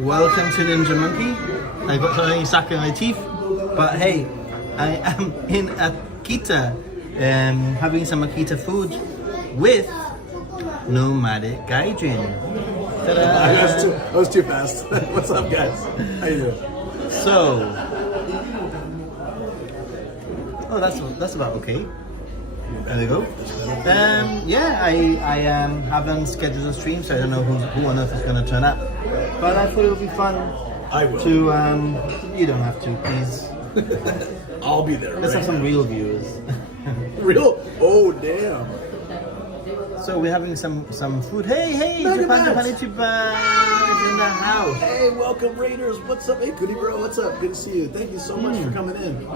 Welcome to Ninja Monkey. I got something stuck in my teeth, but hey, I am in Akita, having some Akita food with nomadic gaijin. That was too fast. What's up, guys? How you doing? So, oh, that's about okay. There we go. Yeah, I haven't scheduled a stream, so I don't know who on earth is going to turn up. But I thought it would be fun. I will. To you don't have to, please. I'll be there. Let's have some real viewers. Real? Oh, damn. So we're having some food. Hey, Mega Japan Mats. is in the house. Hey, welcome Raiders. What's up? Hey, Goody Bro, what's up? Good to see you. Thank you so much for coming in.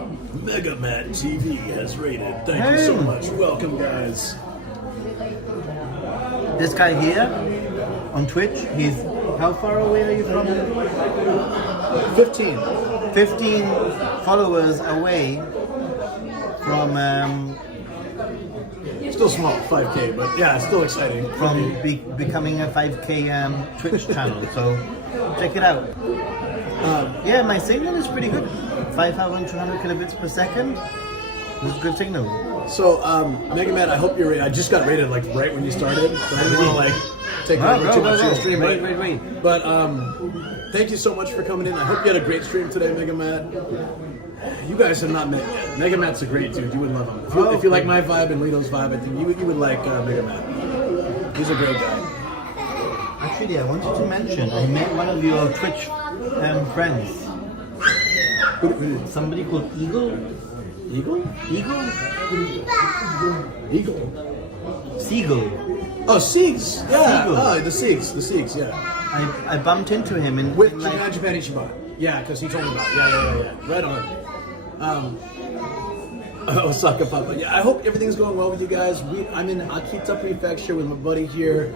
Mega Mat TV has rated. Thank you so much. Welcome, guys. This guy here on Twitch, he's how far away are you from? 15 followers away from Still small, 5K, but yeah, it's still exciting. from becoming a 5K Twitch channel. So check it out. Yeah, my signal is pretty good. 5,200 kilobits per second. It's a good signal. So, Mega Man, I hope you're ready. I just got rated like right when you started. So I didn't want to take over too much of your stream. Wait. But thank you so much for coming in. I hope you had a great stream today, Mega Man. You guys have not met yet. Mega Man's a great dude. You would love him. If you like my vibe and Lito's vibe, I think you would like Mega Man. He's a great guy. Actually, I wanted to mention, I met one of your Twitch friends. Somebody called Eagle? Seagull. Oh, Siegs. Yeah. Seagull. Oh, the Siegs, yeah. I bumped into him in With like, Japan Ichiban. Yeah, because he told me about it. Yeah. Right on. Osaka Papa. Yeah, I hope everything's going well with you guys. I'm in Akita Prefecture with my buddy here,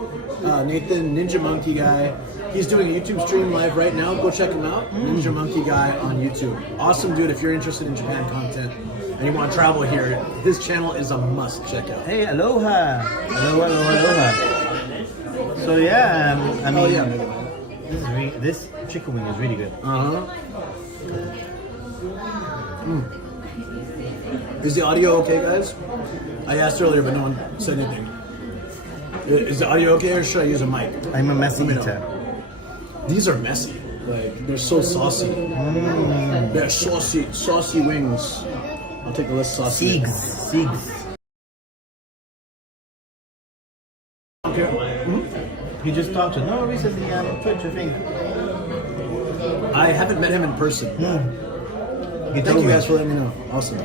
Nathan, Ninja Monkey Guy. He's doing a YouTube stream live right now. Go check him out. Ninja Monkey Guy on YouTube. Awesome dude. If you're interested in Japan content and you want to travel here, his channel is a must check out. hey, aloha. Aloha. So yeah, I mean, this chicken wing is really good. Is the audio okay, guys? I asked earlier, but no one said anything. Is the audio okay, or should I use a mic? I'm a messy eater. These are messy. Like, they're so saucy. They're saucy wings. I'll take the list saucy. Siegs. Okay. He just started. No, recently Twitch, I think. I haven't met him in person. Thank you guys for letting me know. Awesome.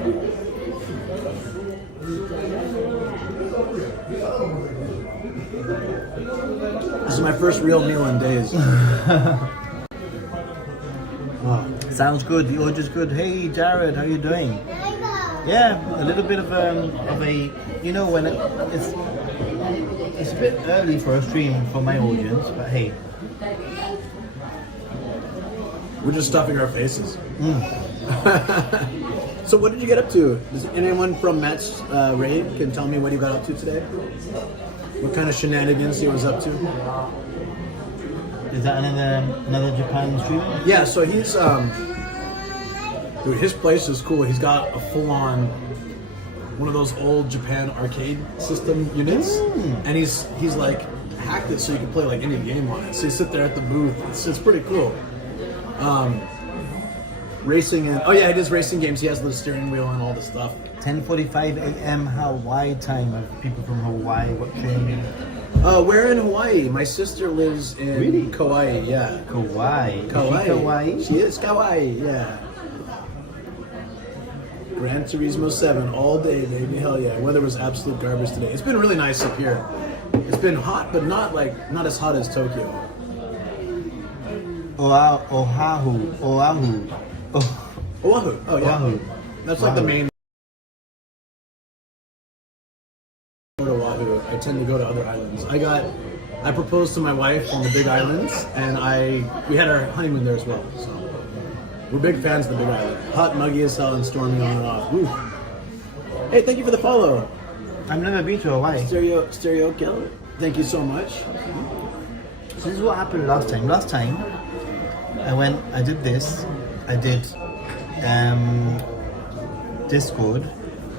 This is my first real meal in days. Wow. Sounds good. The order's good. Hey, Jared, how you doing? Yeah, a little bit of a you know, when it's a bit early for a stream for my audience, but hey. We're just stuffing our faces. So what did you get up to? Does anyone from Matt's raid can tell me what he got up to today? What kind of shenanigans he was up to? Is that another Japan streamer? Yeah, so he's dude, his place is cool. He's got a full-on one of those old Japan arcade system units, and he's like hacked it so you can play like any game on it. So you sit there at the booth. It's pretty cool. Racing and he does racing games. He has the steering wheel and all the stuff. 10:45 a.m. Hawaii time. Of people from Hawaii watching. Where in Hawaii? My sister lives in Kauai. Yeah. Kauai. Is she Kauai? She is Kauai. Yeah. Gran Turismo 7 all day, baby. Hell yeah. Weather was absolute garbage today. It's been really nice up here. It's been hot, but not as hot as Tokyo. Oahu. Oahu. Oh yeah. Oahu. That's like the main. Go to Oahu. I tend to go to other islands. I proposed to my wife on the Big Islands, and we had our honeymoon there as well. So we're big fans of the Big Island. Hot, muggy as hell, and stormy on and off. Woo. Hey, thank you for the follow. I've never been to Hawaii. Stereo Kill. Thank you so much. So this is what happened last time. Last time, I did this. I did Discord,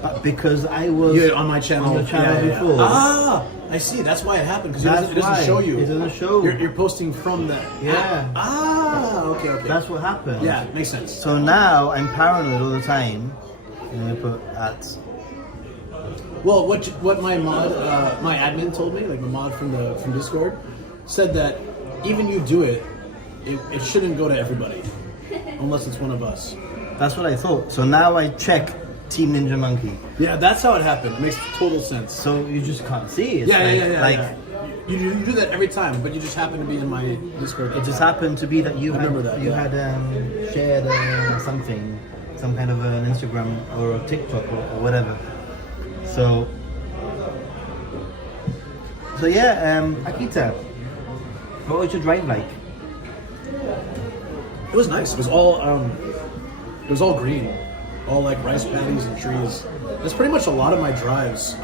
but because I was on my channel, on your channel before. Ah, I see. That's why it happened because it doesn't show you. It doesn't show. You're posting from that. Yeah. Okay. That's what happened. Yeah, makes sense. So now I'm paranoid all the time. And I put at. Well, what my mod, my admin told me, like my mod from Discord, said that even you do it shouldn't go to everybody, unless it's one of us. That's what I thought. So now I check Team Ninja Monkey. Yeah, that's how it happened. It makes total sense. So you just can't see. It's Yeah. You do that every time, but you just happen to be in my Discord. It just happened to be that you had shared something, some kind of an Instagram or a TikTok or whatever. So yeah, Akita, what was your drive like? It was nice. It was all green, all like rice paddies and trees. That's pretty much a lot of my drives.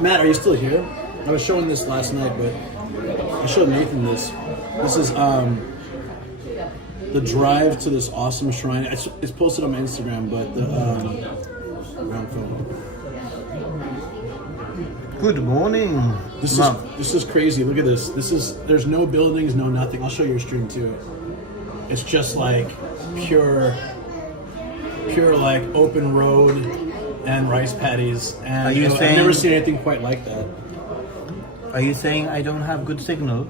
Matt, are you still here? I was showing this last night, but I showed Nathan this. This is the drive to this awesome shrine. It's posted on my Instagram, but the wrong phone. Good morning. This is crazy. Look at this. There's no buildings, no nothing. I'll show you your stream too. It's just like pure like open road and rice paddies. And I've never seen anything quite like that. Are you saying I don't have good signal?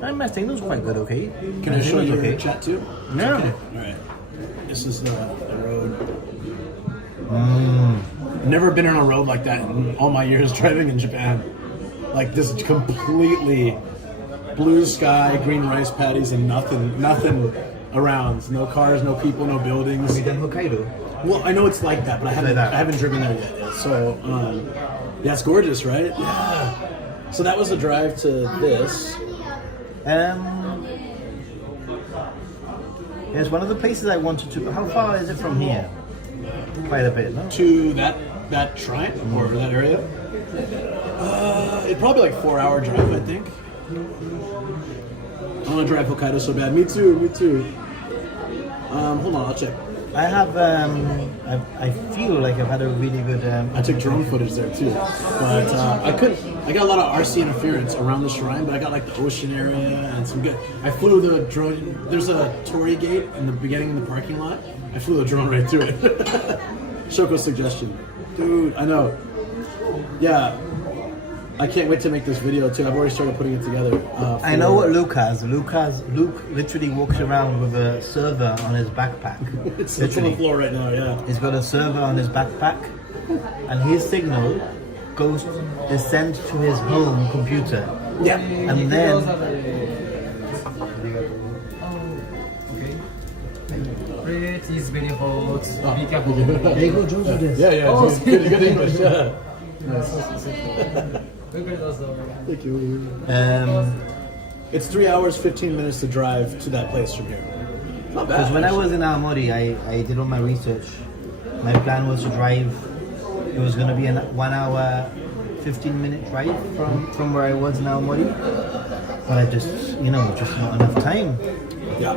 My signal's quite good, okay? Can I show you your chat too? No. Okay. All right. This is the road. Mm. Never been on a road like that in all my years driving in Japan. Like this is completely blue sky, green rice paddies, and nothing around. No cars, no people, no buildings. Have you done Hokkaido? Well, I know it's like that, but I haven't driven there yet. So, yeah, it's gorgeous, right? Yeah. So that was the drive to this. It's one of the places I wanted to. How far is it from here? Quite a bit, no? To that shrine or that area? It'd probably like 4-hour drive, I think. I want to drive Hokkaido so bad. Me too. Hold on, I'll check. I have. I feel like I've had a really good. I took drone footage there too, but I couldn't. I got a lot of RC interference around the shrine, but I got like the ocean area and some good. I flew the drone. There's a torii gate in the beginning of the parking lot. I flew the drone right through it. Shoko's suggestion, dude. I know. Yeah. I can't wait to make this video too. I've already started putting it together. I know what Luke has. Luke literally walks around with a server on his backpack. It's on the floor right now, yeah. He's got a server on his backpack, and his signal is sent to his home computer. Yeah. And then It is very hot. Be careful. they go Jones with this. Yeah. Oh, Good English. Yeah. Thank you. It's 3 hours 15 minutes to drive to that place from here. Not bad. Because when I was in Aomori, I did all my research. My plan was to drive. It was going to be a 1 hour, 15-minute drive from where I was in Aomori. But I just not enough time. Yeah.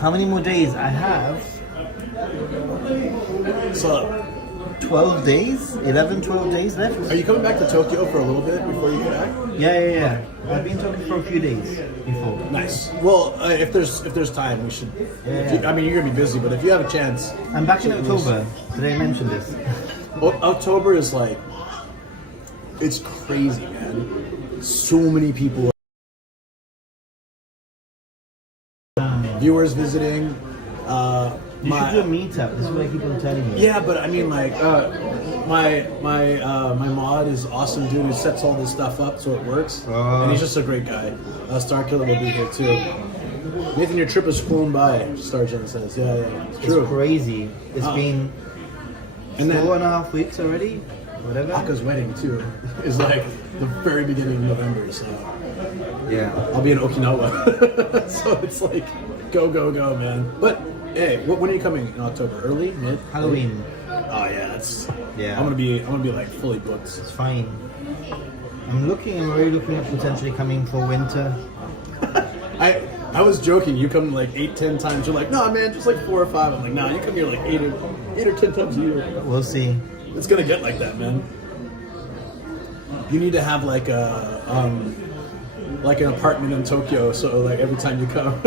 How many more days I have? So, 12 days? 11, 12 days left? are you coming back to Tokyo for a little bit before you get back? Yeah. I've been talking for a few days before. Nice. Well, if there's time, we should. Yeah. I mean, you're gonna be busy, but if you have a chance, I'm back in October. Did I mention this? October is like, it's crazy, man. So many people. Viewers visiting. You should do a meetup. This is what I keep on telling you. Yeah, but I mean, like, my mod is awesome, dude. He sets all this stuff up so it works, and he's just a great guy. Starkiller will be here too. Nathan, your trip has flown by. Stargen says, yeah, it's true. It's crazy. It's been 4.5 weeks already. Whatever. Aka's wedding too is like the very beginning of November, so yeah, I'll be in Okinawa. So it's like go, man. But hey, when are you coming in October? Early, mid? Halloween. Oh yeah, that's Yeah. I'm gonna be like fully booked. It's fine. I'm really looking at potentially coming for winter. I was joking. You come like 8-10 times. You're like, no man, just like 4 or 5. I'm like, nah, you come here like 8 or 10 times a year. We'll see. It's gonna get like that, man. You need to have like like an apartment in Tokyo, so like every time you come.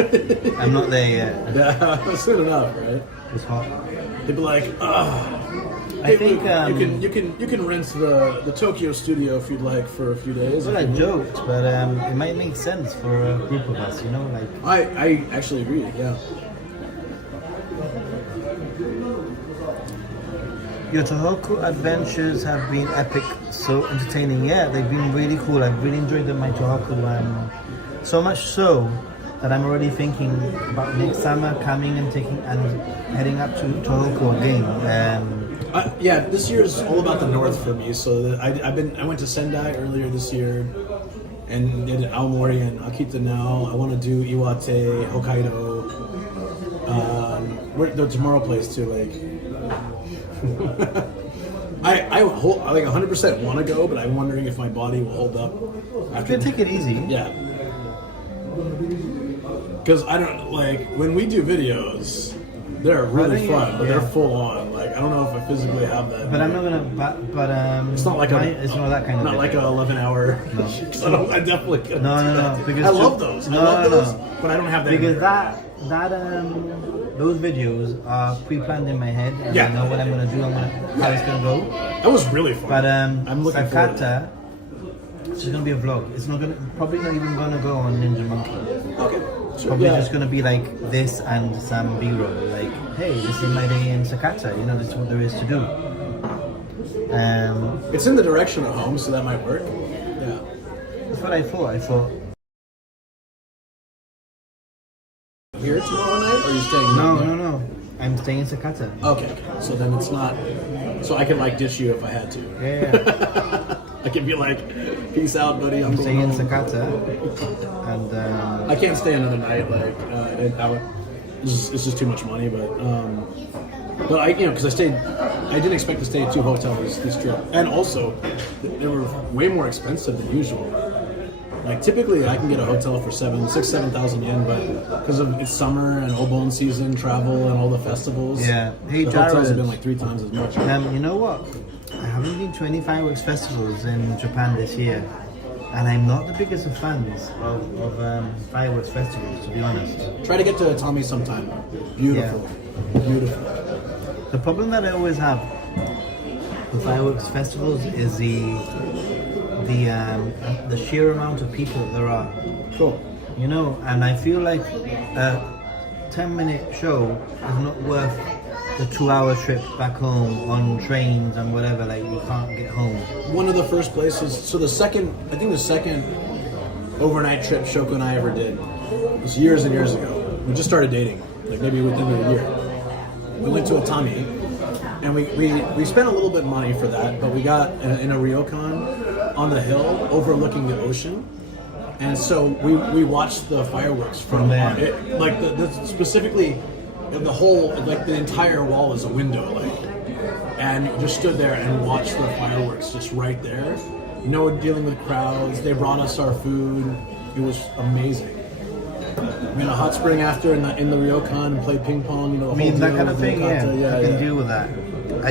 I'm not there yet. Yeah, soon enough, right? It's hot. They'd be like, oh. I think you can rent the Tokyo studio if you'd like for a few days. Well, I joked, but it might make sense for a group of us, you know, like. I actually agree. Yeah. Your Tohoku adventures have been epic, so entertaining. Yeah, they've been really cool. I've really enjoyed them, my Tohoku. So much so that I'm already thinking about next summer coming and heading up to Tohoku again. Yeah, this year is all about the north for me. So I went to Sendai earlier this year, and did Aomori and Akita now. I want to do Iwate, Hokkaido, the tomorrow place too. Like, I like 100% want to go, but I'm wondering if my body will hold up. You can take it easy. Yeah. Because I don't like when we do videos. They're really fun, but they're full on. Like I don't know if I physically have that. But I'm not gonna. But it's not like it's not that kind of. Not like a 11-hour. No. I definitely couldn't. No. Because I love those. I love those, but I don't have that. Because those videos are pre-planned in my head. And I know what I'm gonna do. How it's gonna go. That was really fun. But I'm looking forward to Sakata. It's just gonna be a vlog. It's probably not even gonna go on Ninja Monkey. Okay. Sure, Probably just gonna be like this and some B-roll. Like, hey, this is my day in Sakata. You know, this is what there is to do. It's in the direction of home, so that might work. Yeah. That's what I thought. Here tomorrow night, or are you staying? No. I'm staying in Sakata. Okay. So then it's not. So I can like dish you if I had to. Yeah. I can be like, peace out, buddy. I'm staying in home. Sakata, and I can't stay another night. Like, it's just too much money. But I, because I didn't expect to stay at 2 hotels this trip, and also they were way more expensive than usual. Like typically, I can get a hotel for 7,000 yen, but because of it's summer and Obon season, travel and all the festivals, Hey, the Jared, hotels have been like 3 times as much. You know what? I haven't been to any fireworks festivals in Japan this year, and I'm not the biggest of fans of fireworks festivals, to be honest. Try to get to Atami sometime. Beautiful, beautiful. The problem that I always have with fireworks festivals is the sheer amount of people that there are. Cool. You know, and I feel like a 10-minute show is not worth the 2-hour trip back home on trains and whatever. Like, you can't get home. One of the first places. So the second overnight trip Shoko and I ever did was years and years ago. We just started dating, like maybe within a year. We went to Atami, and we spent a little bit of money for that, but we got in a ryokan on the hill overlooking the ocean, and so we watched the fireworks from there. Like specifically, the whole, like the entire wall is a window, like, and just stood there and watched the fireworks just right there. No dealing with crowds. They brought us our food. It was amazing. We had a hot spring after in the ryokan and played ping pong. You know, I mean, that kind of thing. I can deal with that.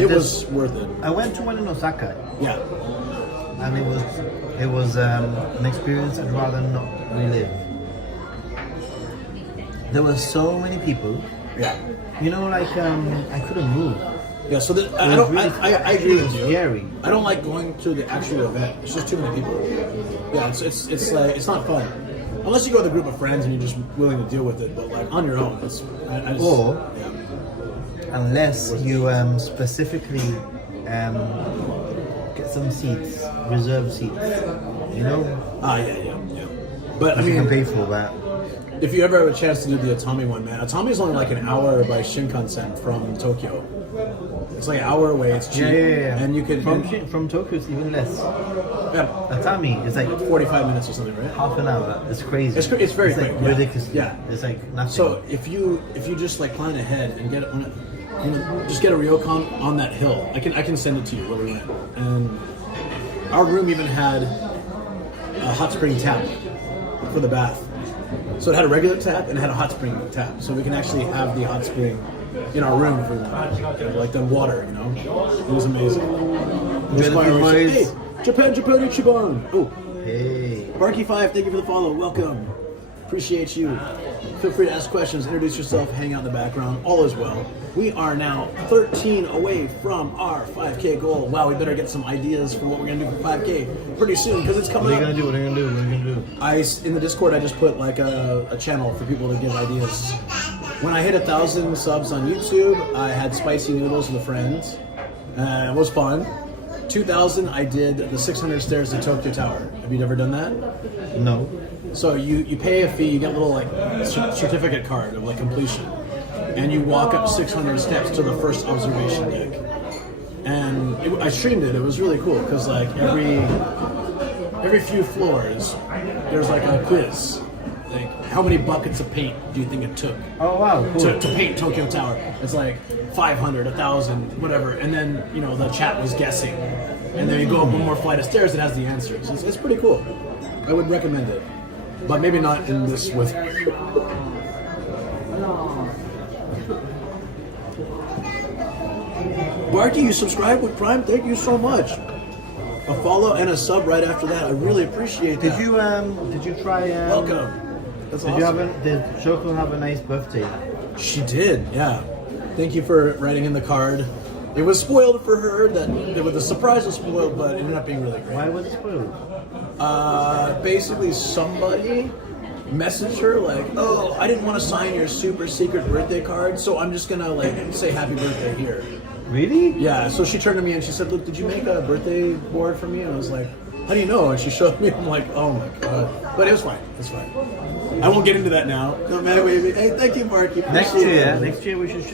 It was worth it. I went to one in Osaka. Yeah. And it was an experience I'd rather not relive. There were so many people. Yeah. You know, like I couldn't move. Yeah. So I agree with you. Scary. I don't like going to the actual event. It's just too many people. Yeah. It's like it's not fun. Unless you go with a group of friends and you're just willing to deal with it, but like on your own, unless you specifically get some seats, reserved seats, you know. Yeah. But I mean, you can pay for that. If you ever have a chance to do the Atami one, man, Atami is only like an hour by Shinkansen from Tokyo. It's like an hour away. It's cheap, and you can from Tokyo it's even less. Yeah, Atami is like 45 minutes or something, right? Half an hour. It's crazy. It's very quick. Like ridiculous. Yeah, it's like nothing. So if you just like plan ahead and get it, just get a ryokan on that hill. I can send it to you where we went. And our room even had a hot spring tap for the bath. So it had a regular tap and it had a hot spring tap. So we can actually have the hot spring in our room if we want. Like the water, you know? It was amazing. Hey, Japan Ichiban! Oh. Hey. Barky5, thank you for the follow. Welcome. Appreciate you. Feel free to ask questions, introduce yourself, hang out in the background. All is well. We are now 13 away from our 5K goal. Wow, we better get some ideas for what we're going to do for 5K pretty soon because it's coming up. What are you going to do? In the Discord, I just put like a channel for people to give ideas. When I hit 1,000 subs on YouTube, I had spicy noodles with friends. It was fun. 2,000, I did the 600 stairs to Tokyo Tower. Have you ever done that? No. So you pay a fee, you get a little like certificate card of like completion, and you walk up 600 steps to the first observation deck. And I streamed it. It was really cool because like every few floors, there's like a quiz. Like, how many buckets of paint do you think it took? Oh wow, cool. to paint Tokyo Tower? It's like 500, 1,000, whatever. And then the chat was guessing, and then you go up one more flight of stairs. It has the answers. It's pretty cool. I would recommend it, but maybe not in this with. Barky, you subscribe with Prime. Thank you so much. A follow and a sub right after that. I really appreciate that. Did you try? Welcome. That's awesome. Did Shoko have a nice birthday? She did, yeah. Thank you for writing in the card. It was spoiled for her. The surprise was spoiled, but it ended up being really great. Why was it spoiled? Basically, somebody messaged her like, "Oh, I didn't want to sign your super secret birthday card, so I'm just gonna like say happy birthday here." Really? Yeah. So she turned to me and she said, "Look, did you make a birthday board for me?" And I was like, "How do you know?" And she showed me. I'm like, "Oh my god!" But it was fine. It's fine. I won't get into that now. No matter what. Hey, thank you, Marky. Next year we should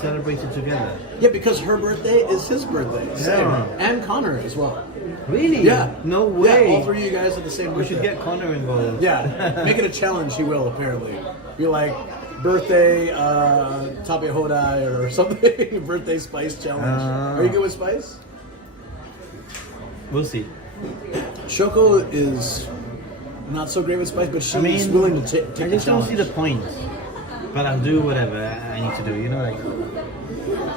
celebrate it together. Yeah, because her birthday is his birthday. Same. Yeah. And Connor as well. Really? Yeah. No way. Yeah, all three of you guys are the same birthday. We should get Connor involved. Yeah. Make it a challenge, he will, apparently. Be like, birthday tape hodai or something. Birthday spice challenge. Are you good with spice? We'll see. Shoko is not so great with spice, but she's willing to take I just don't see the point. But I'll do whatever I need to do, you know, like.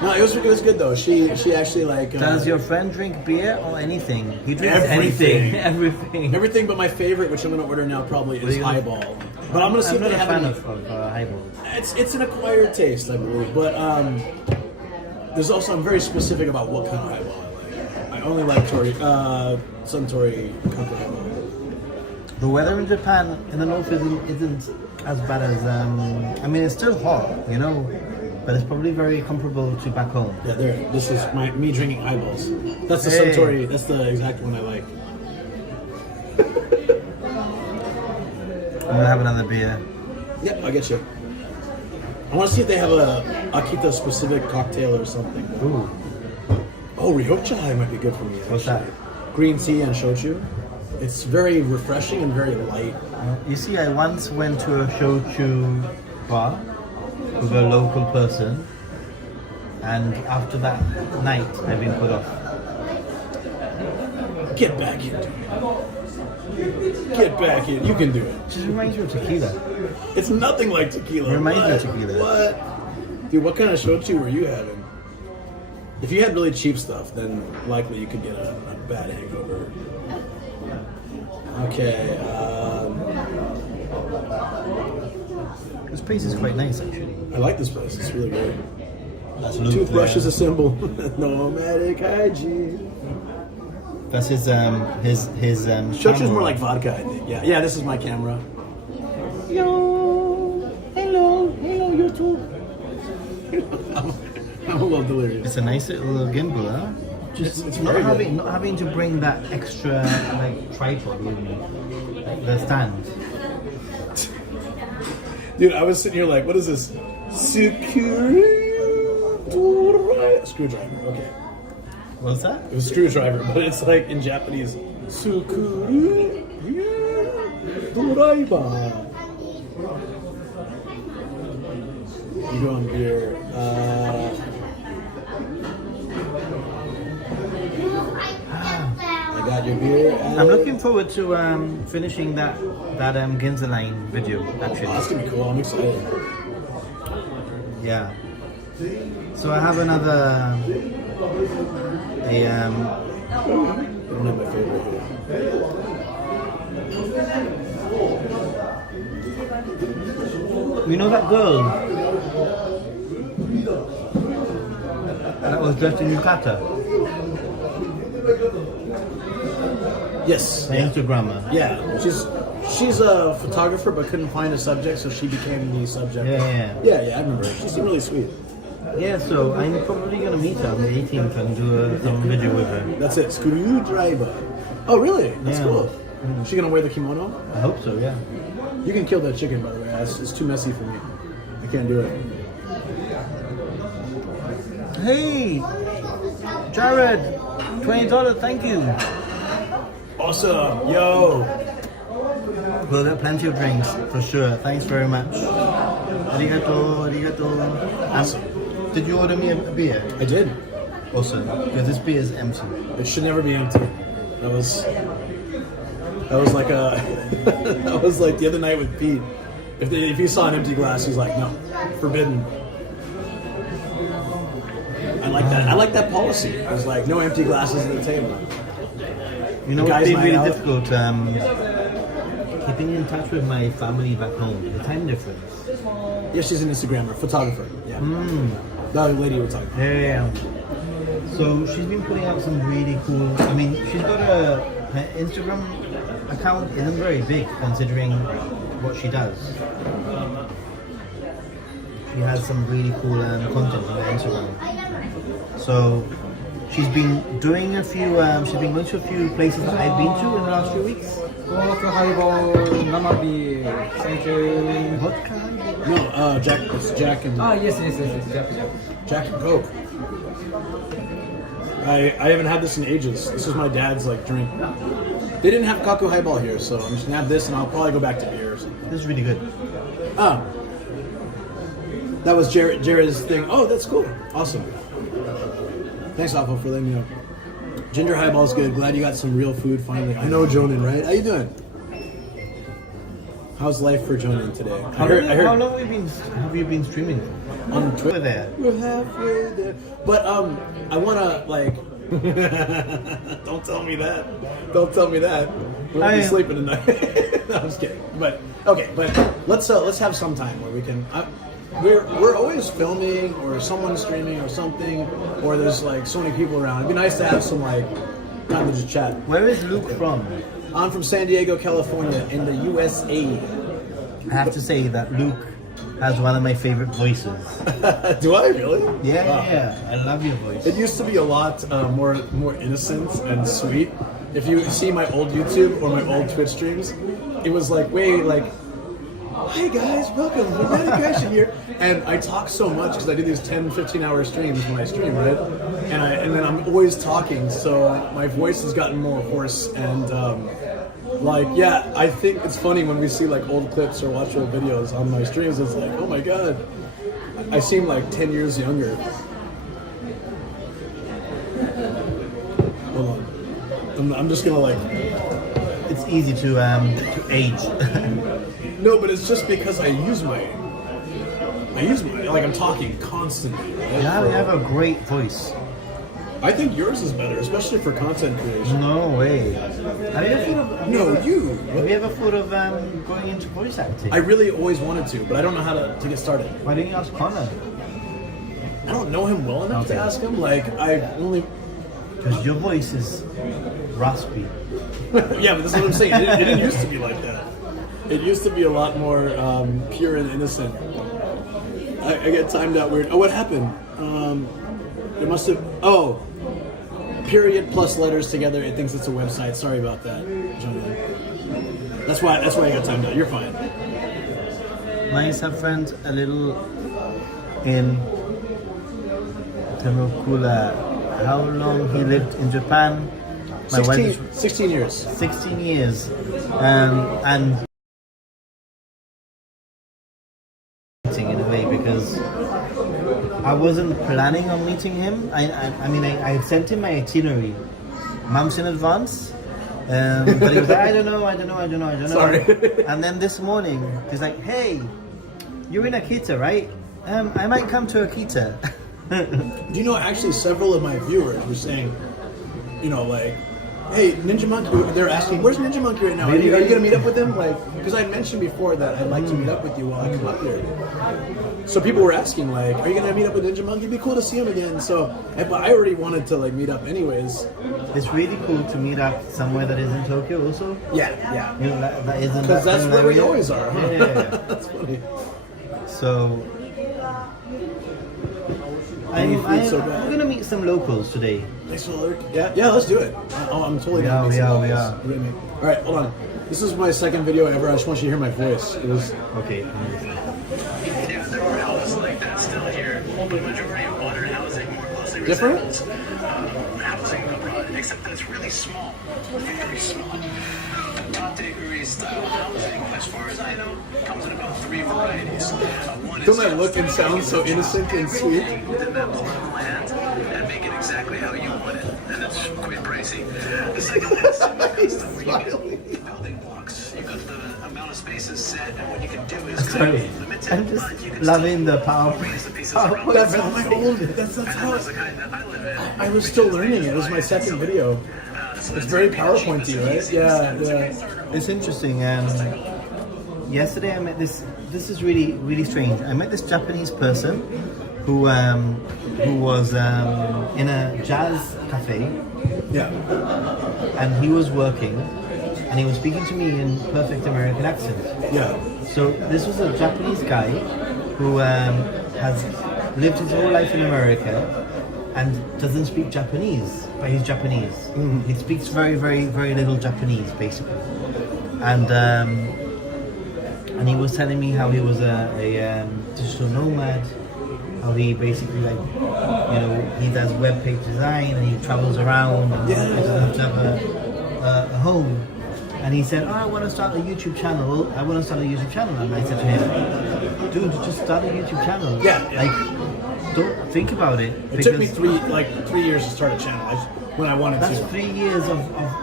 No, it was good though. She actually like. Does your friend drink beer or anything? He drinks everything. Everything. Everything but my favorite, which I'm going to order now probably, is highball. But I'm going to see I'm if not they a have fan any. of highball. It's an acquired taste, I believe. But there's also, I'm very specific about what kind of highball I like. I only like Suntory Cocoa highball. The weather in Japan in the north isn't as bad as I mean it's still hot, you know, but it's probably very comparable to back home. Yeah, there. This is me drinking highballs. That's the Hey. Suntory. That's the exact one I like. I'm gonna have another beer. Yep, I'll get you. I want to see if they have a Akita specific cocktail or something. Ooh, Oh, Ryochai might be good for me. what's that? Actually. Green tea and shochu. It's very refreshing and very light. You see, I once went to a shochu bar with a local person, and after that night, I've been put off. Get back in. Get back in. You can do it. It just reminds me of tequila. It's nothing like tequila. Reminds me of What? tequila. What? Dude, what kind of shochu were you having? If you had really cheap stuff, then likely you could get a bad hangover. Okay. This place is quite nice, actually. I like this place. It's really good. That's Luke Toothbrush there. is a symbol. Nomadic hygiene. That's his Shochu's camera. more like vodka, I think. Yeah, this is my camera. Yo, hello, YouTube. I'm a little delirious. It's a nice little gimbal, huh? Just It's not very good. having to bring that extra like tripod with me, like the stand. Dude, I was sitting here like, what is this? Screwdriver. Okay. What's that? It was screwdriver, but it's like in Japanese. Sukuru Doraiba. You go on beer. got your beer. I'm looking forward to finishing that Ginza line video. Actually, That's gonna be cool. I'm excited. yeah. So I have another I don't have my favorite here. You know that girl that was dressed in yukata? Yes. The Instagrammer. Yeah. She's a photographer but couldn't find a subject, so she became the subject. Yeah. Yeah, I remember her. She seemed really sweet. Yeah, so I'm probably gonna meet her on the 18th and do a video with her. That's it. Screwdriver. Oh, really? That's Yeah. cool. Is she gonna wear the kimono? I hope so, yeah. You can kill that chicken, by the way. It's too messy for me. I can't do it. Hey, Jared, $20, thank you. Awesome. Yo. We'll get plenty of drinks for sure. Thanks very much. Arigato, arigato. Awesome. Did you order me a beer? I did. Awesome, because this beer is empty. It should never be empty. That was like that was like the other night with Pete. If he saw an empty glass, he's like, no, forbidden. I like that. I like that policy. It was like no empty glasses at the table. You know, Guys it's been night really out. difficult keeping in touch with my family back home. The time difference. Yeah, she's an Instagrammer, photographer. Yeah. The other lady we're talking about. Yeah. So she's been putting out some really cool. I mean, she's got her Instagram account isn't very big considering what she does. She has some really cool content on her Instagram. So she's been doing a few. She's been going to a few places that I've been to in the last few weeks. Thank you. Vodka. No, Jack. It's Jack and Yes. Jack. Jack and Coke. I haven't had this in ages. This is my dad's like drink. They didn't have Kaku Highball here, so I'm just gonna have this, and I'll probably go back to beers. This is really good. Ah, that was Jared's thing. Oh, that's cool. Awesome. Thanks, Alpha, for letting me know. Ginger Highball's good. Glad you got some real food finally. I know Jonan, right? How you doing? How's life for Jonan today? I heard How long have you been streaming? on Over Twitter. there. We're halfway there. But I wanna like. Don't tell me that. Don't tell me that. We'll be sleeping tonight. No, I'm just kidding. But okay, but let's have some time where we can. We're always filming or someone's streaming or something, or there's like so many people around. It'd be nice to have some like time to just chat. Where is Luke from? I'm from San Diego, California, in the USA. I have to say that Luke has one of my favorite voices. Do I really? Yeah. I love your voice. It used to be a lot more innocent and sweet. If you see my old YouTube or my old Twitch streams, it was like way like, "Hi guys, welcome. Romantic Passion here." And I talk so much because I do these 10, 15-hour streams when I stream, right? And then I'm always talking, so my voice has gotten more hoarse and I think it's funny when we see like old clips or watch old videos on my streams. It's like, oh my god, I seem like 10 years younger. Hold on. I'm just gonna like. It's easy to age. No, but it's just because I use my like I'm talking constantly. Right? Yeah, you have a great voice. I think yours is better, especially for content creation. No way. Have you ever thought of going into voice acting? I really always wanted to, but I don't know how to get started. Why didn't you ask Connor? I don't know him well enough to Okay. ask him. Like I only. Because your voice is raspy. Yeah, but this is what I'm saying. It didn't used to be like that. It used to be a lot more pure and innocent. I get timed out weird. Oh, what happened? It must have. Oh, period plus letters together. It thinks it's a website. Sorry about that, Jonathan. That's why I got timed out. You're fine. Nice have friends a little in Temukula. How long he lived in Japan? My wife is 16 years. 16 years. And in a way because I wasn't planning on meeting him. I mean I sent him my itinerary months in advance But he was like, I don't know. Sorry. And then this morning, he's like, hey, you're in Akita, right? I might come to Akita. Do you know, actually, several of my viewers were saying, you know, like, hey, Ninja Monkey, they're asking, where's Ninja Monkey right now? Are you going to meet up with him? Like, because I mentioned before that I'd like to meet up with you while I come up here. So people were asking, like, are you going to meet up with Ninja Monkey? It'd be cool to see him again. So, but I already wanted to, like, meet up anyways. It's really cool to meet up somewhere that is in Tokyo also. Yeah. You know, that isn't. Because that's where we area. always are. Huh? Yeah. That's funny. So I'm gonna meet some locals today. Thanks for the alert. Yeah, let's do it. I'm totally down. We are. All right, hold on. This is my second video ever. I just want you to hear my voice. It was Okay. Yeah, there are houses like that still here, but the majority of modern housing more closely Different? resembles housing abroad, except that it's really small, very small. Partake style housing, as far as I know, comes in about 3 varieties. One Don't is I look and sound so innocent and sweet? then that plot land and make it exactly how you want it, and that's quite pricey. The second one is semi-custom, where you get the building blocks. You got the amount of spaces set, and what you can do is kind Sorry, of limit it, I'm but you just can loving the arrange the pieces around PowerPoint. That's how my old. That's how the kind that I live in. I was still learning it. It was my second video. It's very PowerPointy, right? Yeah. It's interesting. Yesterday I met this. This is really strange. I met this Japanese person who was in a jazz cafe, Yeah. and he was working, and he was speaking to me in perfect American accent. Yeah. So this was a Japanese guy who has lived his whole life in America and doesn't speak Japanese, but he's Japanese. He speaks very little Japanese, basically. And he was telling me how he was a digital nomad, how he basically, like, you know, he does web page design and he travels around and he doesn't have to have a home. And he said, oh, I want to start a YouTube channel. And I said to him, dude, just start a YouTube channel. Yeah. Like, don't think about it. It took me 3 years to start a channel when I wanted That's to. 3 years of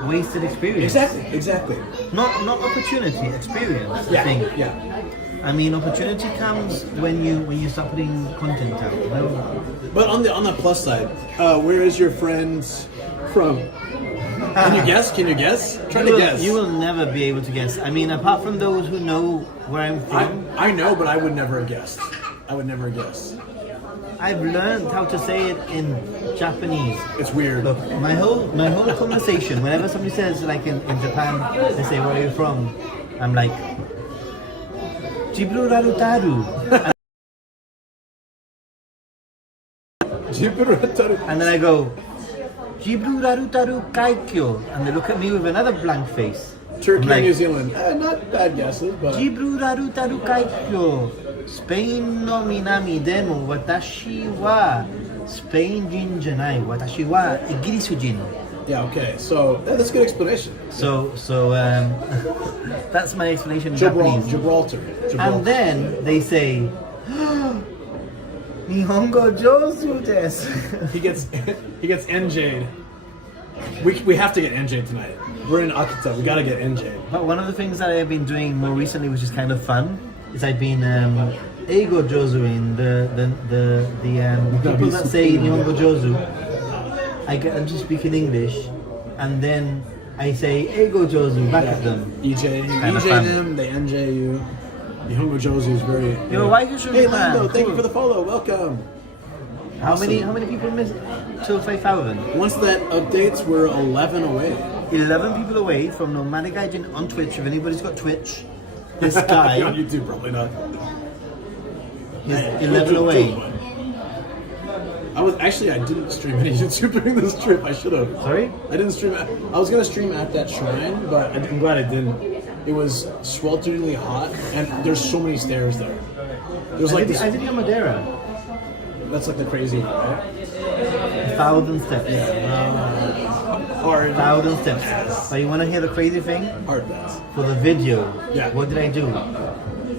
wasted experience. Exactly. Not opportunity, experience. I think. Yeah. I mean, opportunity comes when you start putting content out. You know? But on the plus side, where is your friend from? Can you guess? Try to guess. You will never be able to guess. I mean, apart from those who know where I'm from, I know, but I would never have guessed. I've learned how to say it in Japanese. It's weird. Look, my whole conversation, whenever somebody says, like in Japan, they say, where are you from? I'm like, Jibru Rarutaru. And then I go, Jibru Rarutaru Kaikyo. And they look at me with another blank face. Turkey I'm like, and New Zealand. Not bad guesses, but... Jibru Rarutaru Kaikyo. Spain no minami demo watashi wa Spain jin janai. Watashi wa Igirisu jin. Yeah, okay. So, that's a good explanation. So that's my explanation in Japanese. Gibraltar. And then they say, Nihongo jozu desu. He gets NJ'd. We have to get NJ'd tonight. We're in Akita. We gotta get NJ'd. But one of the things that I've been doing more recently, which is kind of fun, is I've been eigo jozuing the people that say Nihongo jozu. I get them to speak in English, and then I say eigo jozu back at them. EJ fun. them, they NJ you. Nihongo Jozu is very... Yo, why you should Hey, be mad? Lando, thank you Cool. for the follow. Welcome. How many people missed till 5,000? Once that updates, we're 11 away. 11 people away from Nomadic Agent on Twitch. If anybody's got Twitch, this guy on YouTube, probably not. is 11 away. I didn't stream any YouTube during this trip. I should have. Sorry? I didn't stream. I was gonna stream at that shrine, but I'm glad I didn't. It was swelteringly hot, and there's so many stairs there. It was like this. I did it on Madeira. That's like the crazy, right? 1,000 steps. Hard. 1,000 steps. But you want to hear the crazy thing? Hard pass. For the video, Yeah. what did I do?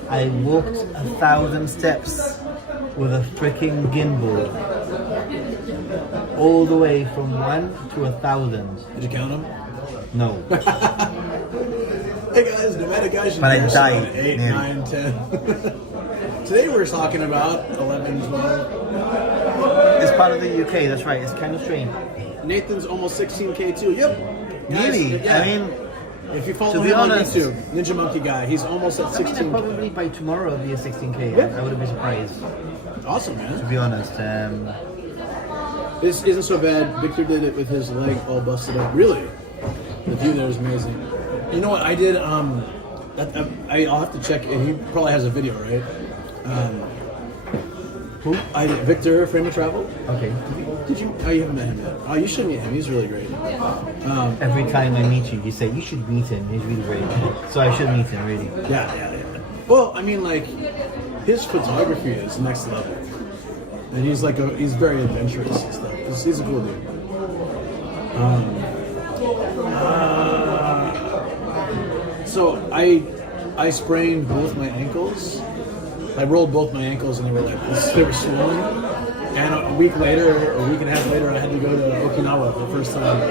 I walked 1,000 steps with a freaking gimbal. All the way from 1 to 1,000. Did you count them? No. Hey guys, Nevada guys should But I dress died around 8, nearly. 9, 10. Today we're talking about 11, 12. It's part of the UK, that's right. It's kind of strange. Nathan's almost 16K too. Yep. Guys, Really? yeah. I mean, if you follow to be him on honest- YouTube, Ninja Monkey Guy, he's almost at I mean, 16K. probably by tomorrow it'll be a 16K. Yeah. I wouldn't be surprised, Awesome, to man. be honest. This isn't so bad. Victor did it with his leg all busted up. Really? The view there is amazing. You know what I did? I'll have to check. He probably has a video, right? Who? I did. Victor, Frame of Travel. Okay. Did you? Oh, you haven't met him yet. Oh, you should meet him. He's really great. Every time I meet you, you say you should meet him. He's really great. So I should meet him, really. Yeah. Well, I mean, like, his photography is next level, and he's he's very adventurous and stuff. He's a cool dude. So I sprained both my ankles. I rolled both my ankles and they were swollen. And a week later, or a week and a half later, I had to go to Okinawa for the first time.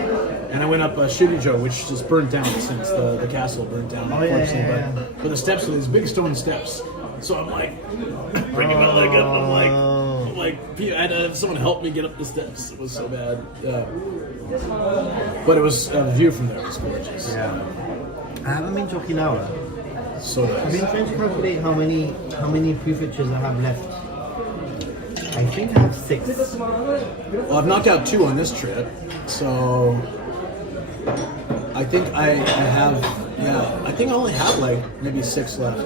And I went up Shurijo, which just burnt down since the castle burnt down. Unfortunately. yeah. But the steps are these big stone steps. So I'm like, bringing my leg up, and I'm like, I had to have someone help me get up the steps. It was so bad. But it was the view from there was gorgeous. Yeah. I haven't been to Okinawa. So I've been nice. trying to calculate how many prefectures I have left. I think I have 6. Well, I've knocked out 2 on this trip, so I think I have. Yeah, I think I only have like maybe 6 left.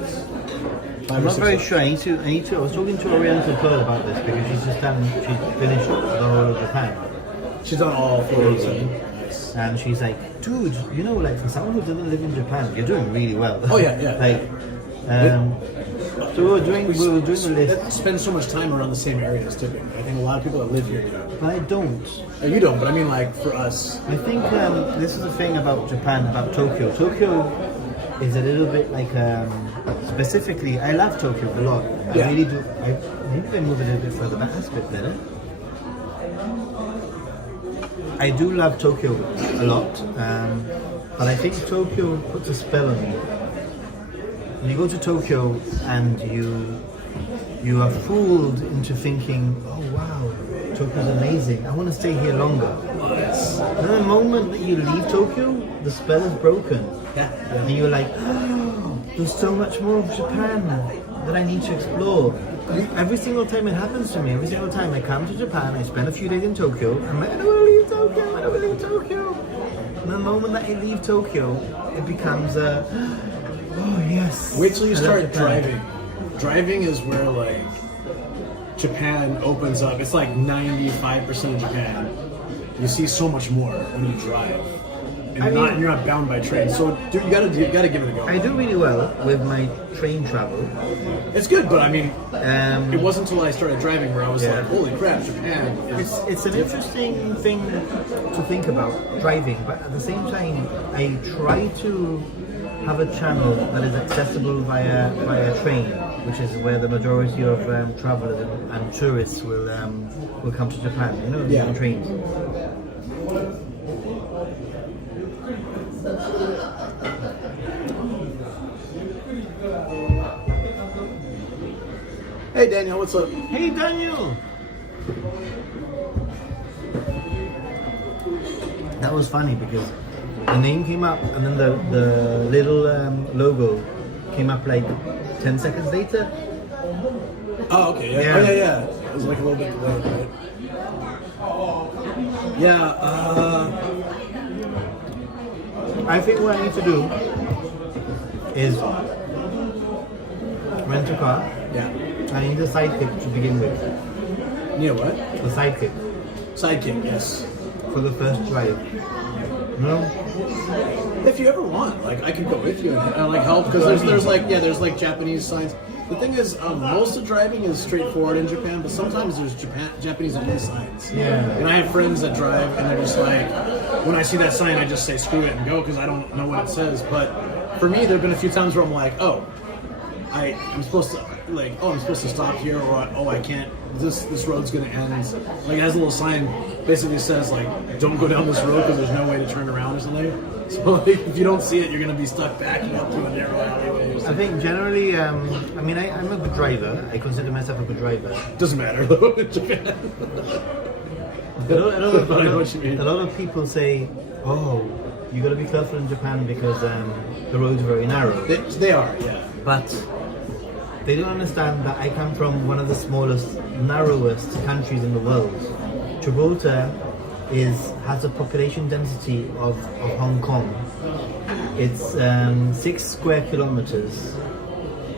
5 I'm or not 6 very left. sure. I need to. I was talking to Oriental Pearl about this because she's finished the whole of Japan. She's done all 47. Nice. And she's like, dude, you know, like for someone who doesn't live in Japan, you're doing really well. Oh, yeah. So we were doing the list, Spend so much time around the same areas typically. I think a lot of people that live here do. but I don't. You don't, but I mean, like for us. I think this is the thing about Japan, about Tokyo. Tokyo is a little bit like, specifically, I love Tokyo a lot. Yeah. I really do. Maybe I move a little bit further back. That's a bit better. I do love Tokyo a lot, but I think Tokyo puts a spell on me. You go to Tokyo and you are fooled into thinking, oh wow, Tokyo's amazing. I want to stay here longer. Yes. And the moment that you leave Tokyo, the spell is broken. Yeah. And you're like, oh, there's so much more of Japan that I need to explore. Every single time it happens to me, every single time I come to Japan, I spend a few days in Tokyo, I'm like, I don't want to leave Tokyo, I don't want to leave Tokyo. And the moment that I leave Tokyo, it becomes a, oh yes. Wait till you I love start Japan. driving. Driving is where like Japan opens up. It's like 95% of Japan. You see so much more when you drive, and you're not bound by train. So dude, you gotta give it a go. I do really well with my train travel. It's good, but I mean, Um, it wasn't until I started driving where I was Yeah. like, holy crap, Japan is. It's an interesting thing to think about, driving, but at the same time, I try to have a channel that is accessible via train, which is where the majority of travelers and tourists will come to Japan. You know, Yeah. on trains. Hey Daniel, what's up? Hey Daniel! That was funny because the name came up and then the little logo came up like 10 seconds later. Oh, okay. Yeah. Yeah. Oh, yeah. It was like a little bit delayed, right? Yeah. I think what I need to do is rent a car. Yeah. I need a sidekick to begin with. You know what? The sidekick Sidekick, yes. for the first drive. No? If you ever want, like, I could go with you and like help because there's like Japanese signs. The thing is, most of driving is straightforward in Japan, but sometimes there's Japanese only signs. Yeah. And I have friends that drive, and they're just like, when I see that sign, I just say screw it and go because I don't know what it says. But for me, there've been a few times where I'm like, oh, I'm supposed to. like, oh, I'm supposed to stop here, or oh, I can't. This road's gonna end. Like it has a little sign, basically says like, don't go down this road because there's no way to turn around or something. So like, if you don't see it, you're gonna be stuck backing up to a narrow alleyway. Or I think generally, I mean, I'm a good driver. I consider myself a good driver. Doesn't matter though. A lot of people say, oh, you got to be careful in Japan because the roads are very narrow. They are, yeah. But they don't understand that I come from one of the smallest, narrowest countries in the world. Gibraltar has a population density of Hong Kong. It's 6 square kilometers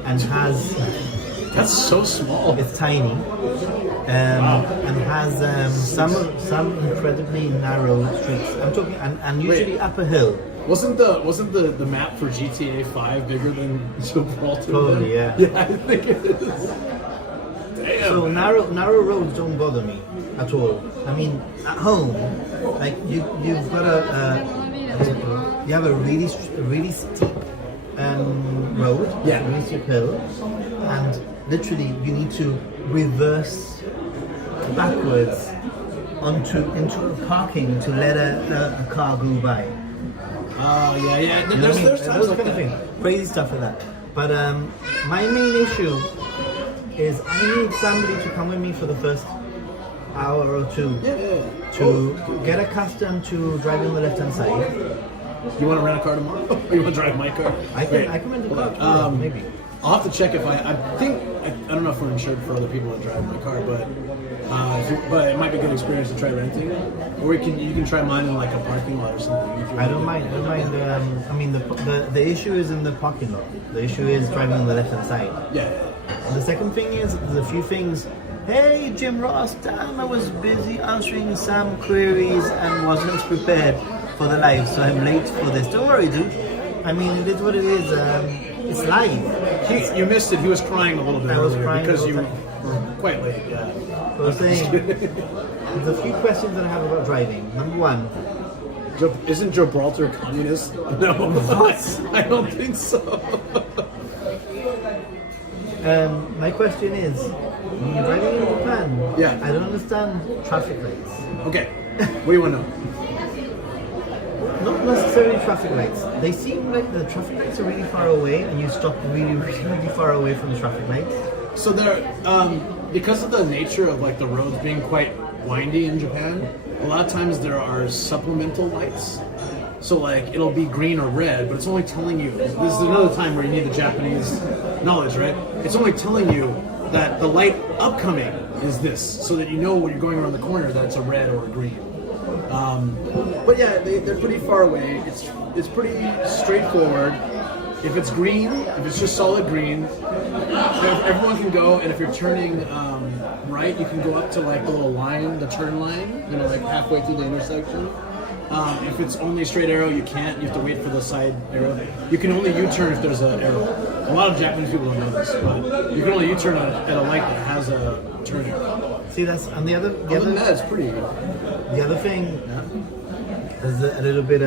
and has... That's so small. It's tiny. And has some incredibly narrow streets. I'm talking, and usually up a hill. Wasn't the map for GTA 5 bigger than Gibraltar? Probably, yeah. Yeah, I think it is. Damn. So narrow roads don't bother me at all. I mean, at home, like you've got you have a really steep road, yeah, really steep hill, and literally you need to reverse backwards into a parking to let a car go by. Oh yeah. You know what I mean? There's times Those like kind of that. thing, crazy stuff like that. But my main issue is I need somebody to come with me for the first hour or two to get accustomed to driving on the left-hand side. You want to rent a car tomorrow? Or you want to drive my car? I can rent a car tomorrow, maybe. I'll have to check if I don't know if we're insured for other people that drive my car, but it might be a good experience to try renting, or you can try mine in like a parking lot or something. I don't mind. I mean, the issue is in the parking lot. The issue is driving on the left-hand side. Yeah. And the second thing is there's a few things. Hey, Jim Ross, damn, I was busy answering some queries and wasn't prepared for the live, so I'm late for this. Don't worry, dude. I mean, it is what it is. It's live. You missed it. He was crying a little bit. I was earlier crying because the you whole were quite late. Yeah. I was saying, there's a few questions that I have about driving. Number one. Isn't Gibraltar communist? No. What? I don't think so. My question is, when you're driving in Japan, Yeah. I don't understand traffic lights. Okay. What do you want to know? Not necessarily traffic lights. They seem like the traffic lights are really far away and you stop really, really, really far away from the traffic lights. So there, because of the nature of like the roads being quite windy in Japan, a lot of times there are supplemental lights. So like it'll be green or red, but it's only telling you. This is another time where you need the Japanese knowledge, right? It's only telling you that the light upcoming is this, so that you know when you're going around the corner that it's a red or a green. But yeah, they're pretty far away. It's pretty straightforward. If it's green, if it's just solid green, everyone can go. And if you're turning right, you can go up to like the little line, the turn line, you know, like halfway through the intersection. If it's only a straight arrow, you can't. You have to wait for the side arrow. You can only U-turn if there's an arrow. A lot of Japanese people don't know this, but you can only U-turn at a light that has a turn arrow. See, that's and the other Other than that, it's pretty. the other thing that's a little bit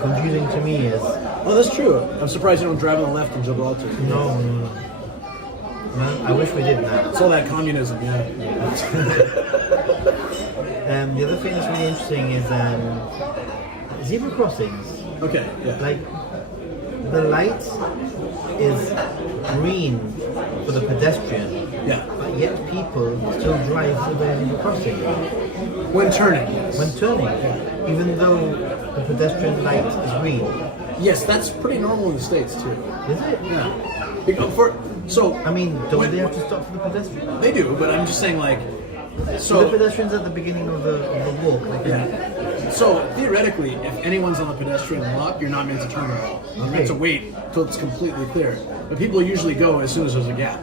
confusing to me is Oh, that's true. I'm surprised you don't drive on the left in Gibraltar. no. I wish we did now. It's all that communism, yeah. The other thing that's really interesting is zebra crossings. Okay, yeah. Like the light is green for the pedestrian, Yeah. but yet people still drive through the zebra crossing When turning, yes. when turning, even though the pedestrian light is green. Yes, that's pretty normal in the States, too. Is it? Yeah. So, I mean, don't they have to stop for the pedestrian? they do, but I'm just saying, like, So the so, pedestrians at the beginning of the walk. Like yeah. So, theoretically, if anyone's on the pedestrian lot, you're not meant to turn at all. You're meant to wait till it's completely clear. But people usually go as soon as there's a gap.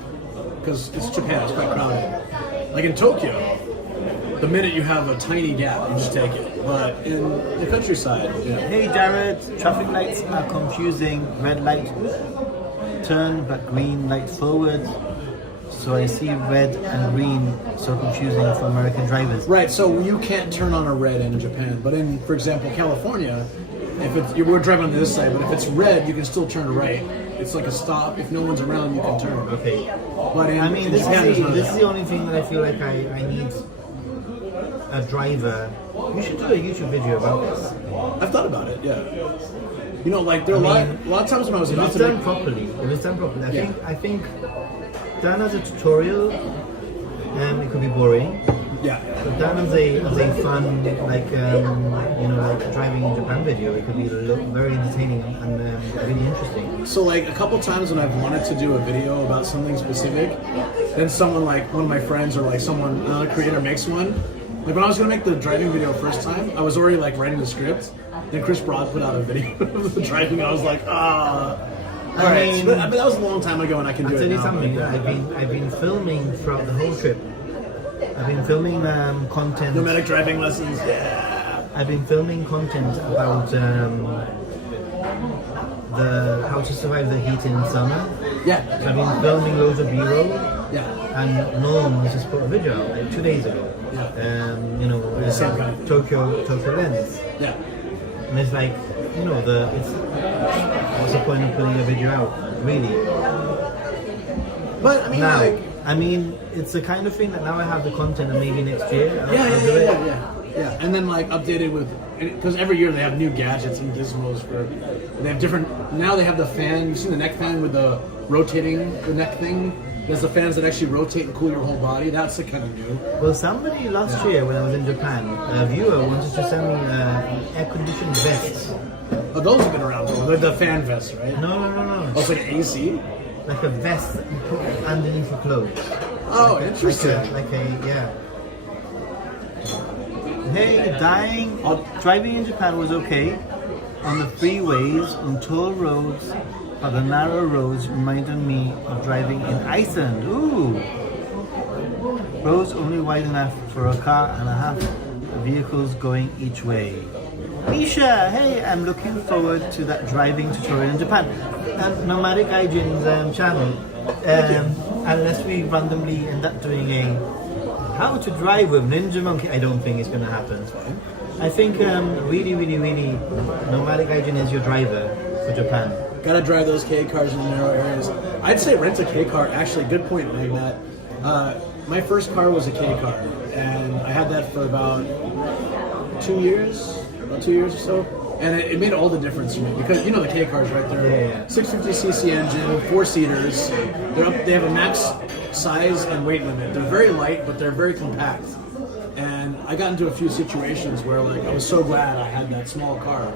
Because it's Japan, it's quite crowded. Like in Tokyo, the minute you have a tiny gap, you just take it. But in the countryside, Hey Jared, traffic lights are confusing. Red light turn, but green light forward. So I see red and green so confusing for American drivers. Right, so you can't turn on a red in Japan, but in, for example, California, if it's we're driving on this side, but if it's red, you can still turn right. It's like a stop. If no one's around, you can turn. Okay. But I mean, this Japan, there's none of is that. the only thing that I feel like I need a driver. We should do a YouTube video about this. I've thought about it. Yeah. You know, like there are I a lot of times when I was If about it's to done make, properly, Yeah. I think done as a tutorial, it could be boring. yeah. But done as a fun, like like driving in Japan video, it could be very entertaining and really interesting. So like a couple times when I've wanted to do a video about something specific, then someone like one of my friends or like someone another creator makes one. Like when I was gonna make the driving video first time, I was already like writing the script. Then Chris Broad put out a video of the driving. I was like, All right. mean- But that was a long time ago, and I can I'll do tell it you now. something. I've been filming throughout the whole trip. I've been filming content. Nomadic driving lessons. Yeah. I've been filming content about the how to survive the heat in summer. Yeah. I've been filming loads of B-roll, Yeah. and Norm just put a video out like 2 days ago. Yeah. Same guy. Tokyo Lens, Yeah. and it's like what's the point of putting a video out, really? But I mean, Now, like. I mean, it's the kind of thing that now I have the content, and maybe next year I'll do it. Yeah. And then like updated with, because every year they have new gadgets and gizmos for. They have different. Now they have the fan. You've seen the neck fan with the rotating the neck thing. There's the fans that actually rotate and cool your whole body. That's the kind of new. Well, somebody last year when I was in Japan, a viewer wanted to send me an air-conditioned vest. Oh, those have been around though. They're the fan vests, right? No. Oh, it's like an AC. Like a vest that you put underneath your clothes. Oh, interesting. Yeah. Hey, dying. Driving in Japan was okay. On the freeways, on toll roads, but the narrow roads reminded me of driving in Iceland. Ooh. Roads only wide enough for a car and a half of vehicles going each way. Misha, hey, I'm looking forward to that driving tutorial in Japan. Nomadic Gaijin's channel. Unless we randomly end up doing a how to drive with Ninja Monkey, I don't think it's going to happen. I think really, Nomadic Gaijin is your driver for Japan. Gotta drive those K cars in the narrow areas. I'd say rent a K car. Actually, good point, Magnat. My first car was a K car, and I had that for about 2 years or so. And it made all the difference to me because you know the K cars, right? They're 650cc engine, 4-seaters. They have a max size and weight limit. They're very light, but they're very compact. And I got into a few situations where like I was so glad I had that small car.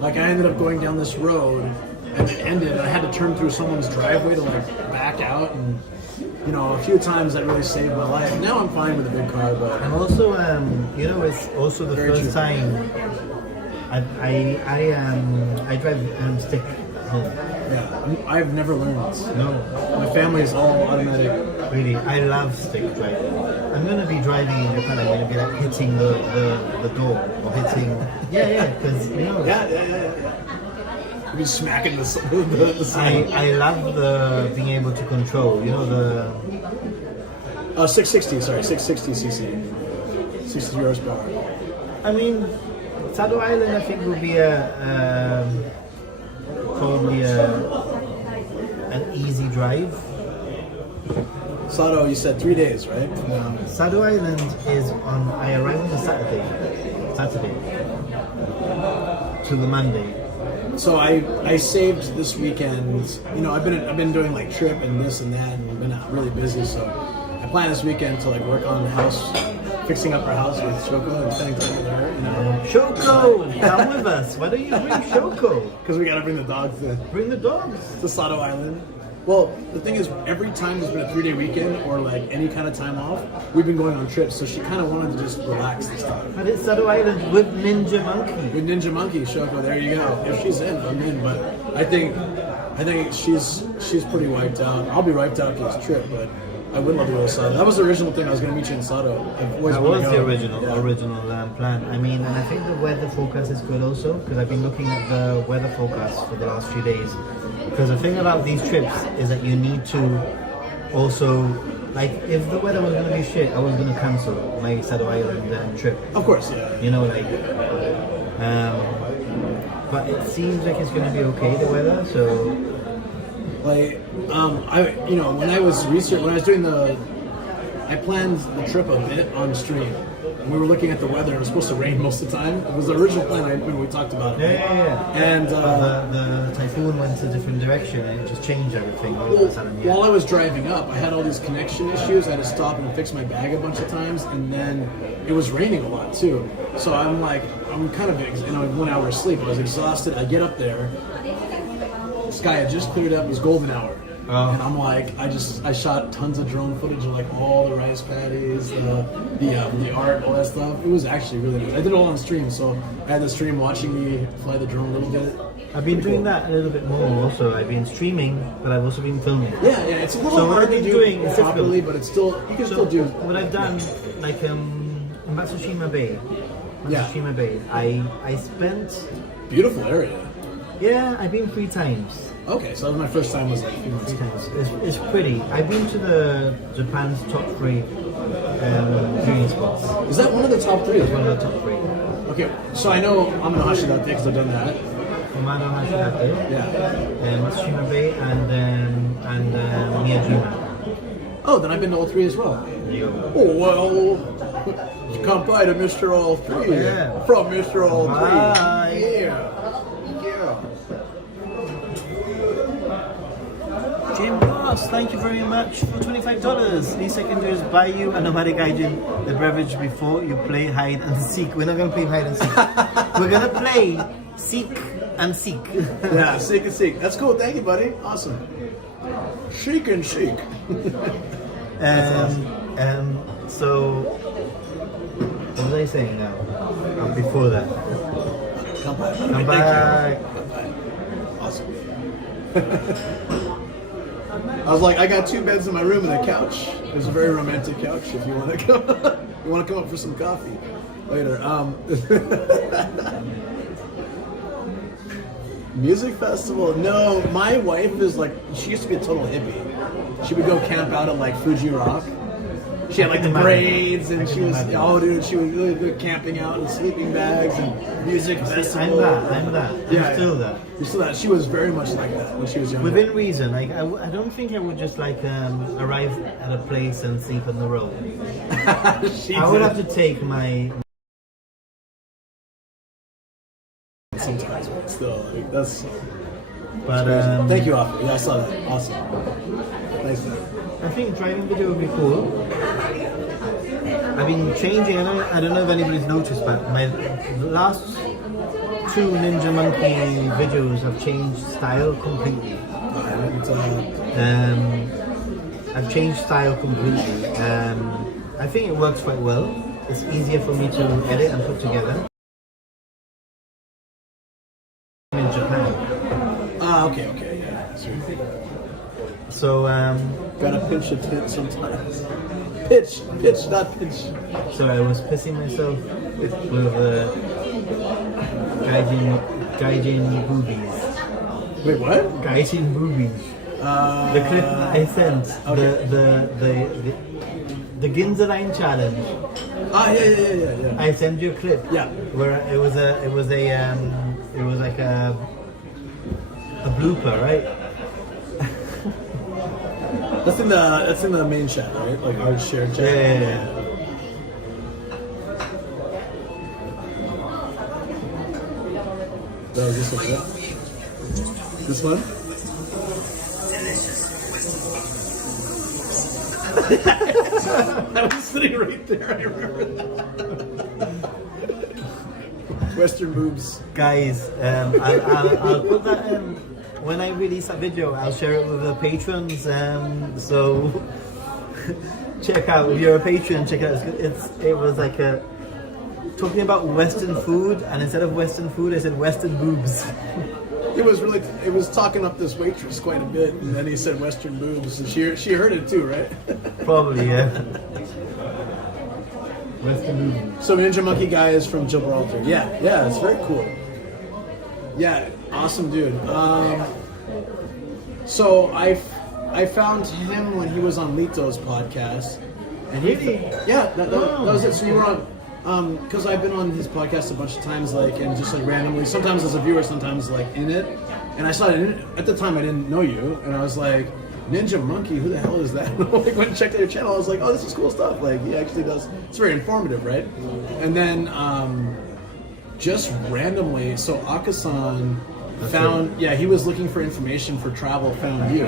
Like I ended up going down this road and it ended and I had to turn through someone's driveway to like back out, and you know, a few times that really saved my life. Now I'm fine with a big car, but And also, it's also the Very first true. time I drive stick home. yeah, I've never learned. No, My family is all automatic. really, I love stick driving. I'm gonna be driving in Japan. I'm gonna be like hitting the door or hitting. Because Yeah. You'll be smacking the side. I love the being able to control. The 660cc. 60 horsepower. I mean, Sado Island I think will be probably an easy drive. Sato, you said 3 days, right? Sado Island is on. I arrive on the Saturday to the Monday. So I saved this weekend. You know, I've been doing like trip and this and that, and I've been really busy. So I plan this weekend to like work on the house, fixing up our house with Shoko and spending time with her. You know, Shoko, come with us. Why don't you bring Shoko? because we gotta bring the dogs Bring the dogs. to Sato Island. Well, the thing is, every time there's been a 3-day weekend or like any kind of time off, we've been going on trips. So she kind of wanted to just relax this time. But it's Sado Island with Ninja Monkey. With Ninja Monkey, Shoko, there you go. If she's in, I'm in. But I think she's pretty wiped out. I'll be wiped out for this trip, but I would love to go to Sato. That was the original thing. I was going to meet you in Sato. I've always That wanted was to the go. original Yeah. plan. I mean, and I think the weather forecast is good also because I've been looking at the weather forecast for the last few days. Because the thing about these trips is that you need to also, like, if the weather was going to be shit, I was going to cancel my Sado Island trip. Of course, yeah. You know, like, but it seems like it's going to be okay, the weather. So Like, when I was I planned the trip a bit on stream. And we were looking at the weather, and it was supposed to rain most of the time. It was the original plan when we talked about it. yeah. And the typhoon went a different direction, and it just changed everything all of a sudden. Yeah. while I was driving up, I had all these connection issues. I had to stop and fix my bag a bunch of times, and then it was raining a lot too. So I'm kind of, 1 hour of sleep. I was exhausted. I get up there. The sky had just cleared up. It was golden hour. Oh. And I'm like, I shot tons of drone footage of like all the rice paddies, the art, all that stuff. It was actually really good. I did it all on stream, so I had the stream watching me fly the drone a little bit. I've been doing that a little bit more also. I've been streaming, but I've also been filming. Yeah, it's a little So what hard I've to been do doing is properly, difficult. but it's still you can So still do. what I've done, like in Matsushima Bay, Yeah. I spent. Beautiful area. Yeah, I've been 3 times. Okay, so that was my first time was like a few months 3 ago. times. It's pretty. I've been to the Japan's top 3 viewing spots. Is that one of the top 3? It's one of the top 3. Okay, so I know I'm in Hashidate because I've done that. Kumano Hashidate, Yeah. Matsushima Bay, and Miyajima. Oh, then I've been to all 3 as well. Yo. Oh well, come by to Mr. All 3 Yeah. from Mr. All 3. Bye. Yeah. Jim Ross, thank you very much for $25. Least I can do is buy you a nomadic gaijin, the beverage before you play hide and seek. We're not gonna play hide and seek. We're gonna play seek and seek. Yeah, seek and seek. That's cool. Thank you, buddy. Awesome. Chic and chic. So what was I saying now? Before that. Come by. Come Thank back. you. Come by. Awesome. I was like, I got 2 beds in my room and a couch. It's a very romantic couch. If you want to come, you want to come up for some coffee later. Music festival? No, my wife is like, she used to be a total hippie. She would go camp out at like Fuji Rock. She had like the braids, and she was she was really good camping out in sleeping bags and music festival. I'm that. I'm still that. You're still that. She was very much like that when she was younger. Within reason, like I don't think I would just like arrive at a place and sleep on the road. I would have to take my. Sometimes, but still, like, that's. But Thank you, Offer. Yeah, I saw that. Awesome. Nice man. I think driving video would be cool. I've been changing. I don't know if anybody's noticed, but my last 2 Ninja Monkey videos have changed style completely. I've changed style completely. I think it works quite well. It's easier for me to edit and put together. In Japan. Okay, yeah. Sweet. So Gotta pinch a tit sometimes. Pitch, not pinch. so I was pissing myself with gaijin boobies. Wait, what? Gaijin boobies. The clip that I sent, the Ginza Line challenge. Yeah. I sent you a clip. Yeah. Where it was like a blooper, right? That's in the main chat, right? Like our shared chat. Yeah. That was this one, yeah? This one? I was sitting right there, I remember that. Western boobs. Guys, I'll put that in. When I release a video, I'll share it with the patrons. So check out. If you're a patron, check it out. It was like talking about Western food, and instead of Western food, I said Western boobs. It was talking up this waitress quite a bit, and then he said Western boobs, and she heard it too, right? Probably, yeah. Western boobs. So Ninja Monkey guy is from Gibraltar. Yeah, it's very cool. Yeah, awesome dude. So I found him when he was on Lito's podcast. And Really? that was it. So you were on. Because I've been on his podcast a bunch of times, like, and just like randomly, sometimes as a viewer, sometimes like in it. And I saw it at the time. I didn't know you, and I was like, Ninja Monkey, who the hell is that? And I like, went and checked out your channel. I was like, oh, this is cool stuff. Like, he actually does. It's very informative, right? And then just randomly, so Akasan found, he was looking for information for travel, found you,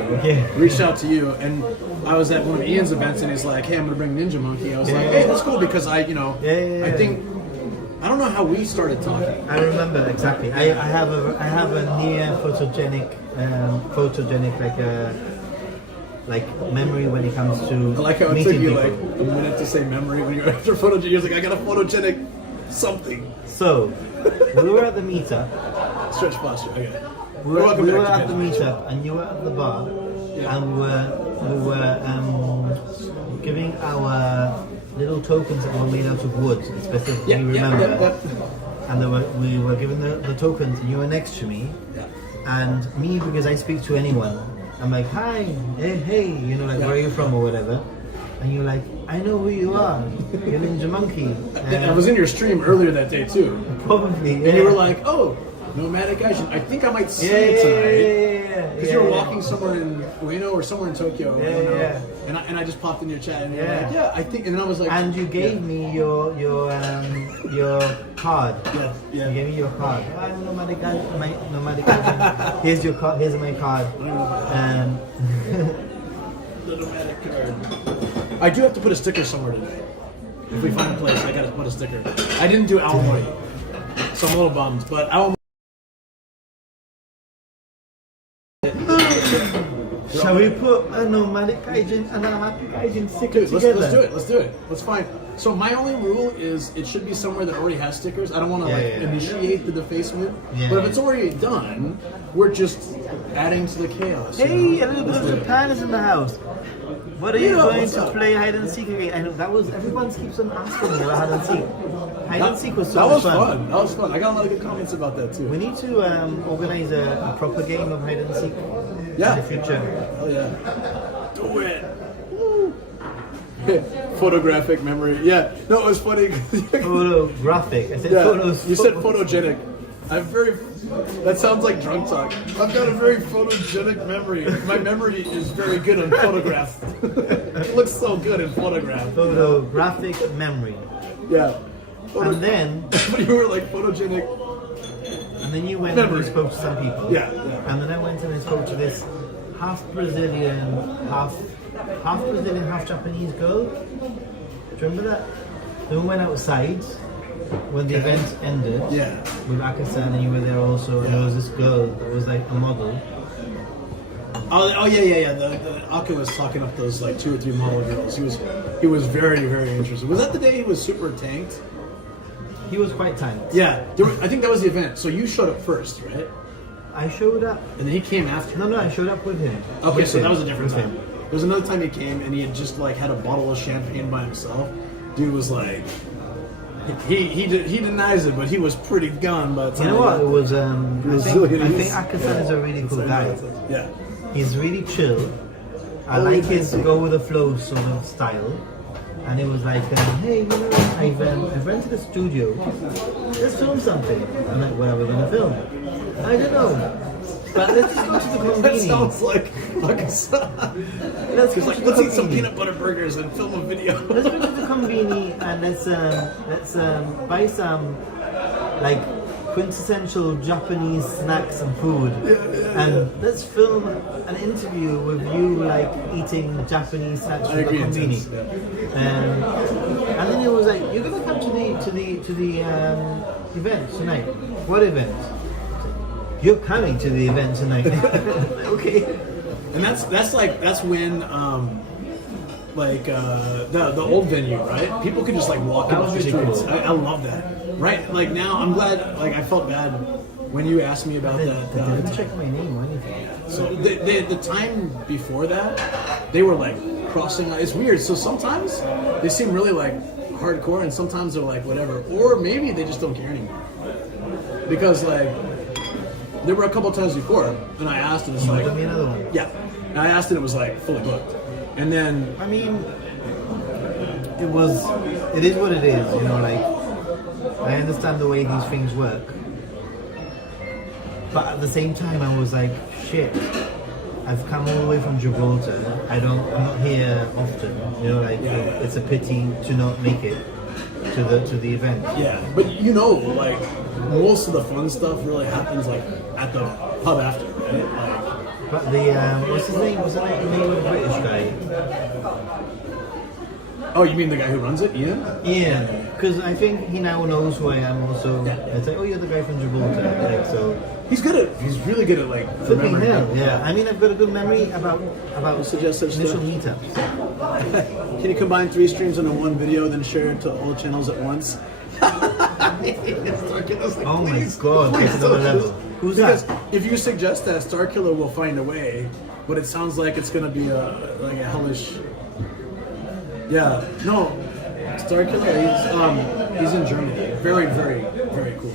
reached out to you, and I was at one of Ian's events, and he's like, hey, I'm gonna bring Ninja Monkey. I was like, hey, that's cool, because I think, I don't know how we started talking. I remember exactly. I have a near photogenic like memory when it comes to I like how it took you like a minute to say memory when you're after photogenic. You're like, I got a photogenic something. So, we were at the meetup. Stretch posture. Okay. We were at the meetup, and you were at the bar, and we were giving our little tokens that were made out of wood, specifically. Remember? And we were given the tokens, and you were next to me, and me, because I speak to anyone, I'm like, hi, hey, you know, like, where are you from or whatever, and you're like, I know who you are, you're Ninja Monkey. I was in your stream earlier that day too. Probably, and you were like, oh, Nomadic Asian. I think I might see it tonight. Because you were walking somewhere in Ueno or somewhere in Tokyo. And I just popped in your chat and you were like, I think. And then I was like, and you gave me your card. You gave me your card. I'm Nomadic Asian. Here's your card. Here's my card. The Nomadic card. I do have to put a sticker somewhere today. If we find a place, I gotta put a sticker. I didn't do Aomori, so I'm a little bummed. But Aomori. Shall we put a Nomadic Gaijin and a Happy Gaijin sticker together? Let's do it. Let's find. So my only rule is it should be somewhere that already has stickers. I don't want to initiate the defacement. But if it's already done, we're just adding to the chaos. Hey, a little bit of Japan is in the house. What are you going to play hide and seek again? I know that was everyone keeps on asking me about hide and seek. Hide and seek was so much fun. That was fun. I got a lot of good comments about that too. We need to organize a proper game of hide and seek in the future. Oh yeah. Do it. Photographic memory. Yeah. No, it was funny. Photographic. I said photos. You said photogenic. That sounds like drunk talk. I've got a very photogenic memory. My memory is very good in photographs. It looks so good in photographs. Photographic memory. Yeah. And then you were like photogenic. And then you went and you spoke to some people. Yeah. And then I went and I spoke to this half Brazilian, half Japanese girl. Do you remember that? Then we went outside when the event ended with Akita, and you were there also, and there was this girl that was like a model. Oh yeah. The Aka was talking up those like 2 or 3 model girls. He was very, very interested. Was that the day he was super tanked? He was quite tanked. Yeah, I think that was the event. So you showed up first, right? I showed up. And then he came after. No, I showed up with him. Okay, so that was a different time. There was another time he came and he had just like had a bottle of champagne by himself. Dude was like, he denies it, but he was pretty gone by the time. You know what? It was. I think Akita is a really cool guy. Yeah. He's really chill. I like his go with the flow sort of style. And it was like, hey, you know, I've rented a studio. Let's film something. I'm like, what are we gonna film? I don't know. But let's just go to the convenience. That sounds like let's eat some peanut butter burgers and film a video. Let's go to the convenience and let's buy some like quintessential Japanese snacks and food, and let's film an interview with you like eating Japanese snacks from the convenience. And then it was like, you're gonna come to the event tonight. What event? You're coming to the event tonight. Okay. And that's when the old venue, right? People could just like walk in the streets. Cool. I love that. Right? Like now I'm glad, like I felt bad when you asked me about that. They didn't check my name or anything. So the time before that, they were like crossing. It's weird. So sometimes they seem really like hardcore, and sometimes they're like whatever. Or maybe they just don't care anymore. Because like there were a couple times before, and I asked, and it's like, give me another one. Yeah. And I asked, and it was like fully booked. And then I mean, it is what it is. You know, like I understand the way these things work. But at the same time, I was like, shit. I've come all the way from Gibraltar. I'm not here often. You know, like it's a pity to not make it to the event. Yeah, but you know, like most of the fun stuff really happens like at the pub after, right? Like, But the what's his name? What's the name of the British guy? oh, you mean the guy who runs it, Ian? Ian. Because I think he now knows who I am. Also, it's like, oh, you're the guy from Gibraltar. Like so. He's really good at like Flipping remembering hell, people. yeah. I mean, I've got a good memory about Suggest such initial stuff. meetups. Can you combine 3 streams into one video, then share it to all channels at once? Oh my god, that's another level. Who's Because that? if you suggest that, Starkiller will find a way, but it sounds like it's gonna be a hellish. Yeah, no, Starkiller. He's in Germany. Very, very, very cool.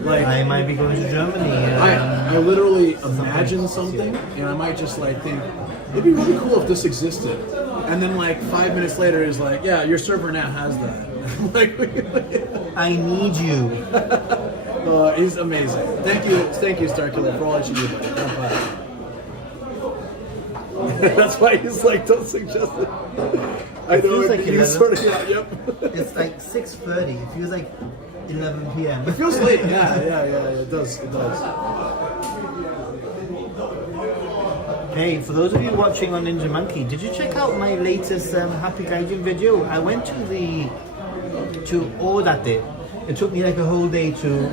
Like I might be going to Germany. I literally imagine something, and I might just like think it'd be really cool if this existed, and then like 5 minutes later, is like, yeah, your server now has that. Like, I need you. he's amazing. Thank you, Starkiller, for all that you do, buddy. That's why he's like, don't suggest it. I know feels like he's 11. sort of yep. It's like 6:30. It feels like 11 p.m. It feels late. Yeah. It does. Hey, for those of you watching on Ninja Monkey, did you check out my latest Happy Gaijin video? I went to Odate. It took me like a whole day to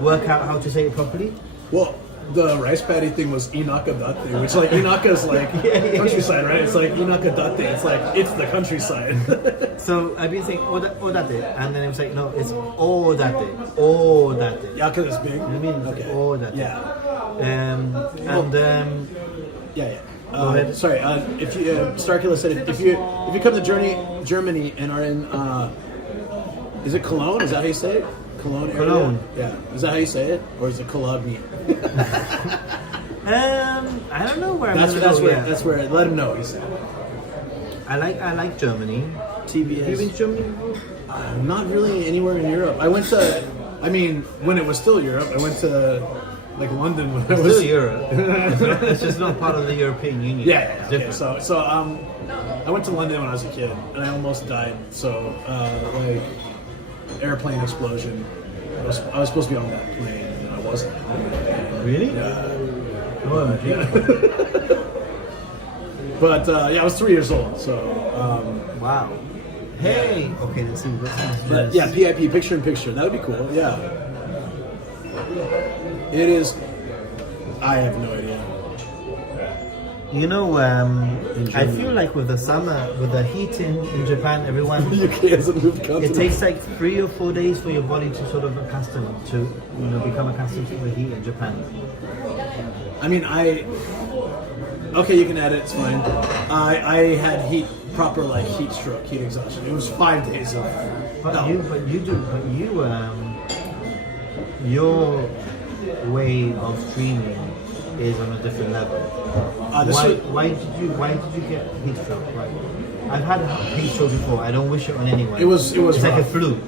work out how to say it properly. Well, the rice patty thing was Inaka Date, which like Inaka's like countryside, right? It's like Inaka Date. It's like it's the countryside. So I've been saying Odate, and then it was like, no, it's Odate. Yeah, because it's big. You know what I mean? It's Okay. Odate. Yeah. Yeah. Go ahead. Sorry. If you Starkiller said if you come to Germany and are in is it Cologne? Is that how you say it? Cologne area? Cologne. Yeah. Is that how you say it, or is it Cologne? I don't know where I'm That's gonna go. where. Yeah. That's where. Let him know. He said. I like Germany. TBS. Have you been to Germany before? Not really anywhere in Europe. I went to. I mean, when it was still Europe, I went to like London when it was Still Europe. It's just not part of the European Union. Yeah. It's Okay. different. So I went to London when I was a kid, and I almost died. So like airplane explosion. I was supposed to be on that plane, and I wasn't. Really? Yeah. Oh, Yeah. But yeah, I was 3 years old. So. Wow. Hey. Okay, let's see. But yeah, PIP, picture in picture. That would be cool. Yeah. It is. I have no idea. You know, I feel like with the summer, with the heat in Japan, everyone. UK hasn't moved It continent. takes like 3 or 4 days for your body to sort of become accustomed to the heat in Japan. I mean, okay, you can edit. It's fine. I had proper like heat stroke, heat exhaustion. It was 5 days of. Your way of streaming is on a different level. Why did you get heat stroke? Why? I've had heat stroke before. I don't wish it on anyone. It was It's like a rough. flu.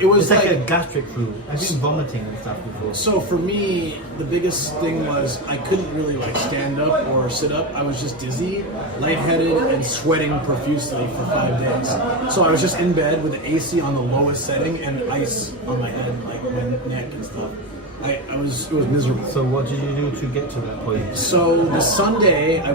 It was It's like a gastric flu. I've been vomiting and stuff before. So for me, the biggest thing was I couldn't really like stand up or sit up. I was just dizzy, lightheaded, and sweating profusely for 5 days. So I was just in bed with the AC on the lowest setting and ice on my head, like my neck and stuff. It was miserable. So what did you do to get to that point? So the Sunday I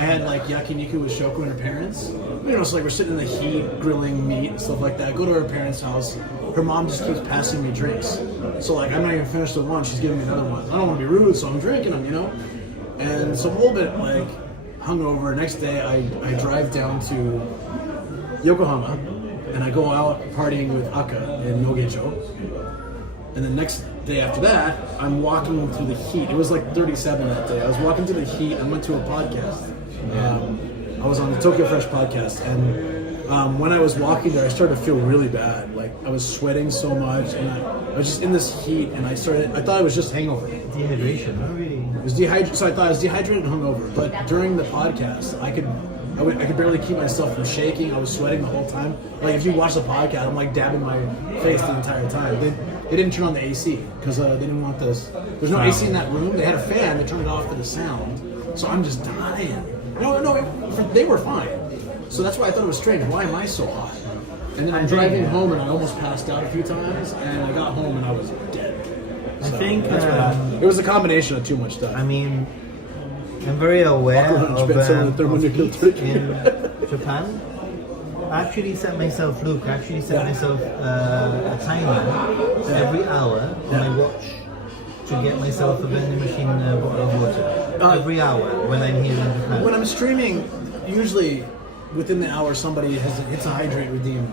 had like yakiniku with Shoko and her parents. You know, so like we're sitting in the heat, grilling meat and stuff like that. Go to her parents' house. Her mom just keeps passing me drinks. So like I'm not even finished with one, she's giving me another one. I don't want to be rude, so I'm drinking them, you know? And so I'm a little bit like hungover. Next day I drive down to Yokohama and I go out partying with Aka in Nogejo. And the next day after that, I'm walking through the heat. It was like 37 that day. I was walking through the heat and went to a podcast. I was on the Tokyo Fresh podcast, and when I was walking there, I started to feel really bad. Like I was sweating so much, and I was just in this heat, and I thought it was just hangover. Dehydration, not really. It was dehydrated, so I thought I was dehydrated and hungover. But during the podcast, I could I could barely keep myself from shaking. I was sweating the whole time. Like if you watch the podcast, I'm like dabbing my face the entire time. They didn't turn on the AC because they didn't want this. There's no AC in that room. They had a fan. They turned it off for the sound. So I'm just dying. No, they were fine. So that's why I thought it was strange. Why am I so hot? And then I'm driving home and I almost passed out a few times. And I got home and I was dead. I think it was a combination of too much stuff. I mean, I'm very aware of heat in Japan. I actually set myself, a timer every hour on my watch to get myself a vending machine bottle of water. Every hour when I'm here in Japan. When I'm streaming, usually within the hour somebody hits a hydrate redeem.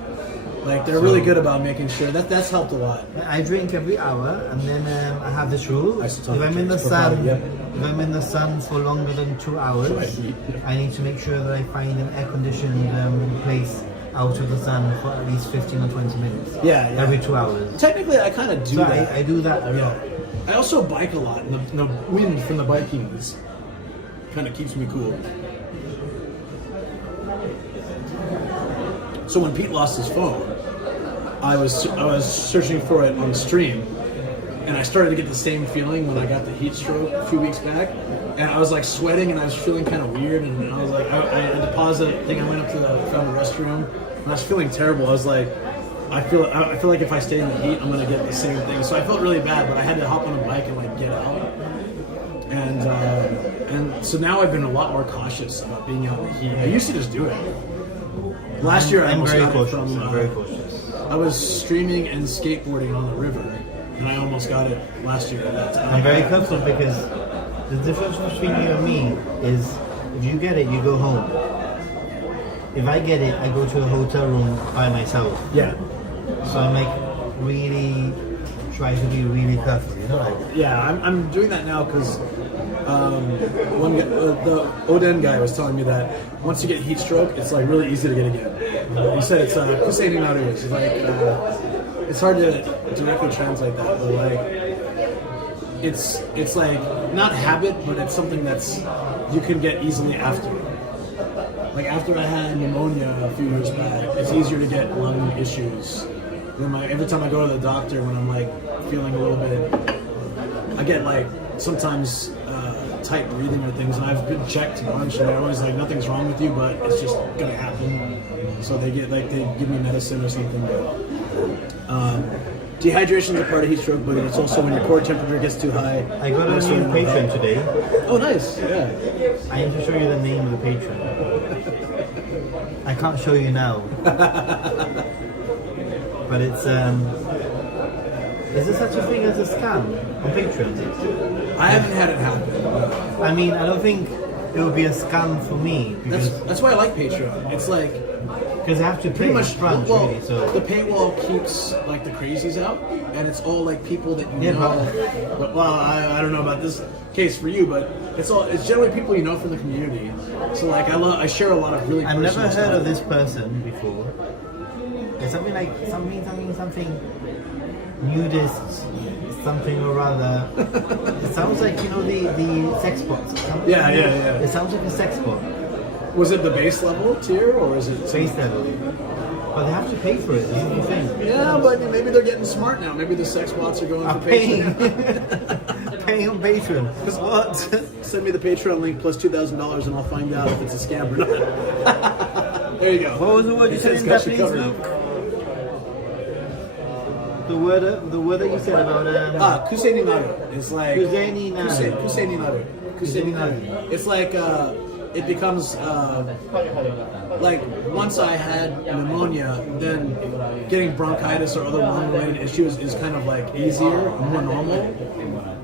Like they're really good about making sure that's helped a lot. I drink every hour, and then I have this rule: if I'm in the sun, for longer than 2 hours, I need to make sure that I find an air-conditioned place out of the sun for at least 15 or 20 minutes. Yeah. Every 2 hours. Technically, I kind of do that. I do that a lot. I also bike a lot, and the wind from the biking kind of keeps me cool. So when Pete lost his phone, I was searching for it on stream, and I started to get the same feeling when I got the heat stroke a few weeks back, and I was like sweating and I was feeling kind of weird, and I was like, I had to pause it. I think I went up to found the restroom, and I was feeling terrible. I was like, I feel like if I stay in the heat, I'm gonna get the same thing. So I felt really bad, but I had to hop on a bike and like get out, and so now I've been a lot more cautious about being out in the heat. I used to just do it. Last year I almost got it from. I'm very cautious. I was streaming and skateboarding on the river, and I almost got it last year. I'm very careful because the difference between you and me is if you get it, you go home. If I get it, I go to a hotel room by myself. Yeah. So I'm like really try to be really careful, you know? Like, yeah, I'm doing that now because one guy, the Oden guy was telling me that once you get heat stroke, it's like really easy to get again. He said it's kusei naru. It's like it's hard to directly translate that, but like it's like not habit, but it's something that's you can get easily after. Like after I had pneumonia a few years back, it's easier to get lung issues. Every time I go to the doctor when I'm like feeling a little bit, I get like sometimes tight breathing or things, and I've been checked a bunch, and they're always like, nothing's wrong with you, but it's just gonna happen. So they give me medicine or something. Dehydration is a part of heat stroke, but it's also when your core temperature gets too high. I got a new patron today. Oh, nice! Yeah. I need to show you the name of the patron. I can't show you now. But it's is there such a thing as a scam on Patreon? I haven't had it happen. I mean, I don't think it would be a scam for me. That's why I like Patreon. It's like because I have to pay much front, really. So the paywall keeps like the crazies out, and it's all like people that you know. But, well, I don't know about this case for you, but it's generally people you know from the community. So like I share a lot of really. I've never heard stuff. of this person before. It's something like something nudists, something or other. It sounds like the sex bots. Yeah. It sounds like a sex bot. Was it the base level tier or is it base level? But they have to pay for it. Is what you think? Yeah, but maybe they're getting smart now. Maybe the sex bots are going for paying. Paying on Patreon. What? Send me the Patreon link plus $2,000 and I'll find out if it's a scam or not. There you go. What was the word you said in Japanese, Luke? The word that you said about kusei ni naru. It's like kusei ni naru. Kusei ni naru. Kusei ni naru. It's like it becomes like once I had pneumonia, then getting bronchitis or other lung-related issues is kind of like easier, a more normal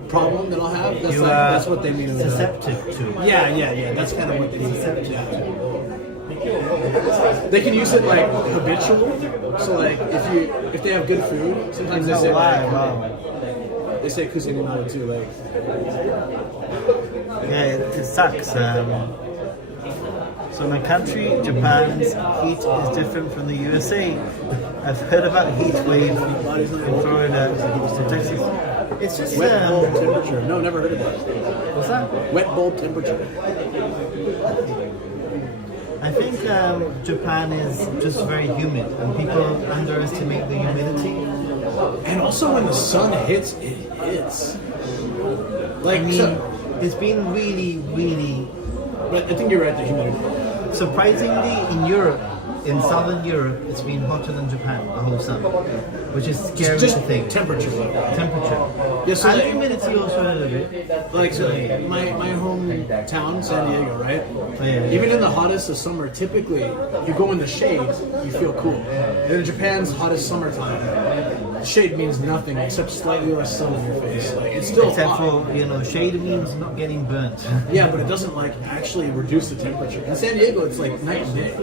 problem that I'll have. That's what they mean. Susceptible to. Yeah. That's kind of what they mean. They can use it like habitual. So like if they have good food, sometimes they say they say kusei ni naru too. Like yeah, it sucks. So my country, Japan's heat is different from the USA. I've heard about heat wave in Florida, Texas. It's just wet bulb temperature. No, never heard of that. What's that? Wet bulb temperature. I think Japan is just very humid, and people underestimate the humidity. And also when the sun hits, it hits. Like, I mean, it's been really, really. but I think you're right, the humidity. Surprisingly, in Europe, in southern Europe, it's been hotter than Japan the whole summer, which is scary Just to think. temperature level. Temperature. Yeah, so And like- humidity also a little bit. Like so my hometown, San Diego, right? Oh, yeah. Even in the hottest of summer, typically you go in the shade, you feel cool. And in Japan's hottest summertime, shade means nothing except slightly less sun in your face. Like it's still Except hot. for, shade means not getting burnt. Yeah, but it doesn't like actually reduce the temperature. In San Diego, it's like night and day.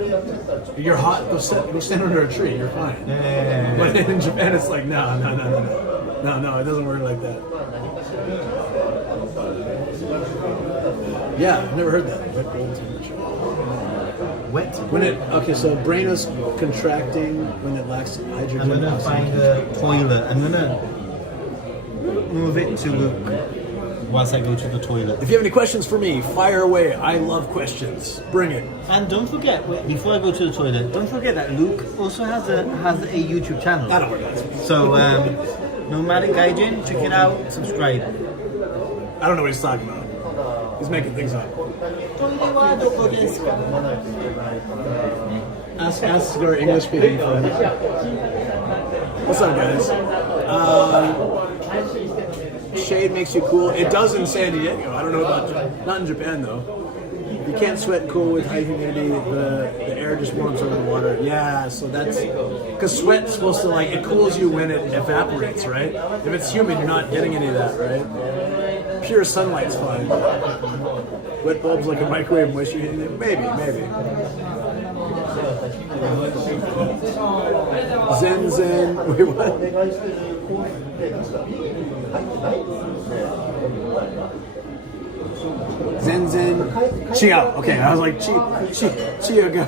You're hot, go stand under a tree, you're fine. Yeah. But in Japan, it's like no, it doesn't work like that. Yeah, I've never heard that. Wet brain temperature. Wet. So brain is contracting when it lacks hydrogen. I'm gonna find the toilet. I'm gonna move it to Luke whilst I go to the toilet. If you have any questions for me, fire away. I love questions. Bring it. And don't forget, wait, before I go to the toilet, don't forget that Luke also has a YouTube channel. I don't worry about it. So, Nomadic Gaijin, check it out, subscribe. I don't know what he's talking about. He's making things up. Ask our English speaking friends. What's up, guys? Shade makes you cool. It does in San Diego. I don't know about not in Japan though. You can't sweat cool with high humidity. The air just warms over the water. Yeah, so that's because sweat's supposed to it cools you when it evaporates, right? If it's humid, you're not getting any of that, right? Pure sunlight's fine. Wet bulbs like a microwave moisture hitting it? Maybe. Zen. Wait, what? Zen. Chia. Okay, I was like, Chia.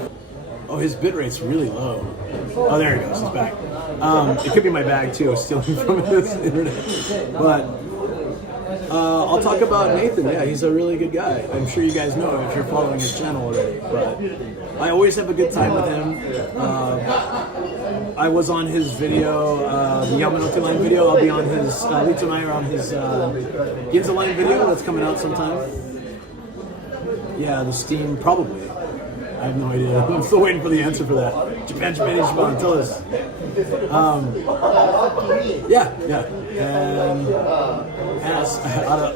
Oh, his bit rate's really low. Oh, there he goes. He's back. It could be my bag too, stealing from his internet. But I'll talk about Nathan. Yeah, he's a really good guy. I'm sure you guys know him if you're following his channel already. But I always have a good time with him. I was on his video, the Yamanote line video. I'll be on his, Lito and I are on his Ginza line video that's coming out sometime. Yeah, the Steam, probably. I have no idea. I'm still waiting for the answer for that. Japan, tell us. Yeah. And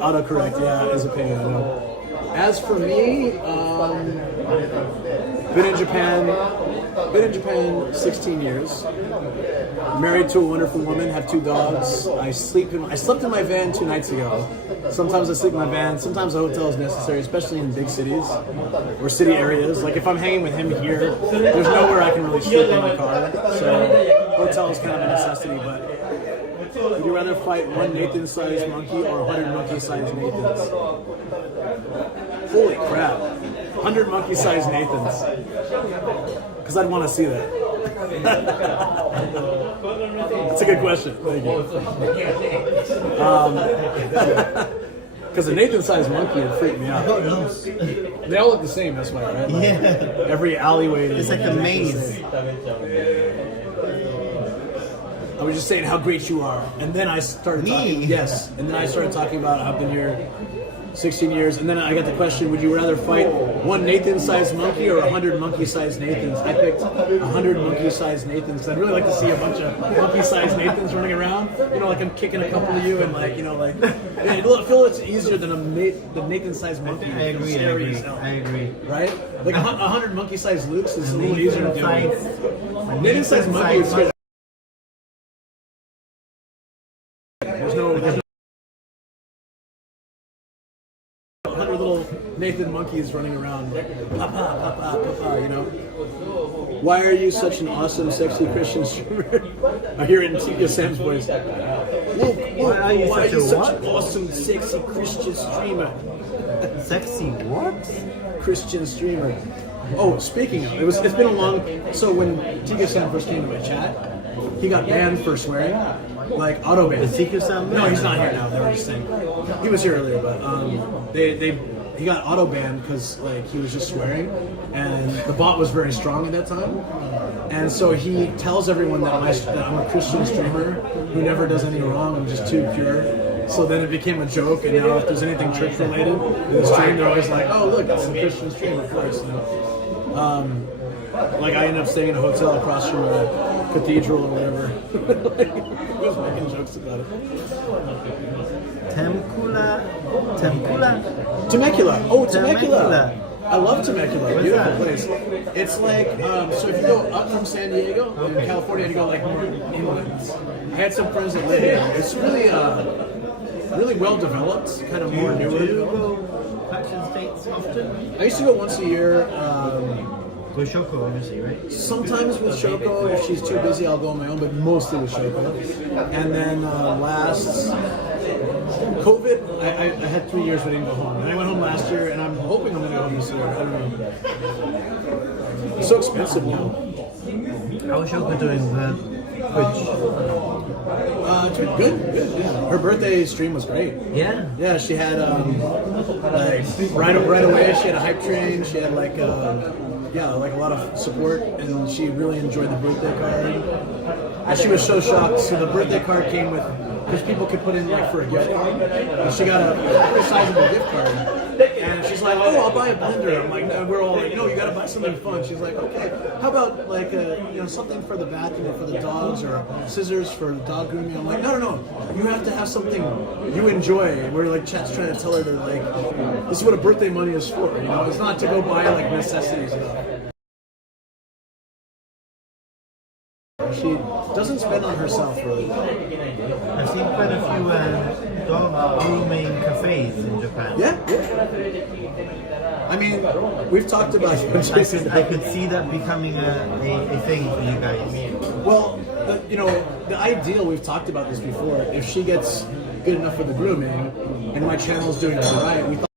autocorrect, yeah, is a pain, I know. As for me, been in Japan 16 years. Married to a wonderful woman, have 2 dogs. I slept in my van 2 nights ago. Sometimes I sleep in my van, sometimes a hotel is necessary, especially in big cities or city areas. Like if I'm hanging with him here, there's nowhere I can really sleep in my car. So hotel is kind of a necessity, but would you rather fight one Nathan-sized monkey or 100 monkey-sized Nathans? Holy crap. 100 monkey-sized Nathans. Because I'd want to see that. That's a good question. Thank you. Because a Nathan-sized monkey would freak me out. They all look the same, that's why, right? Yeah. Every alleyway. It's like a maze. I was just saying how great you are, and then I started talking. Yes, and then I started talking about I've been here 16 years, and then I got the question: would you rather fight one Nathan-sized monkey or 100 monkey-sized Nathans? I picked 100 monkey-sized Nathans. I'd really like to see a bunch of monkey-sized Nathans running around. Like I'm kicking a couple of you, and I feel it's easier than the Nathan-sized monkey. I agree. Right? Like 100 monkey-sized Lukes is a little easier to deal with. Nathan-sized monkey is scary. There's no 100 little Nathan monkeys running around, Why are you such an awesome, sexy Christian streamer? I hear it in Tika Sam's voice. Why are you such an awesome, sexy Christian streamer? Sexy what? Christian streamer. Oh, speaking of, it's been a long. So when Tika Sam first came to my chat, he got banned for swearing. Like auto ban. Is Tika Sam? No, he's not here now. They were just saying he was here earlier, but they he got auto banned because like he was just swearing, and the bot was very strong at that time. And so he tells everyone that I'm a Christian streamer who never does any wrong. I'm just too pure. So then it became a joke, and now if there's anything church related in the stream, they're always like, "Oh, look, it's a Christian stream, of course." You know? Like I ended up staying in a hotel across from a cathedral or whatever. Like, I was making jokes about it. Temecula. Oh, Temecula. I love Temecula. Beautiful place. It's like, so if you go up from San Diego in California, you go like more inland. I had some friends that live here. It's really, really well developed, kind of more newer. Do you go Faction States often? I used to go once a year. With Shoko, obviously, right? Sometimes with Shoko, if she's too busy, I'll go on my own, but mostly with Shoko. And then last COVID, I had 3 years but I didn't go home. And I went home last year, and I'm hoping I'm going to go home this year. I don't know. It's so expensive now. How is Shoko doing with Twitch? Good. Yeah. Her birthday stream was great. Yeah? Yeah, she had like right away. She had a hype train. She had like like a lot of support, and she really enjoyed the birthday card. And she was so shocked. So the birthday card came with, because people could put in like for a gift card, and she got a pretty sizable gift card. And she's like, "Oh, I'll buy a blender." I'm like, no, we're all like, "No, you got to buy something fun." She's like, "Okay, how about like something for the bathroom or for the dogs, or scissors for the dog grooming?" I'm like, "No, you have to have something you enjoy." Where like chat's trying to tell her to like, this is what a birthday money is for. You know, it's not to go buy like necessities stuff. She doesn't spend on herself really. I've seen quite a few dog grooming cafes in Japan. Yeah. I mean, we've talked about it. I could see that becoming a thing for you guys. Well, the ideal, we've talked about this before, if she gets good enough for the grooming, and my channel's doing it right, we thought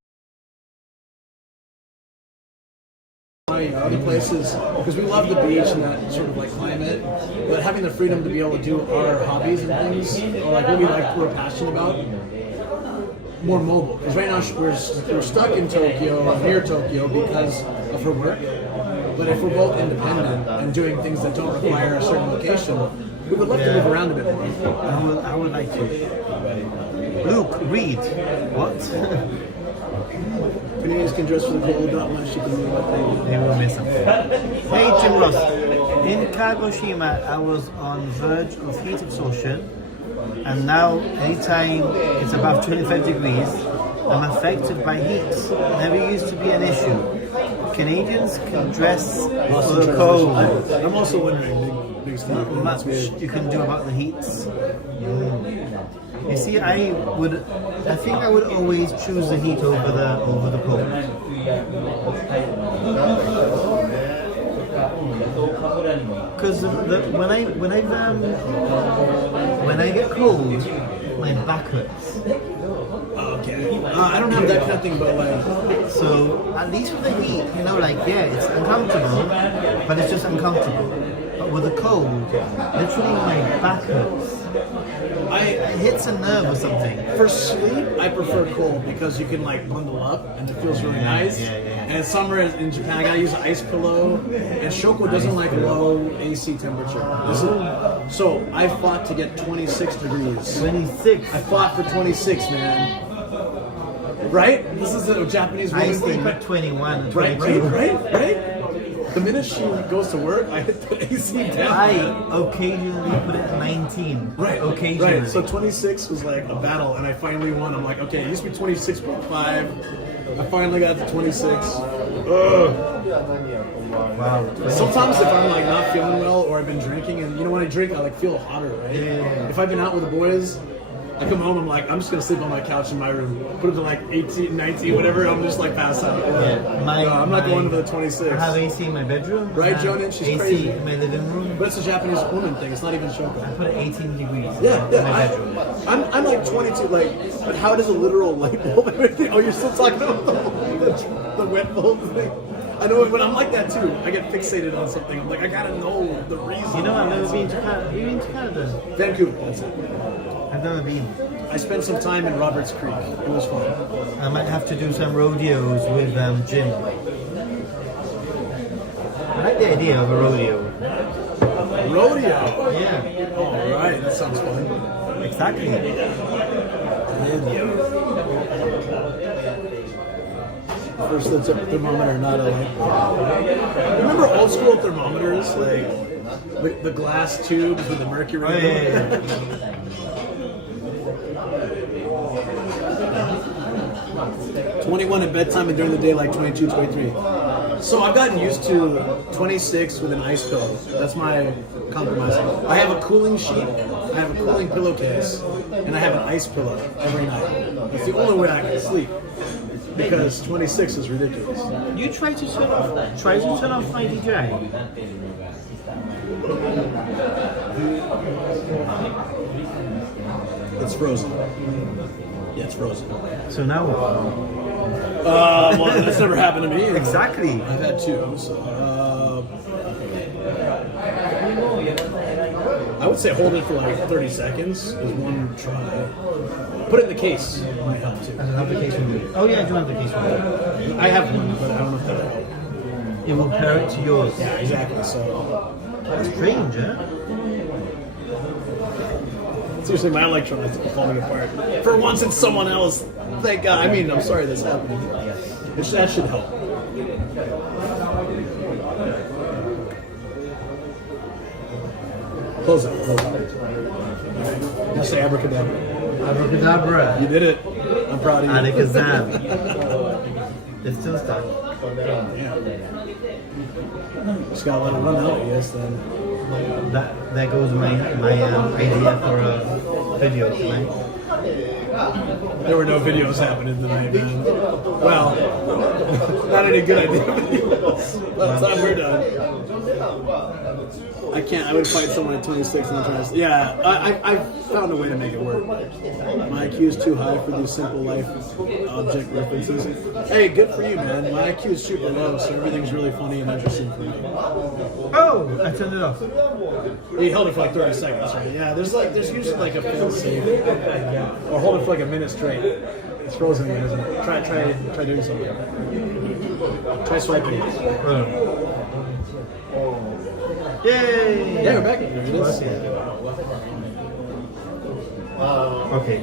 other places, because we love the beach and that sort of like climate, but having the freedom to be able to do our hobbies and things, or like what we're passionate about, more mobile. Because right now we're stuck in Tokyo, near Tokyo, because of her work. But if we're both independent and doing things that don't require a certain location, we would love to move around a bit more. I would like to. Luke, read. What? Canadians can dress for the cold, not much you can do about things. They will miss something. Hey Jim Ross, in Kagoshima I was on verge of heat exhaustion, and now anytime it's above 25 degrees I'm affected by heat. Never used to be an issue. Canadians can dress for the cold. I'm also wondering, big Not much you can do about the heat. You see, I think I would always choose the heat over the cold. Because when I get cold, my back hurts. Okay. I don't have that kind of thing, but like. So at least with the heat, it's uncomfortable, but it's just uncomfortable. But with the cold, literally my back hurts. It hits a nerve or something. For sleep, I prefer cold because you can like bundle up and it feels really nice. Yeah. And summer in Japan, I gotta use an ice pillow. And Shoko doesn't like low AC temperature. So I fought to get 26 degrees. 26. I fought for 26, man. Right? This is a Japanese I woman sleep thing. at 21, 22. Right? The minute she goes to work, I hit the AC down. I occasionally put it at 19. Right, occasionally. Right. So 26 was like a battle, and I finally won. I'm like, okay, it used to be 26.5. I finally got to 26. Ugh. Wow. Sometimes if I'm like not feeling well or I've been drinking, and when I drink, I like feel hotter, right? Yeah. If I've been out with the boys, I come home, I'm like, I'm just gonna sleep on my couch in my room. Put it to like 18, 19, whatever. I'm just like pass out. Yeah. I'm not going to the 26. I have AC in my bedroom. Right, Jonan? She's AC crazy. in my living room. But it's a Japanese woman thing. It's not even Shoko. I put it 18 degrees in my bedroom. I'm like 22. Like, but how does a literal light bulb? Oh, you're still talking about the wet bulb thing? I know, but I'm like that too. I get fixated on something. I'm like, I gotta know the reason. I've never been to Canada. Have you been to Canada? Vancouver. That's it. I've never been. I spent some time in Roberts Creek. It was fun. I might have to do some rodeos with Jim. I like the idea of a rodeo. Rodeo. Yeah, All right, that sounds fun. exactly. First, the thermometer, not a light bulb. Remember old school thermometers, like the glass tubes with the mercury? Oh, yeah. 21 at bedtime and during the day like 22, 23. So I've gotten used to 26 with an ice pillow. That's my compromise. I have a cooling sheet, I have a cooling pillowcase, and I have an ice pillow every night. That's the only way I can sleep. Because 26 is ridiculous. You try to turn off my DJI. It's frozen. Yeah, it's frozen. So now what? Well, that's never happened to me. Exactly. I've had two. So, I would say hold it for like 30 seconds is one try. Put it in the case. Might help too. I don't have the case with me. Oh yeah, I do have the case with me. I have one, but I don't know if that'll help. It will pair it to yours. Yeah, exactly. So, That's strange, huh? seriously, my electronics are falling apart. For once, it's someone else. Thank God. I mean, I'm sorry this happened. That should help. Close it. Close it. Now say abracadabra. Abracadabra. You did it. I'm proud of you. Alakazam. It's still stuck. Yeah. Just gotta let it run out, I guess, then. There goes my idea for a video tonight. There were no videos happening tonight, man. Well, not any good idea videos. By the time we're done. I can't. I would fight someone at 26 and I'm trying to. Yeah, I found a way to make it work. My IQ is too high for these simple life object references. Hey, good for you, man. My IQ is super low, so everything's really funny and interesting for me. Oh, I turned it off. You held it for like 30 seconds, right? Yeah, there's usually like a fail safe. Or hold it for like a minute straight. It's frozen again, isn't it? Try doing something. Try swiping. Yay! Yeah, we're back. There it is. Okay.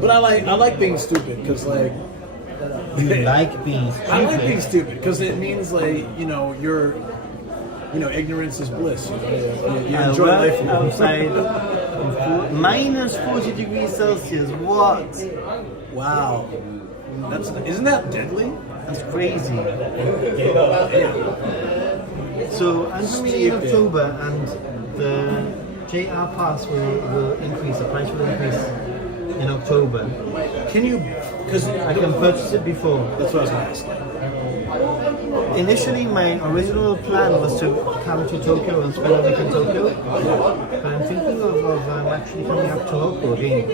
But I like being stupid because like You like being stupid. I like being stupid because it means like ignorance is bliss. You enjoy life outside minus 40 degrees Celsius. What? Wow, isn't that deadly? That's crazy. So I'm coming in October, and the JR pass will increase. The price will increase in October. Can you? Because I can purchase it before. That's what I was going to ask. Initially, my original plan was to come to Tokyo and spend a week in Tokyo. But I'm thinking of actually coming up to Tokyo again.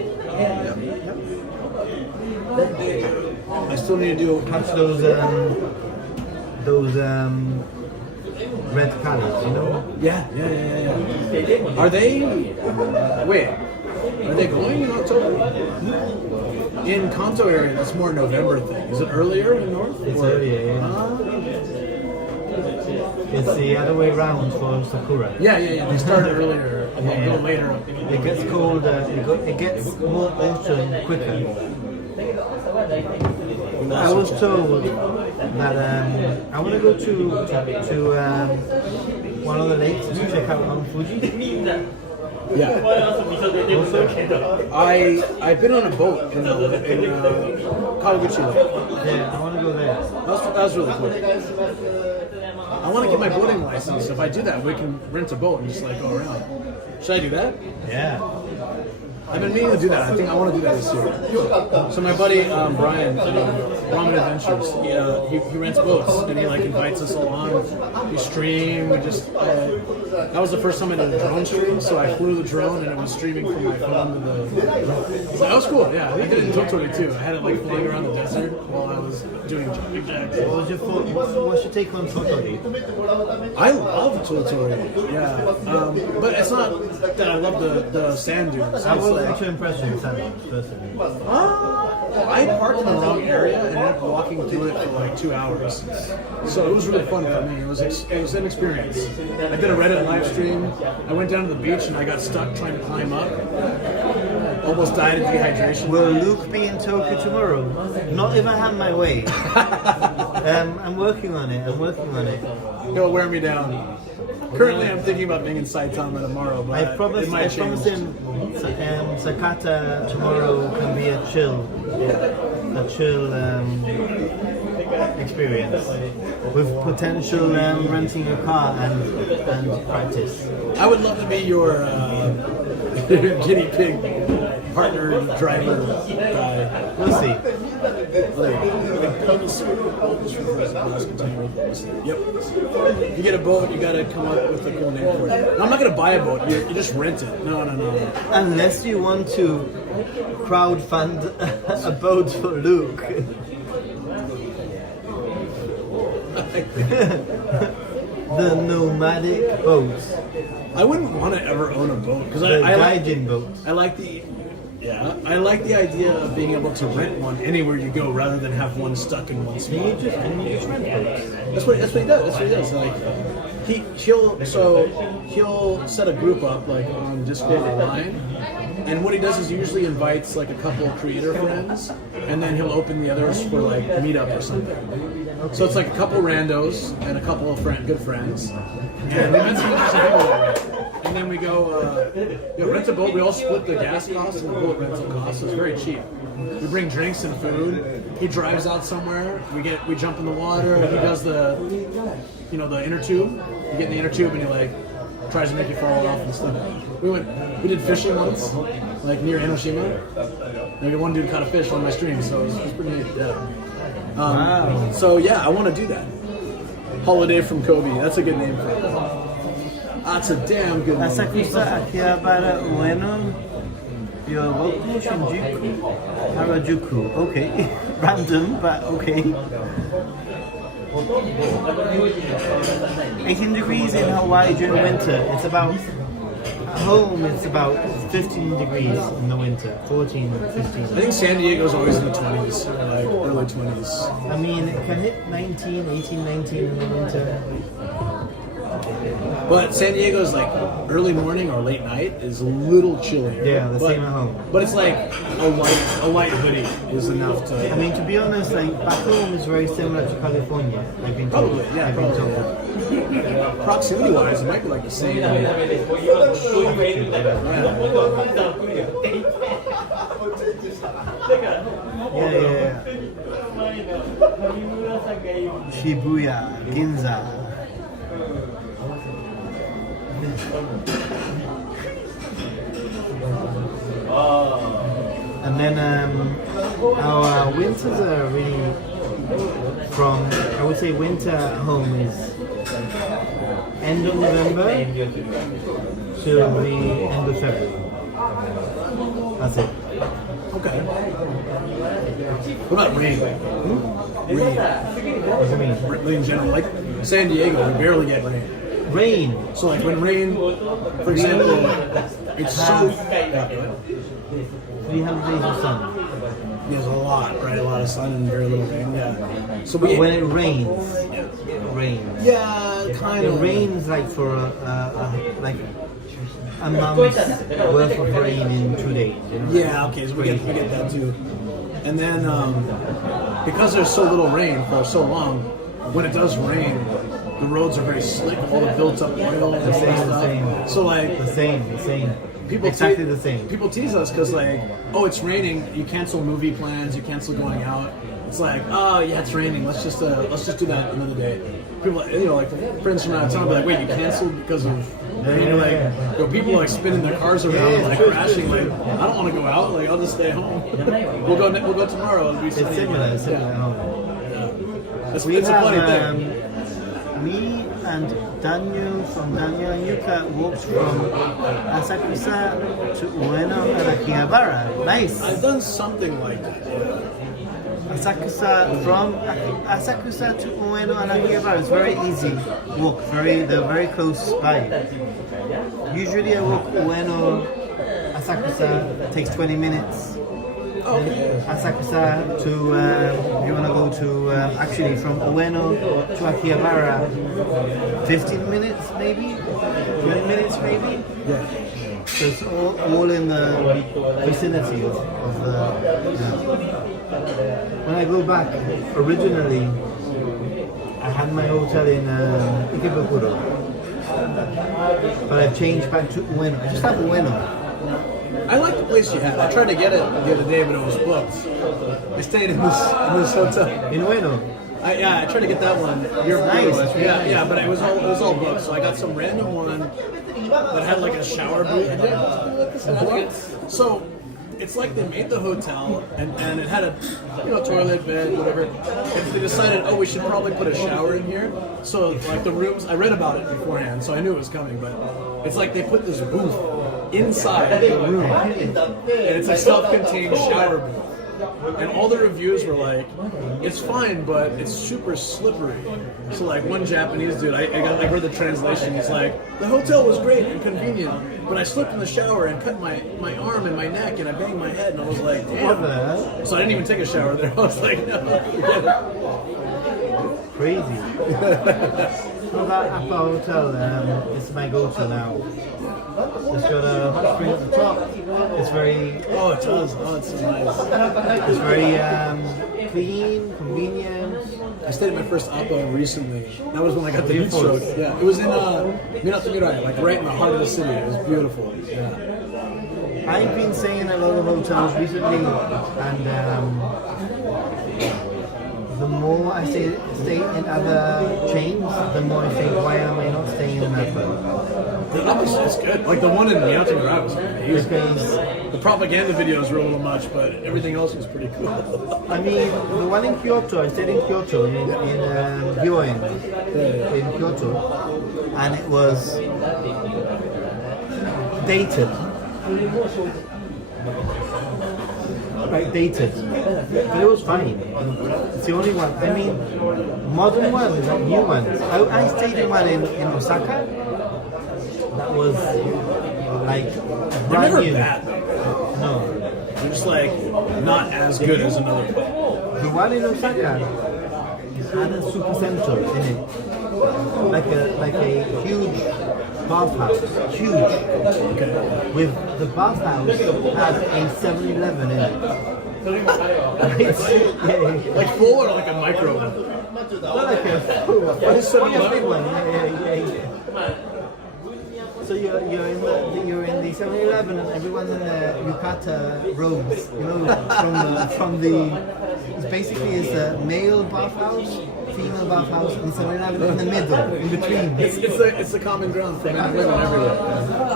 I still need to do Catch those red colors, you know? Yeah. Are they? Wait. Are they going in October? In Kanto area, that's more a November thing. Is it earlier in North? It's earlier, yeah. It's the other way around for Sakura. Yeah. They started earlier, a little later. It gets colder, it gets more autumn quicker. I was told that I want to go to one of the lakes to check out Mount Fuji. Yeah. I've been on a boat in Kawaguchi Lake. Yeah, I want to go there. That was really cool. I want to get my boating license. If I do that, we can rent a boat and just like go around. Should I do that? Yeah. I've been meaning to do that. I think I want to do that this year. So my buddy Brian, Ramen Adventures, he rents boats and he like invites us along. We stream. We just that was the first time I did a drone stream. So I flew the drone and it was streaming from my phone to So that was cool. Yeah, I did it in Totori too. I had it like flying around the desert while I was doing jumping jacks. What's your take on Totori? I love Totori. Yeah, but it's not that I love the sand dunes. How It's was like, your impression of Sandals, personally? I parked in the wrong area and ended up walking through it for like 2 hours. So it was really fun for me. It was an experience. I did a Reddit live stream. I went down to the beach and I got stuck trying to climb up. Almost died of dehydration. Will Luke be in Tokyo tomorrow? Not if I have my way. I'm working on it. He'll wear me down. Currently, I'm thinking about being in Saitama tomorrow, but I promise him Sakata tomorrow can be a chill experience with potential renting a car and practice. I would love to be your guinea pig partner driver guy. We'll see. Yep. If you get a boat, you gotta come up with a cool name for it. No, I'm not gonna buy a boat. You just rent it. No. Unless you want to crowdfund a boat for Luke. The nomadic boat. I wouldn't want to ever own a boat because The I like gaijin boat. I like the idea of being able to rent one anywhere you go rather than have one stuck in one spot. Can you just rent boats? That's what he does. Like he'll set a group up like on Discord online, and what he does is he usually invites like a couple of creator friends, and then he'll open the others for like meetup or something. So it's like a couple randos and a couple of good friends, and we met some people already. And then we go rent a boat. We all split the gas costs and the boat rental costs. So it's very cheap. We bring drinks and food. He drives out somewhere. We jump in the water. He does the inner tube. You get in the inner tube and he like tries to make you fall off and stuff. We did fishing once, like near Enoshima. Maybe one dude caught a fish on my stream, so it was pretty neat. Yeah. Wow. So yeah, I want to do that. Holiday from Kobe. That's a good name for it. That's a damn good name. Asakusa Akihabara Ueno Yowoku Shinjuku Harajuku. Okay. Random, but okay. 18 degrees in Hawaii during winter. It's about at home it's about 15 degrees in the winter. 14, 15. I think San Diego's always in the 20s, like early 20s. I mean, it can hit 19, 18, 19 in the winter. But San Diego's like early morning or late night is a little chilly. Yeah, the same at home. But it's like a light hoodie is enough to. I mean, to be honest, like back home is very similar to California. I've been told. Probably, yeah, I've been told. Proximity wise, it might be like the same. Yeah. Yeah. Shibuya, Ginza. And then our winters are really from, I would say winter at home is end of November till the end of February. That's it. Okay. What about rain? Rain. What do you mean? Rain in general. Like San Diego, we barely get rain. Rain. So like when rain, for example, it's so... 300 days of sun. There's a lot, right? A lot of sun and very little rain. Yeah. So But when it rains, it rains. Yeah, kind It of. rains like for like a month's worth of rain in 2 days. You know? Yeah, okay, so we get that too. And then because there's so little rain for so long, when it does rain, the roads are very slick, all the built up oil and all that stuff. So like The same. people Exactly the same. People tease us because like, oh, it's raining. You cancel movie plans. You cancel going out. It's like, oh yeah, it's raining. Let's just do that another day. People, like friends from out of town, be like, wait, you canceled because of rain? People like spinning their cars around, like crashing. Like, I don't want to go out. Like, I'll just stay home. We'll go tomorrow. It'll be sunny. It's similar. It's similar. Yeah. It's We a funny have thing. me and Daniel and Yuka walked from Asakusa to Ueno and Akihabara. Nice. I've done something like that. From Asakusa to Ueno and Akihabara is very easy walk. They're very close by. Usually I walk Ueno, Asakusa. It takes 20 minutes. Okay. Asakusa to you want to go to actually from Ueno to Akihabara 15 minutes maybe 20 minutes maybe. Yeah. So it's all in the vicinity of the when I go back originally I had my hotel in Ikebukuro, but I've changed back to Ueno. I just have Ueno. I like the place you had. I tried to get it the other day, but it was booked. I stayed in this hotel. In Ueno. I tried to get that one. You're nice. Yeah, but it was all booked. So I got some random one that had like a shower booth in it. So it's like they made the hotel and it had a toilet, bed, whatever. And they decided, we should probably put a shower in here. So like the rooms, I read about it beforehand, so I knew it was coming. But it's like they put this booth inside the room, and it's a self-contained shower booth. And all the reviews were like, it's fine, but it's super slippery. So like one Japanese dude, I heard the translation, he's like, the hotel was great and convenient, but I slipped in the shower and cut my arm and my neck and I banged my head and I was like, damn. So I didn't even take a shower there. I was like, no. Crazy. So that Appa Hotel is my go-to now. It's got a hot spring at the top. It's very... Oh, it does. Oh, it's so nice. It's very clean, convenient. I stayed at my first Appa recently. That was when I got the heat stroke. Yeah, it was in Minatomirai, like right in the heart of the city. It was beautiful. Yeah. I've been staying in a lot of hotels recently, and the more I stay in other chains, the more I think, why am I not staying in that one? The Appa's good. Like the one in Minatomirai was amazing. Because the propaganda videos were a little much, but everything else was pretty cool. I mean, the one in Kyoto, I stayed in Kyoto, in Gyoen, in Kyoto, and it was dated. Right, dated. But it was fine. It's the only one. I mean, modern ones, not new ones. I stayed in one in Osaka. That was like They're never new. bad. No. They're just like not as good as another place. The one in Osaka had a super center in it, like a huge bathhouse, huge. Okay. With the bathhouse had a 7-Eleven in it. Like full or like a micro? Not like a full, a big one. Yeah. So you're in the 7-Eleven and everyone's in their yukata robes, from the it's basically a male bathhouse, female bathhouse, and 7-Eleven in the middle, in between. It's the common ground for men and women everywhere.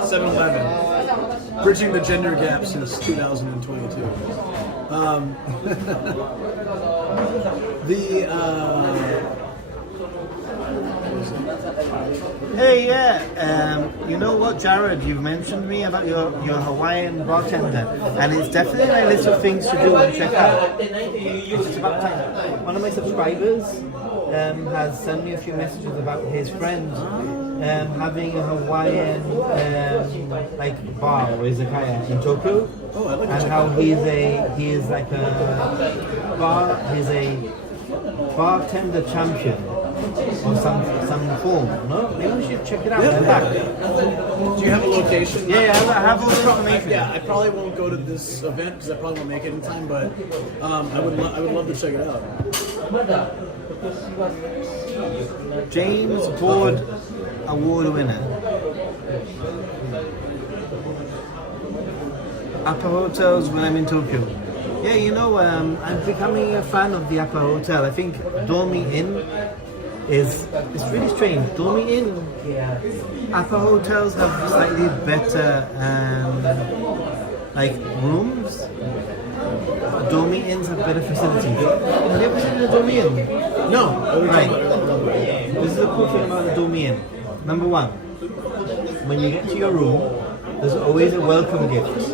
7-Eleven, bridging the gender gap since 2022. Hey, you know what, Jared? You've mentioned me about your Hawaiian bartender, and it's definitely my list of things to do and check out. It's about time. One of my subscribers has sent me a few messages about his friend having a Hawaiian like bar or izakaya in Tokyo, and how he's a bartender champion. Or some form, no? Maybe we should check it out. Yeah. Do you have a location? Yeah, I have all the information. I probably won't go to this event because I probably won't make it in time, but I would love to check it out. James Board Award winner. Appa Hotels when I'm in Tokyo. Yeah, I'm becoming a fan of the Appa Hotel. I think Dormi Inn it's really strange. Dormi Inn, Appa Hotels have slightly better rooms. Dormi Inns have better facilities. Have you ever seen a Dormi Inn? No. Right. this is the cool thing about the dormien. Number one, when you get to your room, there's always a welcome gift.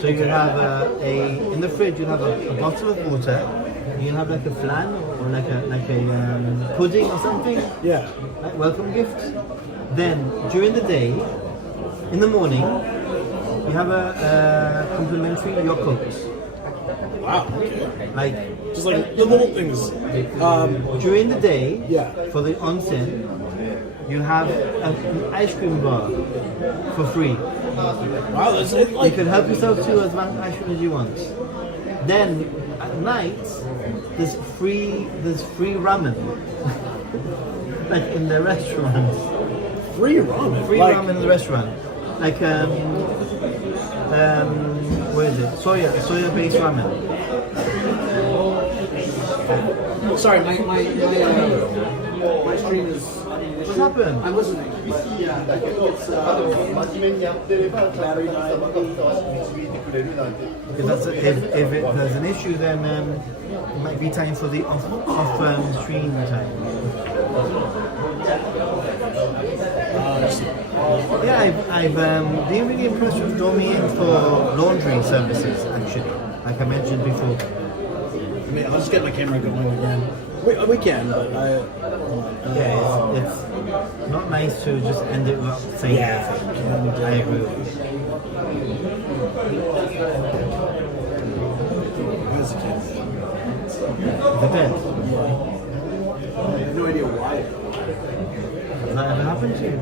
So you can have in the fridge you'll have a bottle of water, you can have like a flan or like a pudding or something. Yeah. Like welcome gift. Then during the day, in the morning, you have a complimentary yogurt. Wow. Okay. Like Just like the little things. during the day, Yeah. for the onsen, you have an ice cream bar for free. Wow, that's You like can help yourself to as much ice cream as you want. Then at night, there's free ramen, like in the restaurant. free ramen. Free like, ramen in the restaurant, like what is it? Soya-based ramen. Sorry, my stream is. What happened? I'm listening. But yeah, I think it's battery died. If there's an issue, then it might be time for the off stream time. Yeah, I've been really impressed with Dormien for laundry services, actually, like I mentioned before. I mean, let's get my camera going again. We can, but Yeah, it's not nice to just end it without saying anything. I agree with you. Where's the camera? The bed. I have no idea why. Has that ever happened to you?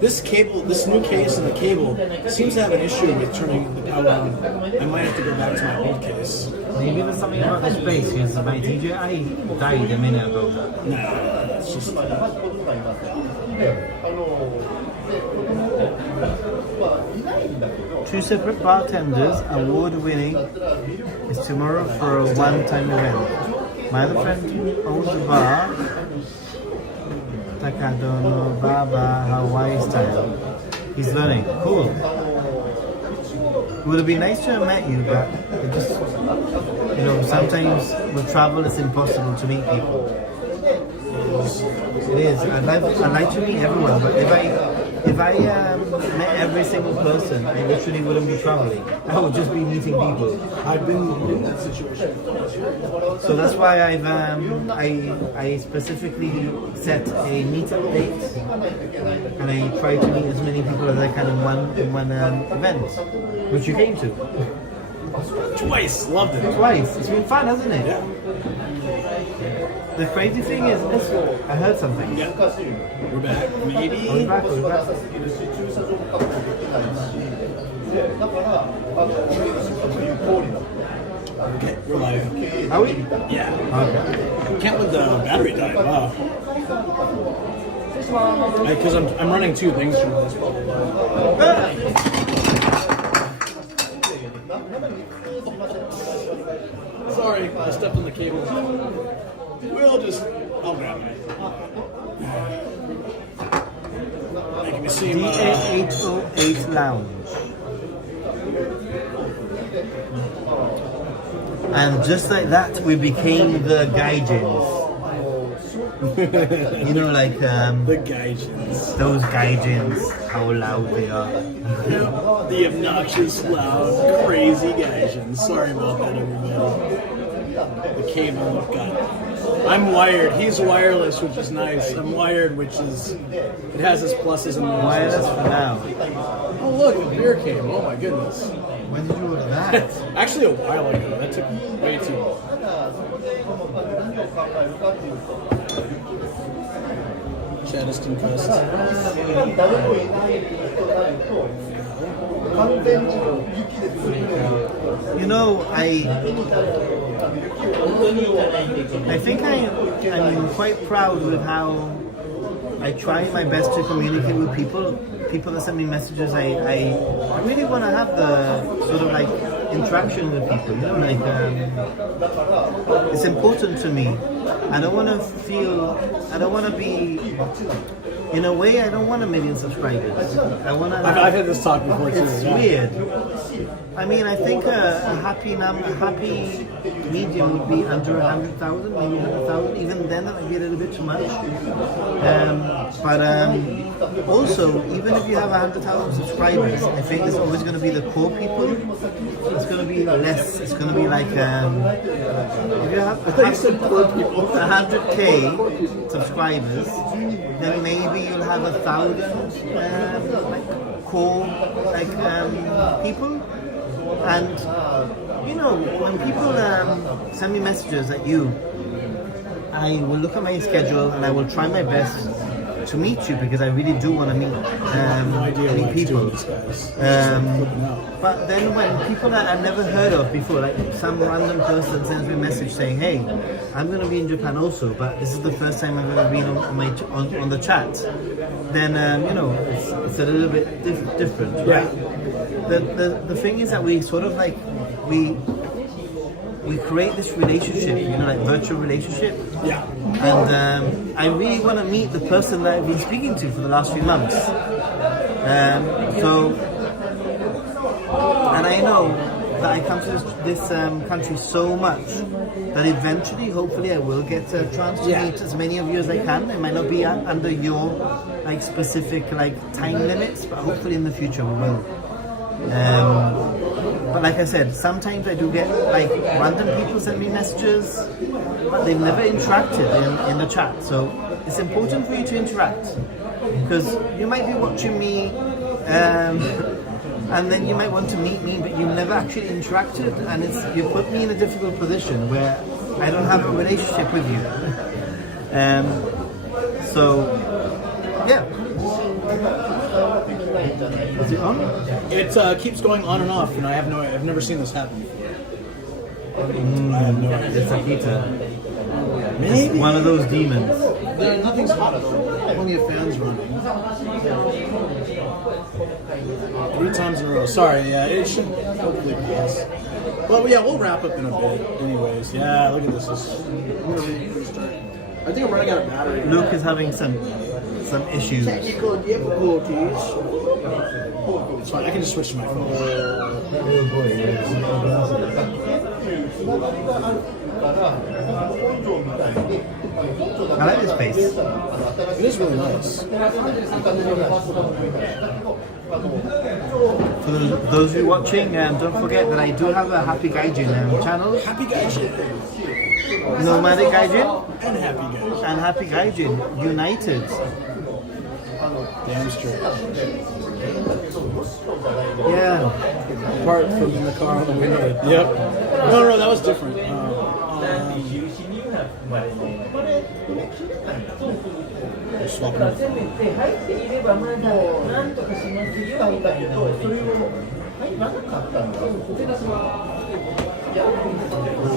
This cable, this new case and the cable seems to have an issue with turning the power on. I might have to go back to my old case. Maybe there's something about the space, because my DJI died a minute ago. Nah, it's just. Two separate bartenders, award-winning, is tomorrow for a one-time event. My other friend owns a bar, Takadono Baba Hawaii style. He's learning. Cool. It would have been nice to have met you, but it just, sometimes with travel it's impossible to meet people. It is. I'd like to meet everyone, but if I met every single person, I literally wouldn't be traveling. I would just be meeting people. I've been in that situation. So that's why I specifically set a meetup date, and I try to meet as many people as I can in one event, which you came to Twice, loved it. twice. It's been fun, hasn't it? Yeah. The crazy thing is, I heard something. Yeah. We're back. Maybe. Are we back? Okay, we're live. Are we? Yeah. Okay. Can't let the battery die. Wow. Because I'm running two things from this. Sorry, I stepped on the cable. I'll grab it. Making me seem. DA808 Lounge. And just like that, we became the gaijins. Like The gaijins. those gaijins, how loud they are. The obnoxious, loud, crazy gaijins. Sorry about that, everybody. The cable got. I'm wired. He's wireless, which is nice. I'm wired, which is. It has its pluses and minuses. Wireless for now. Oh, look, a beer came. Oh, my goodness. When did you order that? Actually, a while ago. That took way too long. Chad is concussed. I think I'm quite proud with how I try my best to communicate with people that send me messages. I really want to have the sort of like interaction with people, it's important to me. I don't want to be in a way, I don't want 1 million subscribers. I want to. I've had this talk before too. It's weird. I mean, I think a happy medium would be under 100,000, maybe 100,000. Even then, that might be a little bit too much. But also, even if you have 100,000 subscribers, I think there's always going to be the core people. It's going to be less. It's going to be like if you have 100k subscribers, then maybe you'll have 1,000 like core people. And you know, when people send me messages at you, I will look at my schedule and I will try my best to meet you because I really do want to meet any people. But then when people that I've never heard of before, like some random person sends me a message saying, "Hey, I'm going to be in Japan also, but this is the first time I've ever been on the chat," then you know, it's a little bit different, right? The thing is that we sort of like we create this relationship, you know, like virtual relationship. Yeah. And I really want to meet the person that I've been speaking to for the last few months. And I know that I come to this country so much that eventually, hopefully, I will get a chance to meet as many of you as I can. It might not be under your like specific like time limits, but hopefully in the future we will. But like I said, sometimes I do get like random people send me messages, but they've never interacted in the chat. So it's important for you to interact because you might be watching me and then you might want to meet me, but you've never actually interacted, and you put me in a difficult position where I don't have a relationship with you. So yeah. Is it on? It keeps going on and off, and I've never seen this happen before. I have no idea. It's Akita. Maybe It's one of those demons. nothing's hot though. Plenty of fans running. 3 times in a row. Sorry, yeah, it should hopefully pass. Well, yeah, we'll wrap up in a bit. Anyways, yeah, look at this. I think I'm running out of battery. Luke is having some issues. Technical difficulties. It's fine. I can just switch to my phone. I like this place. It is really nice. For those of you watching, don't forget that I do have a Happy Gaijin channel. Happy Gaijin. Nomadic Gaijin And Happy Gaijin. and Happy Gaijin United. Damn straight. Yeah. Apart from in the car on the way. Yep. No, that was different. Swapping it.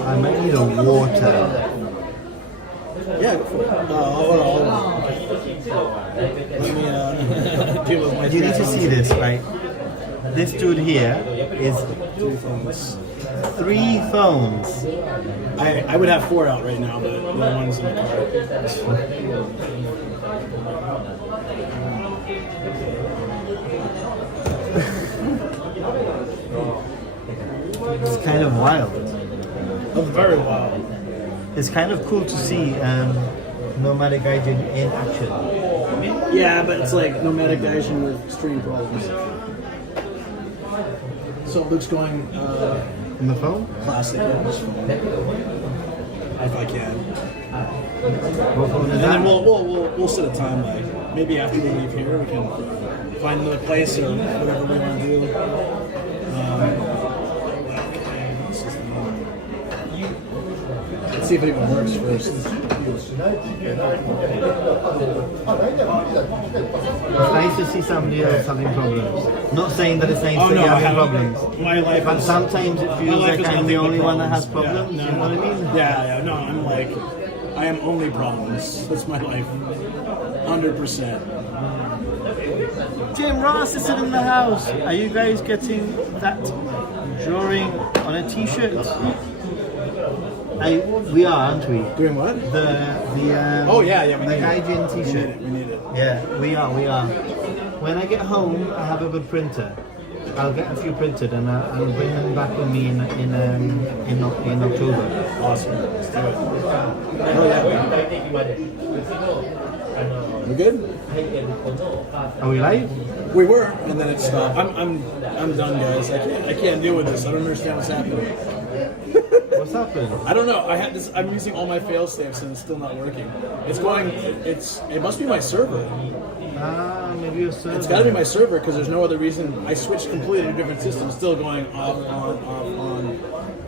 I might need a water. Yeah, go for it. Hold on. Let me deal with my You need to see this, right? This dude here is 3 phones. I would have 4 out right now, but the one's in the car. It's kind of wild. That's very wild. It's kind of cool to see Nomadic Gaijin in action. Yeah, but it's like nomadic Gaijin with stream problems. So Luke's going In the phone? classic, yeah, just phone. If I can. What phone is And then that? we'll set a time, like maybe after we leave here, we can find another place or whatever we want to do. Let's see if it even works first. It's nice to see somebody else having problems. Not saying that it's nice Oh that no, you're I having haven't. problems. My life But is, sometimes it my feels life like is I'm nothing the but only one that has problems. problems. Yeah, You know what I mean? Yeah, no, I'm like, I am only problems. That's my life. 100%. Jim Ross is in the house. Are you guys getting that drawing on a t-shirt? We are, aren't we? Doing what? Oh yeah, we the need it. Gaijin T-shirt. We need it. Yeah, we are. When I get home, I have a good printer. I'll get a few printed and I'll bring them back with me in October. Awesome. Let's do it. Oh yeah. We good? Are we live? We were, and then it stopped. I'm done, guys. I can't deal with this. I don't understand what's happening. What's happened? I don't know. I had this. I'm using all my fail safes and it's still not working. It's going. It must be my server. Maybe your server. It's got to be my server because there's no other reason. I switched completely to a different system. Still going off, on.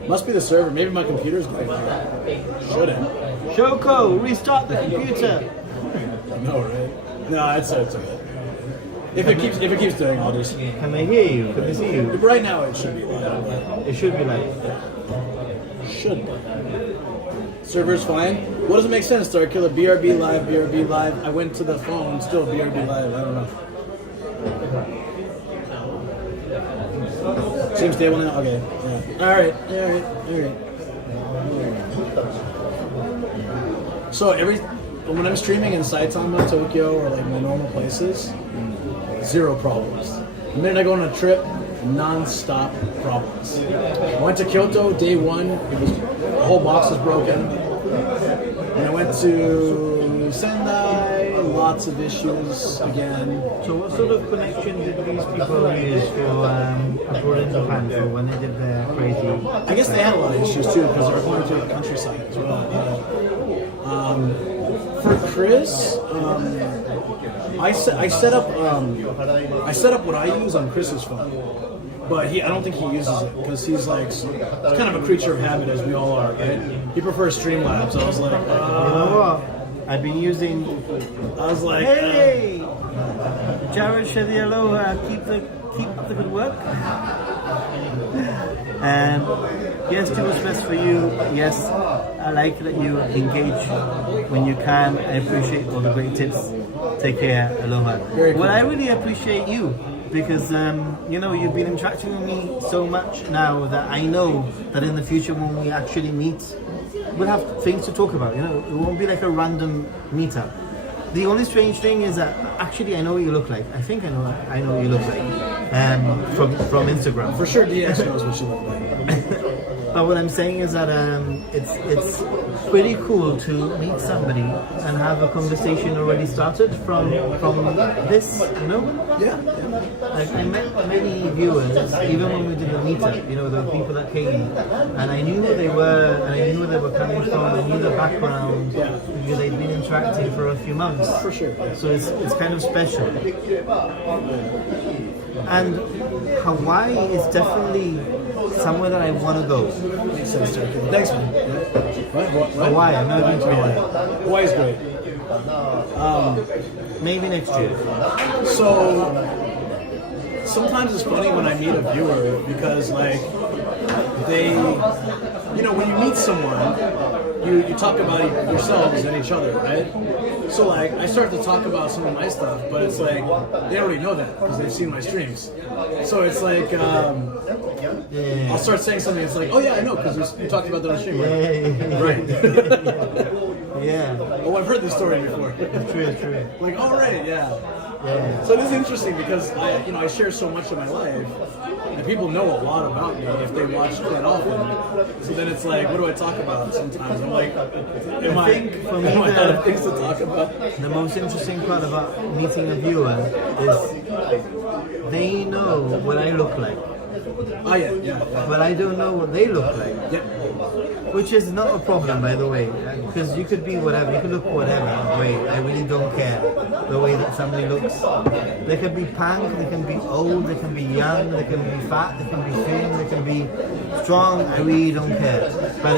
Must be the server. Maybe my computer's going off. Shouldn't. Shoko, restart the computer. No, right? No, it's okay. If it keeps doing, I'll just. Can they hear you? Can they see you? Right now, it should be live. It should be live. Should be. Server's fine. What doesn't make sense? Star Killer, BRB live, BRB live. I went to the phone, still BRB live. I don't know. Seems stable now. Okay. Yeah. All right. So when I'm streaming in Saitama, Tokyo, or like my normal places, zero problems. The minute I go on a trip, non-stop problems. I went to Kyoto day one, the whole box was broken. And I went to Sendai, lots of issues again. So what sort of connection did these people use for abroad in Japan for when they did their crazy? I guess they had a lot of issues too because they were going through the countryside as well. For Chris, I set up what I use on Chris's phone, but I don't think he uses it because he's kind of a creature of habit as we all are, right? He prefers Streamlabs. I was like, You know what? I've been using. I was like, Hey, Jared Shadi Aloha, keep the good work. And yes, do what's best for you. Yes, I like that you engage when you can. I appreciate all the great tips. Take care. Aloha. Very cool. Well, I really appreciate you because you've been interacting with me so much now that I know that in the future when we actually meet, we'll have things to talk about. It won't be like a random meetup. The only strange thing is that actually I know what you look like. I think I know what you look like from Instagram. for sure, DS knows what you look like. But what I'm saying is that it's pretty cool to meet somebody and have a conversation already started from this, Yeah. Like I met many viewers, even when we did the meetup, the people that came, and I knew who they were, and I knew where they were coming from, I knew the background, because they'd been interacting for a few months. For sure. So it's kind of special. And Hawaii is definitely somewhere that I want to go. Makes sense, Turkey. Thanks, man. What? Hawaii, I've never been to Hawaii. Hawaii's great. Maybe next year. So sometimes it's funny when I meet a viewer because they, when you meet someone, you talk about yourselves and each other, right? So I start to talk about some of my stuff, but it's they already know that because they've seen my streams. So it's I'll start saying something. It's oh yeah, I know because we talked about that on stream, right? Yeah. Oh, I've heard this story before. True. Oh right, yeah. Yeah. So it is interesting because I share so much of my life, and people know a lot about me if they watch quite often. So then it's what do I talk about? Sometimes I'm am I out of things to talk about? The most interesting part about meeting a viewer is they know what I look like. Oh yeah. But I don't know what they look like. Yeah. Which is not a problem, by the way, because you could be whatever, you could look whatever way. I really don't care the way that somebody looks. They can be punk, they can be old, they can be young, they can be fat, they can be thin, they can be strong. I really don't care. But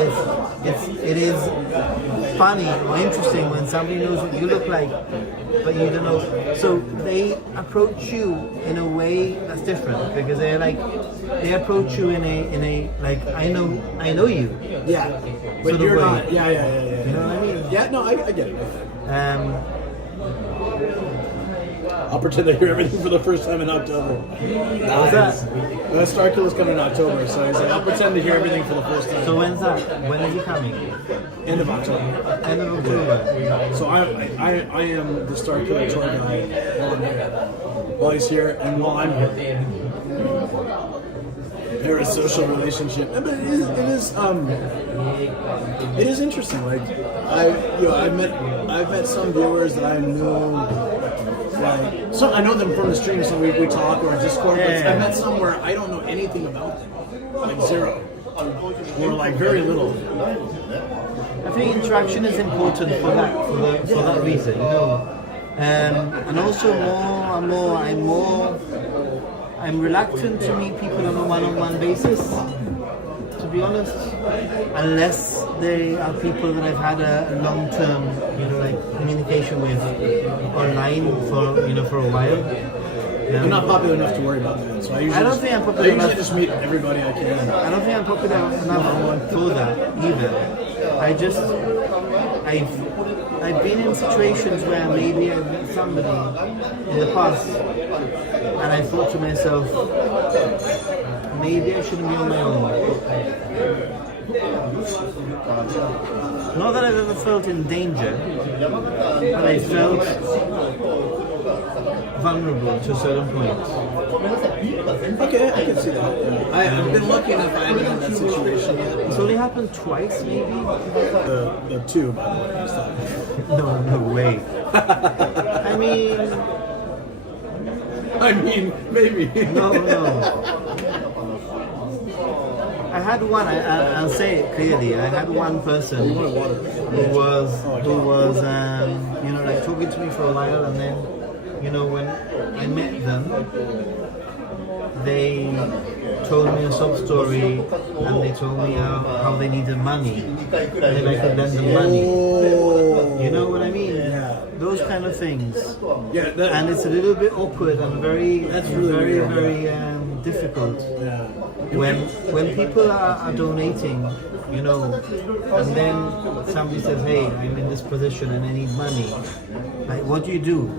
it is funny or interesting when somebody knows what you look like, but you don't know. So they approach you in a way that's different because they they approach you in a I know you. Yeah. But sort of you're way. not. Yeah. You know what I mean? Yeah. No, I get it. I'll pretend to hear everything for the first time in October. What's that? Starkiller's coming in October, so he's like, I'll pretend to hear everything for the first time. So when's that? When is he coming? End of October. End of October. So I am the Starkiller tour guide while he's here and while I'm here. Parasocial relationship, but it is interesting. Like I've met some viewers that I knew, like so I know them from the stream, so we talk or Discord. But I've met some where I don't know anything about them, like zero, or like very little. I think interaction is important for that reason, you know. And also I'm reluctant to meet people on a one-on-one basis, to be honest, unless they are people that I've had a long-term, you know, like communication with online for a while. I'm not popular enough to worry about that, so I don't think I'm popular enough. I usually just meet everybody I can. I don't think I'm popular enough for that either. I've been in situations where maybe I've met somebody in the past and I thought to myself, maybe I shouldn't be on my own. Not that I've ever felt in danger, but I felt vulnerable to a certain point. Okay, I can see that. Yeah. I've been lucky enough I haven't had that situation yet. It's only happened twice, maybe? The two, by the way. No way. I mean, maybe. No. I had one. I'll say it clearly. I had one person who was you know, like talking to me for a while, and then, you know, when I met them, they told me a sob story, and they told me how they needed money, and if I could lend them money. You know what I mean? Yeah. Those kind of things. Yeah, and it's a little bit awkward and very difficult. Yeah. When people are donating, you know, and then somebody says, "Hey, I'm in this position and I need money." Like, what do you do?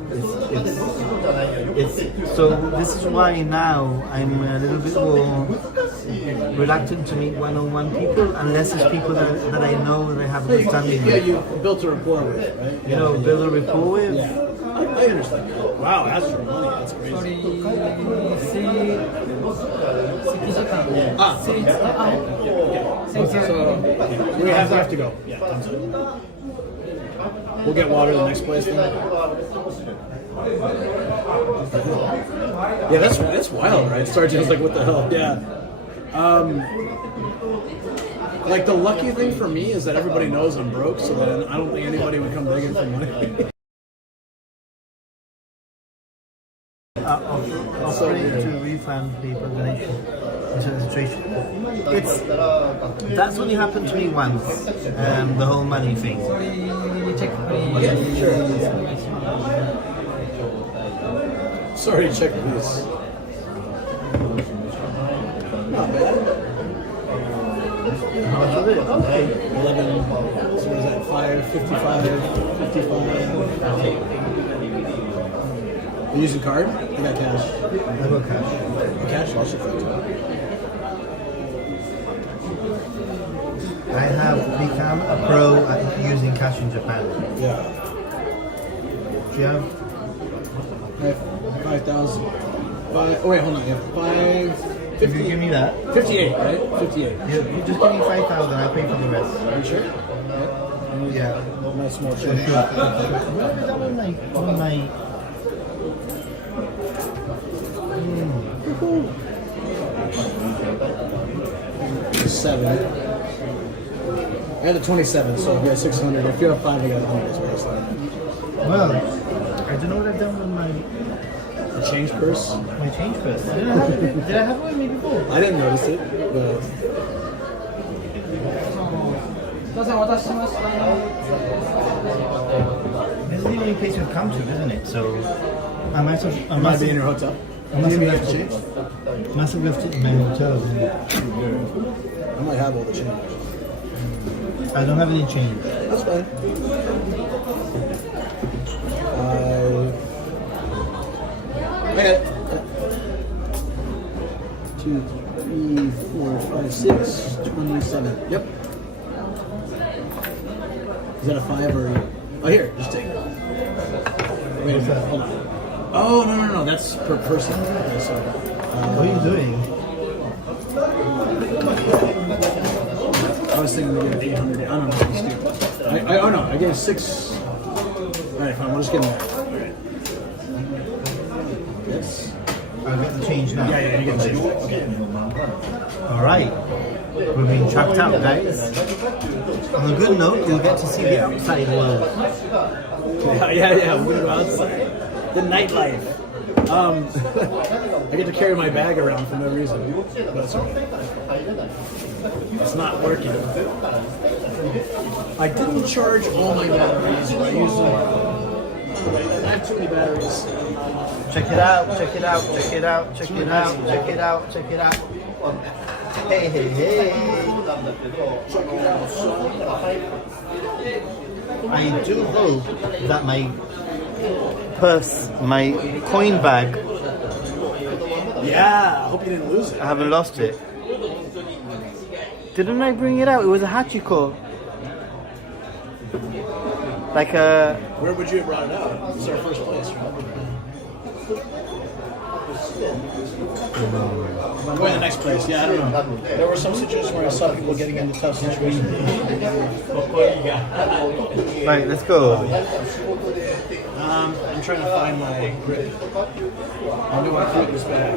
It's so. This is why now I'm a little bit more reluctant to meet one-on-one people, unless it's people that I know that I have a good standing with. Yeah, you built a rapport with, right? You know, build a rapport with. Yeah. I understand. Wow, that's for money. That's crazy. So we have to go. Yeah, thumbs up. We'll get water the next place then. Yeah, that's wild, right? Sergeant's like, what the hell? Yeah. Like the lucky thing for me is that everybody knows I'm broke, so then I don't think anybody would come begging for money. Offering to refund people donation in certain situation. That's only happened to me once. The whole money thing. Yeah, sure. Sorry, check please. Not bad. How much was it? 11. So what is that? 555. 55. You using card? I got cash. I got cash. Cash? I'll ship that. I have become a pro at using cash in Japan. Yeah. Do you have? 5,000. Oh wait, hold on. You have 5. If you give me that, 58, right? 58. you just give me 5,000. I pay for the rest. Are you sure? Yeah. Nice small Sure. change. Where is that on my? 7. I had a 27, so if you have 600. If you have 5, I got 100 as well. Well, I don't know what I've done with The change purse? my change purse. Did I have it with me before? I didn't notice it, but This is the only place we've come to, isn't it? So I might have. I might be in your hotel. I must Maybe have you have left change. it. Must have left it in my hotel. I might have all the change. I don't have any change. That's fine. Okay. 2, 3, 4, 5, 6, 27. Yep. Is that a 5 or? Oh, here, just take it. Wait a minute. Hold on. Oh no! That's per person. Okay, so, What are you doing? I was thinking we get 800. I don't know. Oh no! I gave 6. All right, fine. We'll just get in there. All right. Yes. I'll get the change now. Yeah, you get the change. Okay. Alright. We're being tracked out, guys. On a good note, you'll get to see the outside world. Yeah. We're gonna go outside. The nightlife. I get to carry my bag around for no reason. But it's okay. It's not working. I didn't charge all my batteries. I usually I have too many batteries. Check it out. Hey. I do hope that my purse, my coin bag, Yeah, I hope you didn't lose it. I haven't lost it. Didn't I bring it out? It was a Hachiko. Like a... Where would you have brought it out? It's our first place, right? Going to the next place. Yeah, I don't know. There were some situations where I saw people getting into tough situations. Right, let's go. I'm trying to find my grip. I'll do my foot in this bag.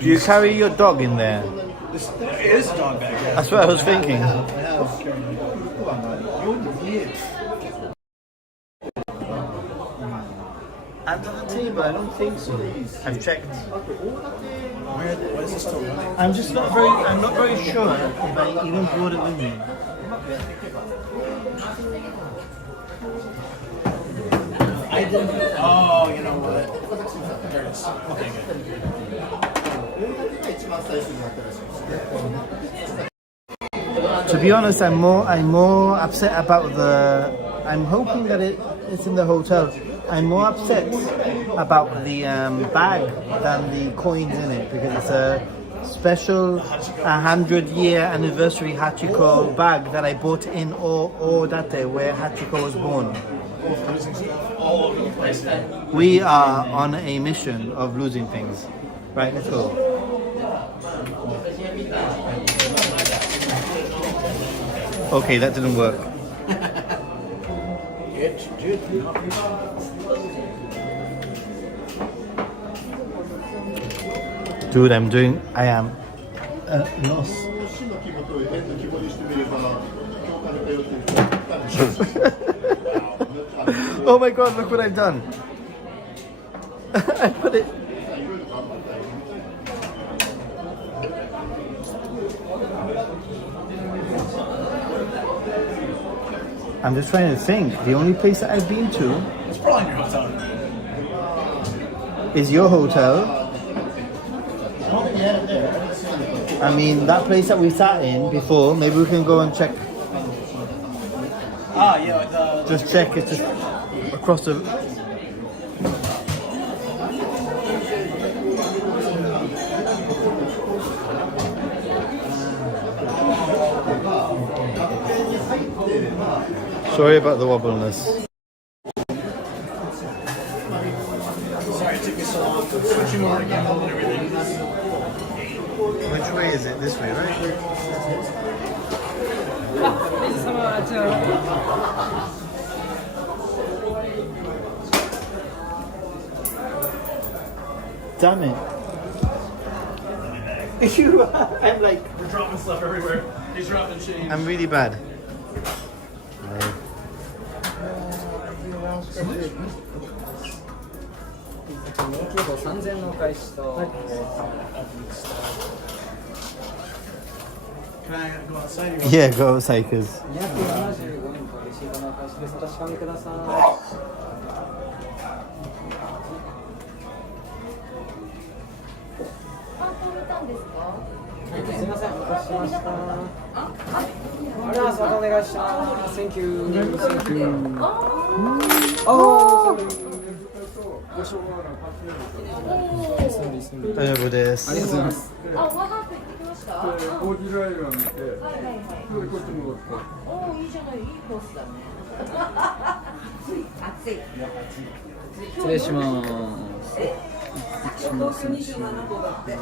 Do you carry your dog in there? It is a dog bag, yeah. That's what I was thinking. I have carried my dog. Under the table, I don't think so. I've checked. Why is this still running? I'm not very sure if I even brought it with me. I didn't. Oh, you know what? There it is. Okay, good. To be honest, I'm more upset about the. I'm hoping that it's in the hotel. I'm more upset about the bag than the coins in it because it's a special 100-year anniversary Hachiko bag that I bought in Odate where Hachiko was born. We are on a mission of losing things. Right, let's go. Okay, that didn't work. It did not. Dude, I am lost. Oh my god, look what I've done. I put it. I'm just trying to think. The only place that I've been to It's probably in your hotel. is your hotel. I mean, that place that we sat in before, maybe we can go and check. Ah, yeah, Just check, it's just across the... Sorry about the wobbleness. sorry it took me so long. Switching over to gimbal and everything. Which way is it? This way, right? Damn it. I'm like... We're dropping stuff everywhere. He's dropping change. I'm really bad. 3000のお返しと、 Can I go outside? Yeah, go Psychers. 275円とレシートのお返しです。お確かめください。すみません、お貸ししました。ありがとうございます。またお願いします。Thank you. Thank you. Oh. 大丈夫です。ありがとうございます。あ、お花って聞きました。コーヒーライブを見て、はいはいはい。それでこっち戻って。おお、いいじゃない、いいコースだね。暑い。失礼します。東京27度だって。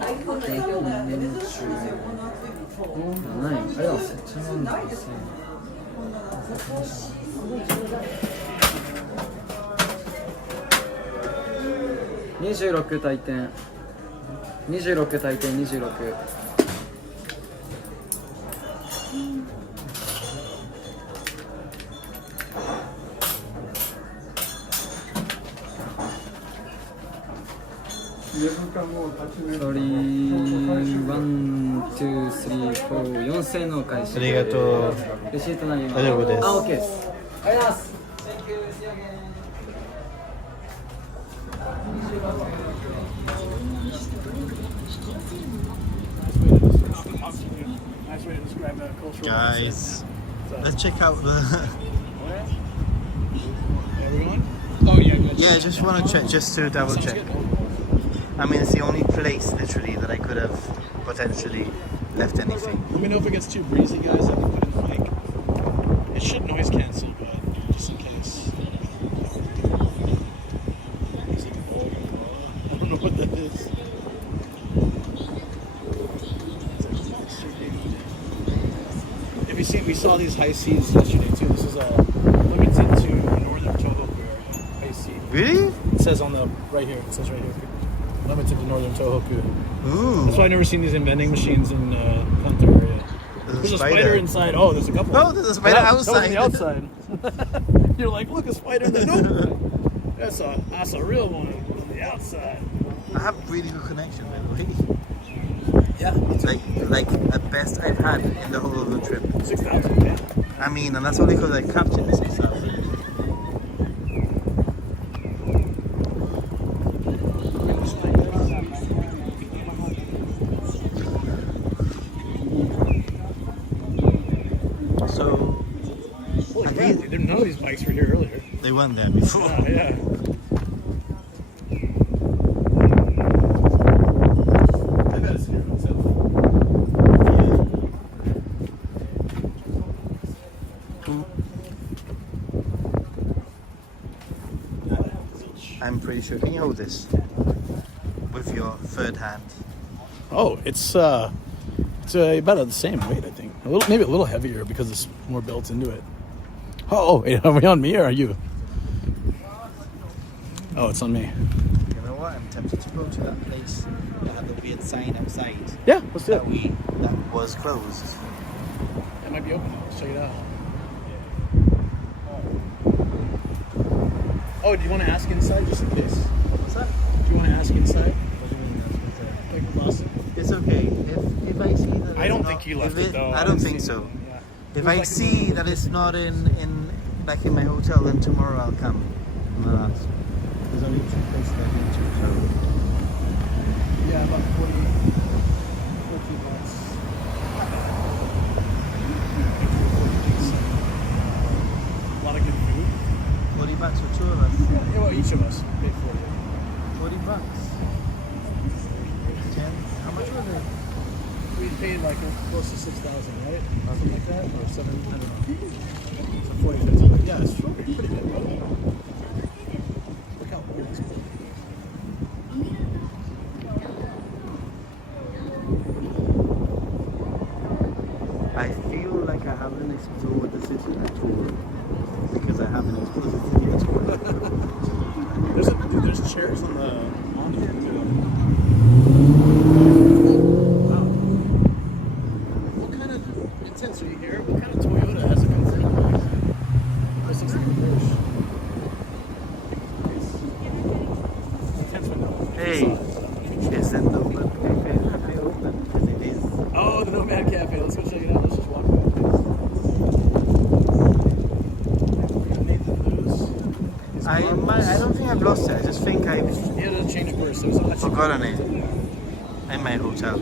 台風の影響だよね。珍しいですよ、こんな暑いの。ない。ありがとうございます。ないですよ。26退店。26退店26。ソリー、ワン、ツー、スリー、フォー、4000円のお返し。ありがとう。レシートになります。大丈夫です。あ、OK です。ありがとうございます。Nice way to describe a cultural Guys, let's check out the. Everyone? Oh yeah, good. Yeah, just want to check, just to double check. I mean, it's the only place literally that I could have potentially left anything. Let me know if it gets too breezy, guys. I can put in the mic. It should noise cancel, but just in case. I don't know what that is. If you see, we saw these high seas yesterday too. This is limited to northern Tohoku high sea. Really? It says on the right here. It says right here. Limited to northern Tohoku. Ooh. That's why I've never seen these in vending machines in Kanto area. There's a spider inside. Oh, there's a couple. Oh, there's a spider outside. That was on the outside. You're like, look, a spider in the no. That's a real one on the outside. I have really good connection, by the way. Yeah. Like the best I've had in the whole of the trip. 6,000. Yeah. I mean, and that's only because I captured this and stuff. So, Holy crap, dude, none of these bikes were here earlier. they weren't there before. Yeah. I bet it's here myself. I'm pretty sure. Can you hold this with your third hand? Oh, it's about the same weight, I think. Maybe a little heavier because it's more built into it. Oh, are we on me or are you? Oh, it's on me. You know what? I'm tempted to go to that place that had the weird sign outside. Yeah, let's do it. That was closed. That might be open now. Let's check it out. Oh, do you want to ask inside just in case? What's that? Do you want to ask inside? What do you mean that's what's there? Like lost it? It's okay. If I see that I don't it's think not- you left if it though. I don't didn't think see so. it. Yeah. If was I like- see that it's not in back in my hotel, then tomorrow I'll come. And I'll ask. There's only 2 places I've been to, so Yeah, about 40 bucks. A lot of good food. 40 bucks for 2 of us. Yeah, well, each of us paid 40. 40 bucks. 10. How much was it? We paid like close to 6,000, right? Something like that, or 7. I don't know. So 40, 50. But yeah, it's pretty good. Look how old this is. I feel like I haven't explored the city at all because I haven't explored the city at all. There's chairs on here too. Wow. What kind of intense are you here? What kind of Toyota has a convertible? This looks like a Porsche. Intense window. Hey, is the Nomad Cafe open? Because it is. Oh, the Nomad Cafe. Let's go check it out. Let's just walk by. Nathan Lewis. I don't think I've lost it. I just think I've He had a change purse. There was a hot forgotten it in my hotel.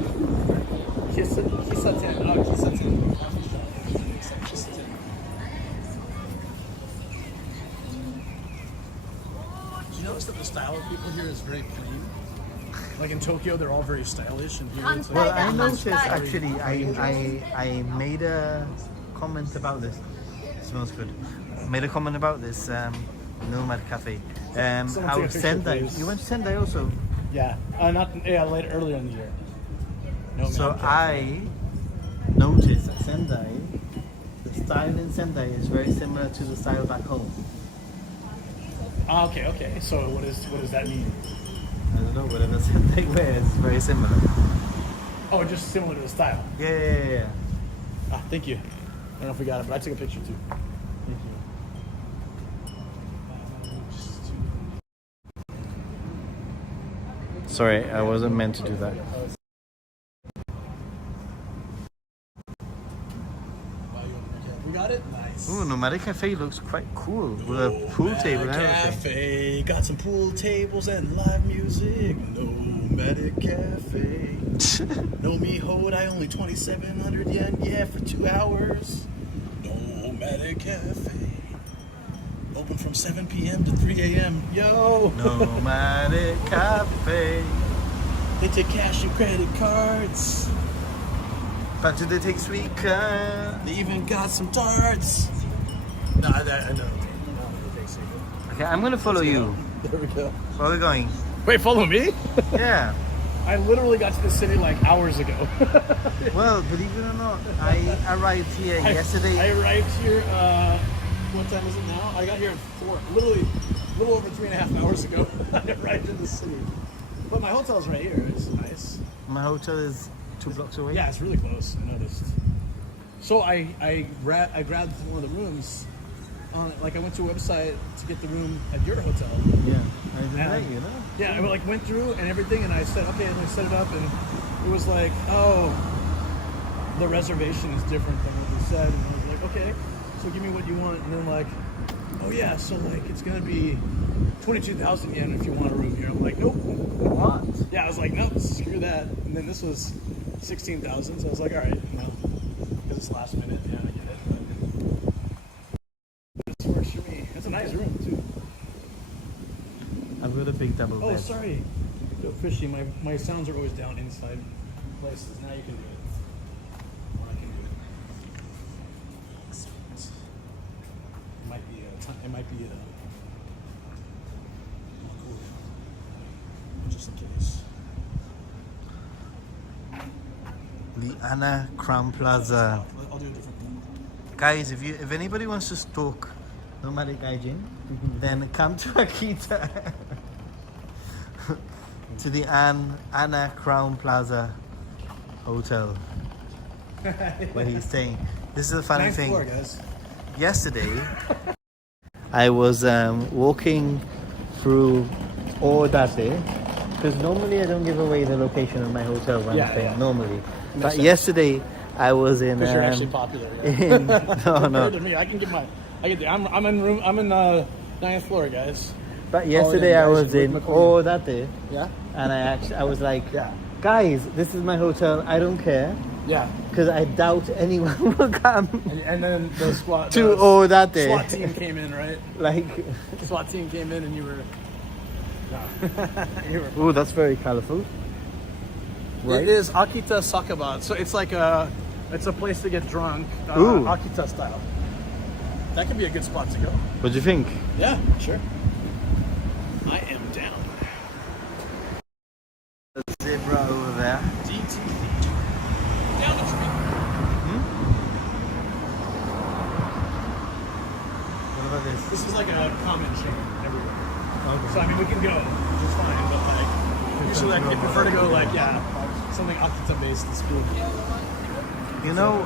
Kisaten. Oh, Kisaten. Do you notice that the style of people here is very clean? Like in Tokyo, they're all very stylish, and here it's Well, like, I noticed actually, I made a comment about this. It smells good. I made a comment about this Nomad Cafe. Someone take a How picture, Sendai. please. You went to Sendai also. yeah, earlier in the year. No, So man, I noticed that Sendai, the style in Sendai is very similar to the style back home. okay. So what does that mean? I don't know, whatever Sendai wears is very similar. Oh, just similar to the style. Yeah. Ah, thank you. I don't know if we got it, but I took a picture too. Thank you. Sorry, I wasn't meant to do that. We got it? Nice. Ooh, Nomadic Cafe looks quite cool with a pool table and everything. Cafe, got some pool tables and live music. Nomadic Cafe. No me hold, I only 2,700 yen, yeah, for 2 hours. Nomadic Cafe. Open from 7 p.m. to 3 a.m. Yo! Nomadic Cafe. They take cash and credit cards. But do they take sweet card? They even got some tarts. No, I know. Okay, I'm gonna follow you. There we go. Where are we going? Wait, follow me? Yeah. I literally got to the city like hours ago. Well, believe it or not, I arrived here yesterday. I arrived here, what time is it now? I got here at 4, literally a little over 3.5 hours ago. I arrived in the city. But my hotel's right here, it's nice. My hotel is 2 blocks away. Yeah, it's really close, I noticed. So I grabbed one of the rooms. I went to a website to get the room at your hotel. Yeah. I didn't know you know. Yeah, I went through and everything, and I said, okay, and I set it up, and it was like, oh, the reservation is different than what we said, and I was like, okay, so give me what you want, and then like, oh yeah, so like it's gonna be 22,000 yen if you want a room here. I'm like, nope. What? Yeah, I was like, nope, screw that. And then this was 16,000, so I was like, all right, no, because it's last minute. Yeah, I get it. But this works for me. It's a nice room too. I've got a big double bed. Oh, sorry. Fishy, my sounds are always down inside places. Now you can do it. Or I can do it. It might be a just in case. The Anna Crown Plaza. I'll do a different one. Guys, if anybody wants to stalk Nomadic Gaijin, then come to Akita. To the Anna Crown Plaza Hotel where he's staying. This is the funny Ninth thing. floor, guys. Yesterday, I was walking through Odate because normally I don't give away the location of my hotel when I'm staying. Normally, but sense. yesterday I was in. Because you're actually popular. Yeah. In, no, Compared no. to me, I'm in 9th floor, guys. But yesterday I was in Odate, Yeah. and I was like, guys, this is my hotel. I don't care. Yeah. Because I doubt anyone will come And then the SWAT to Odate. SWAT team came in, right? Like, SWAT team came in and you were. No. You were. oh, that's very colorful. Right? It is Akita Sakaba. So it's like it's a place to get drunk, Ooh. Akita style. That could be a good spot to go. What do you think? Yeah, sure. I am down. Zebra over there. DT. Down the street. What about this? This is like a common chain everywhere. Okay. So I mean, we can go, which is fine. But like, usually like, I prefer to go like something Akita based. Is cool. You know,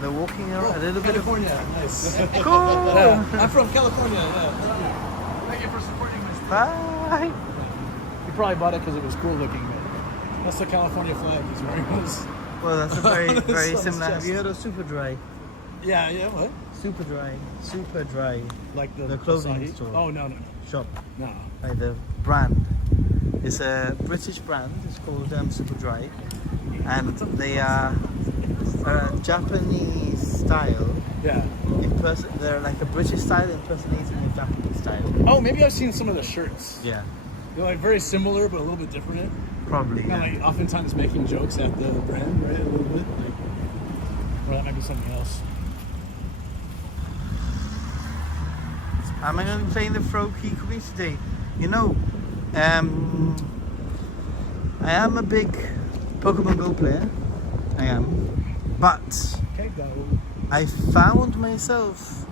the walking around a little bit of. California, nice. Cool. I'm from California. Yeah. Thank you for supporting my stream. Bye. You probably bought it because it was cool looking, but that's the California flag he's wearing. Well, that's a very, On very his similar. Have chest. you heard of Super Dry? Yeah, what? Super Dry Like The clothing Asahi? store. Oh, no. shop. No. Like the brand. It's a British brand. It's called Super Dry. and they are Japanese style. Yeah. They're like a British style impersonating a Japanese style. Oh, maybe I've seen some of the shirts. Yeah, They're like very similar, but a little bit different. probably. Kind of Yeah. like oftentimes making jokes at the brand, right? A little bit. Like, or that might be something else. Am I going to be playing the Throw Key Kumi today? You know, I am a big Pokemon Go player. I am, but Okay, go. I found myself.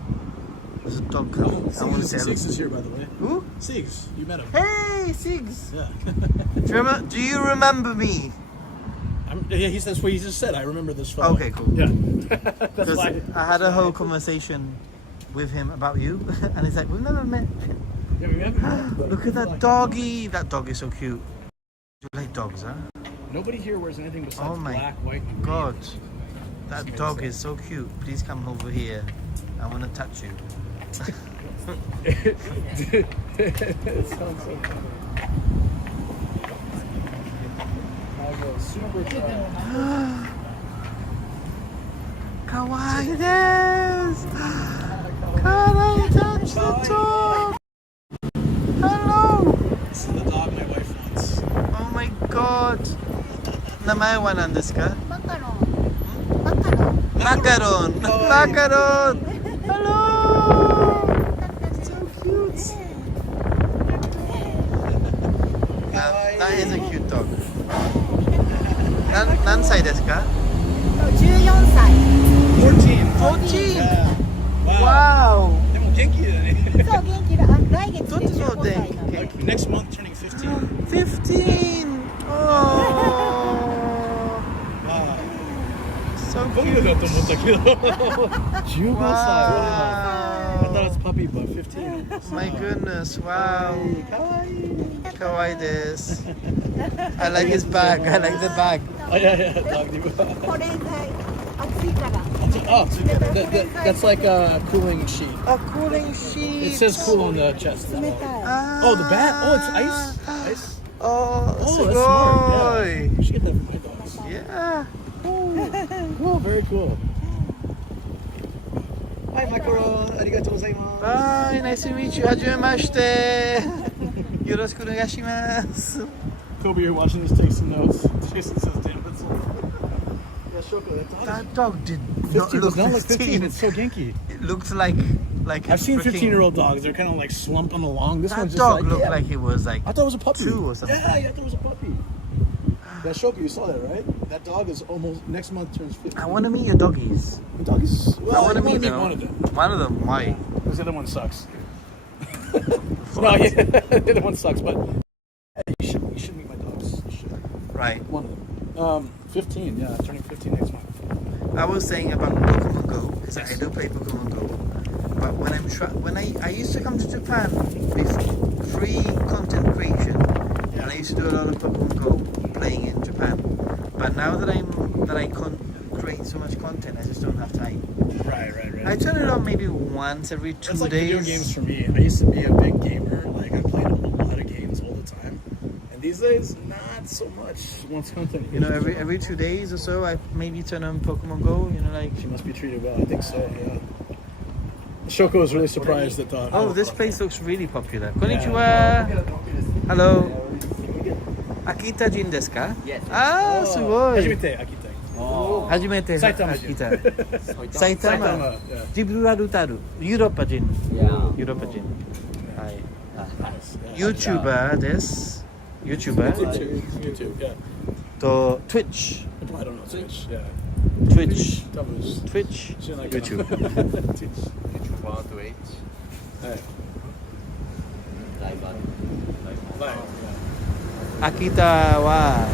There's a dog coming. I want to say hello. Siegs is here, by the way. Who? Siegs, you met him. Hey, Sigs. Yeah. Do you remember me? Yeah, that's what he just said. I remember this photo. Okay, cool. Yeah. That's Because why. I had a whole conversation with him about you, and he's like, "We've never met." Yeah, we met. Look at that doggy. That dog is so cute. You like dogs, huh? Nobody here wears anything besides Oh my black, white, and green. God, that dog is so cute. Please come over here. I want to touch you. It sounds so funny. Super Kawaii desu. Can I touch the dog? Hello. This is the dog my wife wants. Oh my God. 名前は何ですか？マカロン。Hello. So cute. That is a cute dog. 何歳ですか14歳。 14. 14. Yeah. Wow. Wow. でも元気だね。そう、元気だ。来月でどっちの15歳なんで。 Like next month turning 15. 15. Oh. Wow. So 僕 cute. だと思ったけど。15 Wow. 歳。I thought it's puppy, but 15. My goodness. Wow. かわいい。 Kawaii desu. I like his bag. I like the bag. Oh, yeah, dog. 保冷剤。暑いから。 Oh, that's like a cooling sheet. A cooling sheet. It says cool on the chest. 冷たい。 Oh, the bat? Oh, it's ice? Ice? Oh, Oh, sugoi. that's smart. Yeah. We should get that for my dogs. Yeah. Cool, very cool. Hi, Makoro. Arigatou gozaimasu. Bye. Nice to meet you. Hajimemashite. Yoroshiku onegaishimasu. Kobe, you're watching this, take some notes. Jason says, damn, that's so Yeah, Shoko, That dog did 15 not look does not look 15. 15. It's so genki. It looked like I've seen freaking- 15-year-old dogs. They're kind of like slumping along. This That one's just dog like, looked yeah. like it was like I thought it was a puppy. 2 or something. Yeah, I thought it was a puppy. That Shoko, you saw that, right? That dog is almost, next month turns 15. I want to meet your doggies. The dog is, well, I want to you meet them. one of them. One of them. Why? Because the other one sucks. No, yeah, the other one sucks, but hey, you should meet my dogs. You should. Right. One of them. 15, yeah, turning 15 next month. I was saying about Pokemon Go is that I do play Pokemon Go, but when I used to come to Japan with free content creation, and I used to do a lot of Pokemon Go playing in Japan. But now that I create so much content, I just don't have time. Right. I turn it on maybe once every 2 It's like days. video games for me. I used to be a big gamer. Like I played a lot of games all the time, and these days not so much. Once content, You know, every 2 days or so, I maybe turn on Pokemon Go. You know, like she must be treated well. I think so. Yeah. Shoko was really surprised at the. oh, this place looks really popular. Konnichiwa. Hello. Akita jin desu ka? Yes. Ah, sugoi. Hajimete, Akita. Hajimete Saitama Akita. Saitama, Saitama. yeah. Jibralutaru. Europa jin. Yeah. Europa jin. Hai. Nice. Yeah. YouTuber desu. YouTuber. YouTube, yeah. To Twitch. I don't know Twitch. Yeah. Twitch. Twitch. YouTube. Twitch. Hey. Live. 秋田は、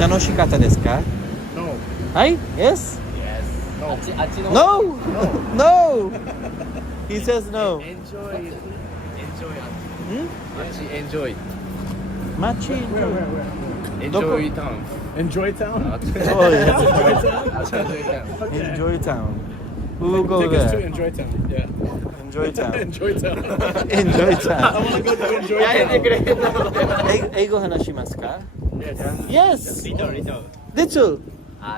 楽しかったですか？ No. はい？ Yes? あっちの No! No! He says no. Enjoy. Hmm? Enjoy. Machi. Enjoy town. Enjoy town. Oh yeah. Enjoy town. Enjoy town. We will go Take us to there. Enjoy town. Yeah. Enjoy town. Enjoy town. Enjoy I town. want to go to Enjoy やめてく town. れ。英語話しますか？ Yes. Little. Little.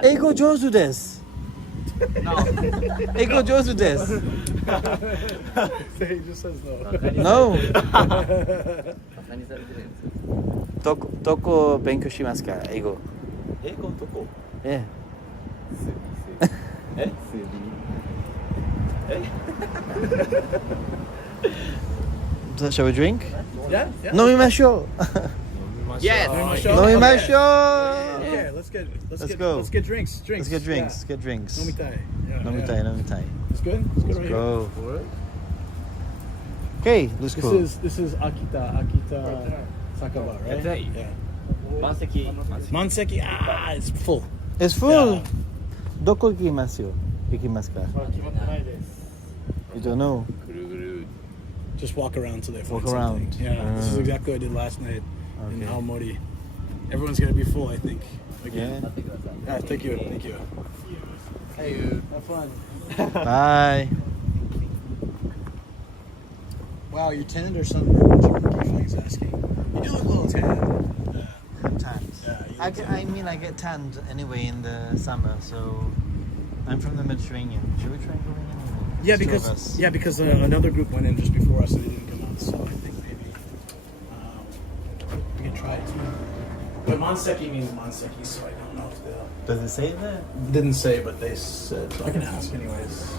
英語上手です。 No. 英語上手です。 He just says no. No. 何されてるんですか？どこ勉強しますか英語。英語どこ？ええ？So shall we drink? Yeah. Yeah. 飲みましょう。 Yes. 飲みましょう。 Okay, let's get go. Let's get drinks. Let's get drinks. Get drinks. 飲みたい。Yeah, 飲みたい。飲みたい。 It's good. It's good right here. Go. Okay, let's This go. is Akita Sakaba, right? That's right. Yeah. 満席。 Manseki. Ah, it's full. It's full. どこ行きますよ。行きますか。You don't know. ぐるぐる。 Just walk around till they find Walk around. something. Yeah, this is exactly what I did last night in Okay. Aomori. Everyone's gonna be full, I think. Again. Yeah. 待ってください。 Yeah, thank you. Thank you. Hey. Have fun. Bye. Wow, you're tanned or sunburned? He's asking. You do look a little tanned. Tanned. Yeah, you I look get tanned anyway in the summer, so I'm from the Mediterranean. Should we try going in? Yeah, Two of because us. another group went in just before us and they didn't come out. So I think maybe we can try it too. But Manseki means Manseki, so I don't know if they'll. Does it say that? Didn't say, but they said. So I can ask anyways.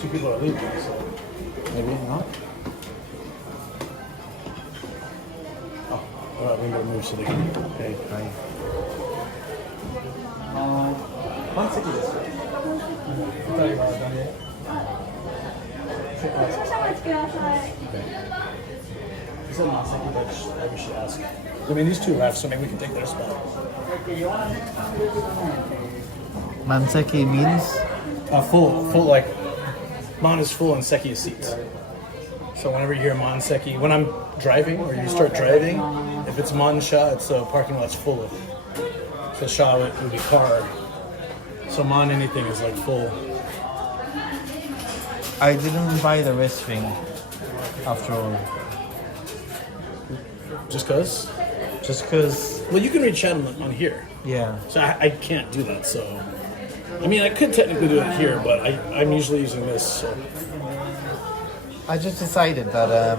Two people are leaving, so maybe not. Oh, all right, we gotta move so they can pay. Right. Manseki desu. 少々お待ちください。 He said Manseki, but we should ask. I mean, these two left, so maybe we can take their spot. Manseki means Full, like, Man is full and Seki is seats. So whenever you hear Man Seki, when I'm driving or you start driving, if it's Man Sha, it's a parking lot's full of. So Sha would be car. So Man anything is like full. I didn't buy the wrist ring after all. Just cause? Just because, Well, you can read chat on here. yeah. So I can't do that, so. I mean, I could technically do it here, but I'm usually using this, so. I just decided that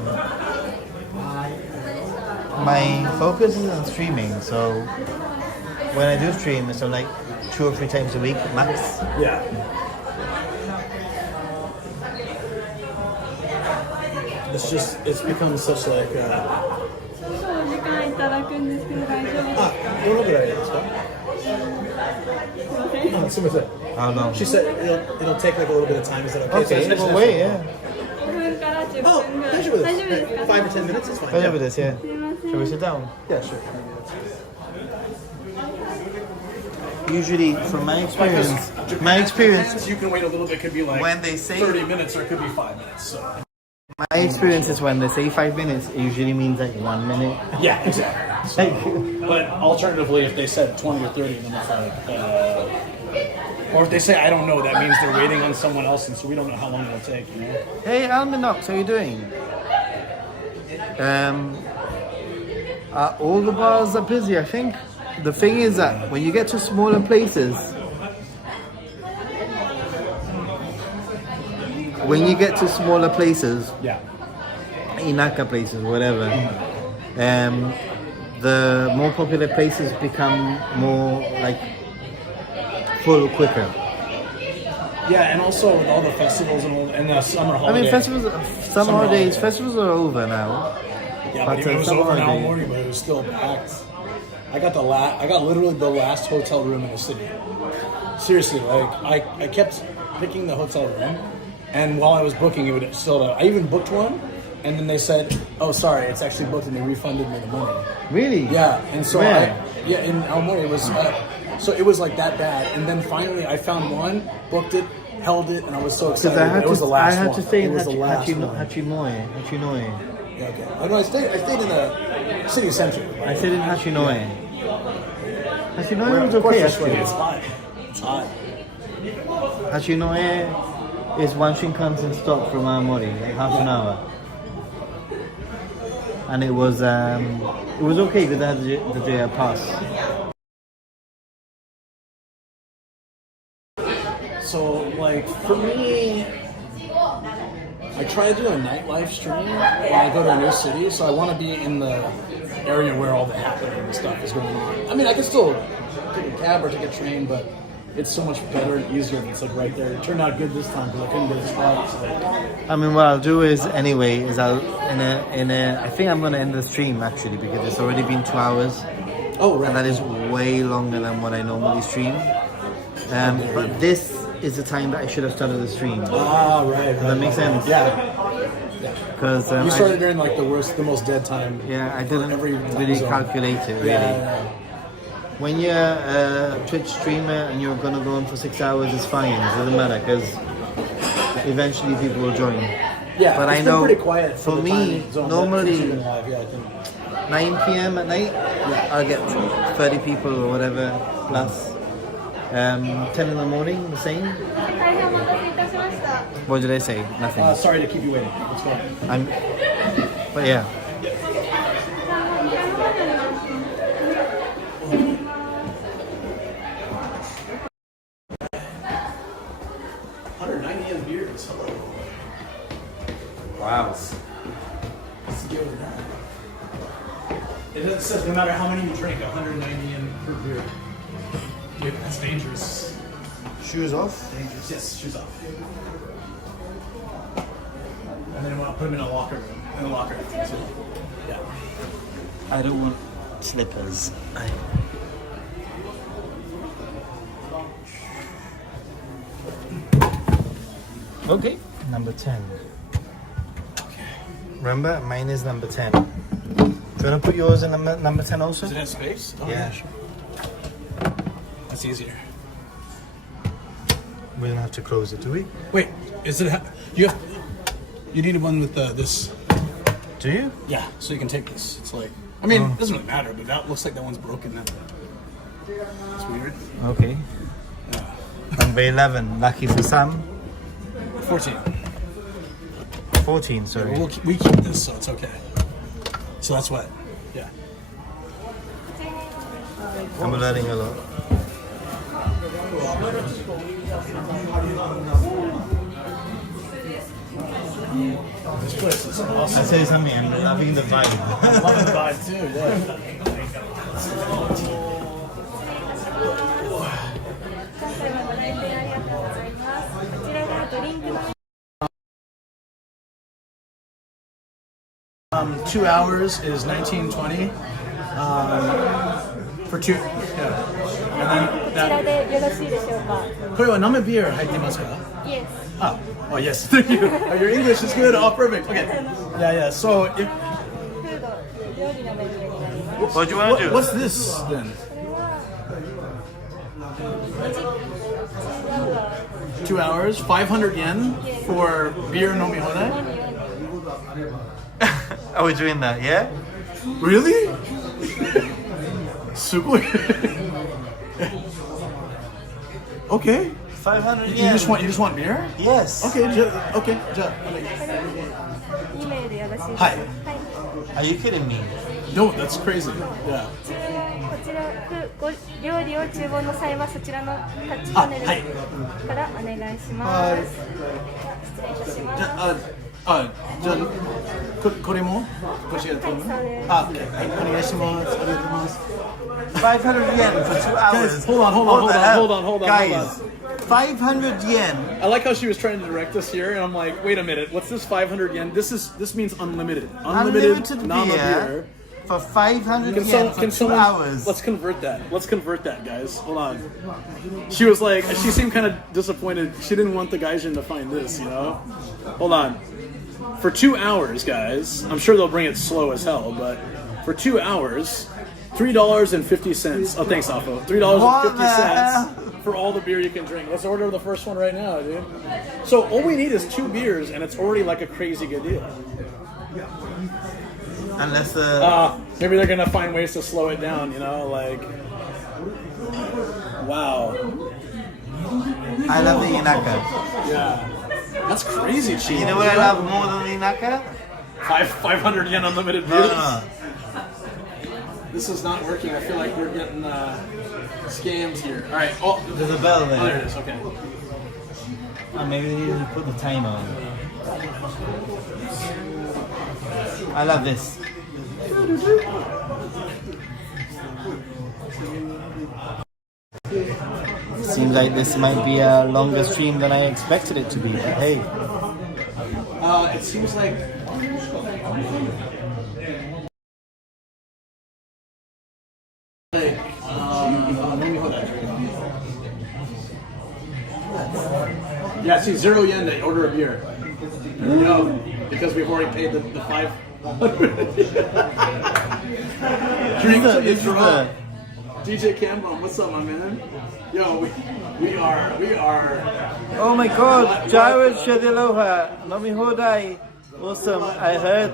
my focus is on streaming, so when I do stream, it's like 2 or 3 times a week max. Yeah. It's become such like, 少々お時間いただくんですけど大丈夫ですか？どのぐらいですか？すみません。 I don't know. She said it'll take like a little bit of time. Is that okay? Okay, well, wait, yeah. 5分から10 Oh, 分ぐらい。大丈夫です。大丈夫ですか？ 5 or 10 minutes is fine. Over this, yeah. すいません。Shall we sit down? Yeah, sure. Usually, from my experience, You can wait a little bit. Could be like when they say 30 minutes, or it could be 5 minutes. So. my experience is when they say 5 minutes, it usually means like 1 minute. Yeah, exactly. But alternatively, if they said 20 or 30, then it's like. Or if they say I don't know, that means they're waiting on someone else, and so we don't know how long it'll take. You know. Hey, Alminox, how you doing? All the bars are busy, I think. The thing is that when you get to smaller places, Yeah. Inaka places, whatever, the more popular places become more like full quicker. Yeah, and also with all the festivals and the summer I holidays. mean, festivals are over now. Yeah, but even it was summer over now holiday- morning, but it was still packed. I got literally the last hotel room in the city. Seriously, like I kept picking the hotel room, and while I was booking, it would still. I even booked one, and then they said, "Oh, sorry, it's actually booked," and they refunded me the money. Really? Yeah, and so Where? in Aomori it was. So it was like that bad, and then finally I found one, booked it, held it, and I was so excited. Because It was the last I had one. to stay It in was the last one. Hachinoe. Yeah, okay. I know I stayed in the city center. I stayed in Hachinoe. Hachinoe was Of course okay it's actually. It's hot. It's hot. Hachinoe is one Shinkansen stop from Aomori, like half an hour. and it was okay because I had the JR pass. So, like, for me, I try to do a nightlife stream when I go to a new city, so I want to be in the area where all the happening and stuff is going on. I mean, I can still take a cab or take a train, but it's so much better and easier if it's like right there. It turned out good this time because I couldn't get a spot. So. I mean, what I'll do is I'll I think I'm gonna end the stream actually because it's already been 2 hours. Oh, right. And that is way longer than what I normally stream. But this is the time that I should have started the stream. Ah, right. Does that make sense? Yeah. Because You started during like the most dead time. Yeah, I didn't every really zone. calculate it really. Yeah. When you're a Twitch streamer and you're gonna go on for 6 hours, it's fine. It doesn't matter because eventually people will join. Yeah, but it's I been know pretty quiet for the me time zone that normally Twitch has been live, yeah, I think. 9 p.m. at night, I'll get 30 people or whatever plus. 10 in the morning, the same. 大変お待たせいたしました。 What did I say? Nothing. Sorry to keep you waiting. Let's go. But yeah. Beers. Hello. Wow. Let's deal with that. It says no matter how many you drink, 190 yen per beer. Dude, that's dangerous. Shoes off. Dangerous. Yes, shoes off. And then I'll put them in a locker room. In a locker. So, yeah. I don't want slippers. Okay, number 10. Okay. Remember, mine is number 10. Do you want to put yours in number 10 also? Does it have space? Oh, Yeah. Sure. That's easier. We don't have to close it, do we? Wait, is it? You need one with this. Do you? Yeah, so you can take this. It's like, I mean, it doesn't really matter, but that looks like that one's broken now. It's weird. Okay. Yeah. Number 11, lucky for Sam. 14. 14, sorry. We keep this, so it's okay. So that's what. Yeah. I'm learning a lot. This place is awesome. I say something, I'm loving the vibe. I love the vibe too. Yeah. 2 hours is 1920 for two. Yeah. And こ then ちら that. でよろしいでしょうか。これは生ビール入ってますか? Yes. Oh, yes. Thank you. Your English is good. Oh, perfect. Okay. Yeah. So, if, フード、料理のメニューになります。 What do you want to do? what's this then? 2 hours, 500 yen for beer no mihore? Are we doing that, yeah? Really? Sugoi. Okay. 500 You yen. just want beer? Yes. Okay. Okay. 2名でよろしいですか。はい。はい。 Are you kidding me? No, that's crazy. Yeah. こちらご料理を厨房の際はそちらのタッチパネルはいからお願いします。失礼いたします。じゃあこれもこちらとも。はい、お願いします。ありがとうございます。 500 yen for 2 hours. Guys, hold on. What the hell? Hold on. Guys, 500 yen. I like how she was trying to direct us here, and I'm like, wait a minute, what's this 500 yen? This means unlimited. Unlimited nama beer for 500 Can, yen for can 2 someone, hours. Let's convert that, guys. Hold on. She was like, she seemed kind of disappointed. She didn't want the Gaijin to find this, you know? Hold on. For 2 hours, guys, I'm sure they'll bring it slow as hell, but for 2 hours, $3.50. Oh, thanks, Afo. $3.50 for all the beer you can drink. Let's order the first one right now, dude. So all we need is 2 beers, and it's already like a crazy good deal. Unless Maybe they're gonna find ways to slow it down, you know, like. Wow. I love the inaka. Yeah. That's crazy cheap. You know what I love more than the inaka? 500 yen unlimited No, beers. no, no. This is not working. I feel like we're getting scams here. All right. Oh, There's a bell there. there it is. Okay. Oh, maybe they need to put the timer on. I love this. Seems like this might be a longer stream than I expected it to be, but hey. It seems like. Yeah, see, 0 yen to order a beer. No, because we've already paid the 5. Drink till you drunk. DJ Cameron, what's up, my man? Yo, we are. Oh my god, Jared Shadiloha, Nami Hodai. Awesome, I heard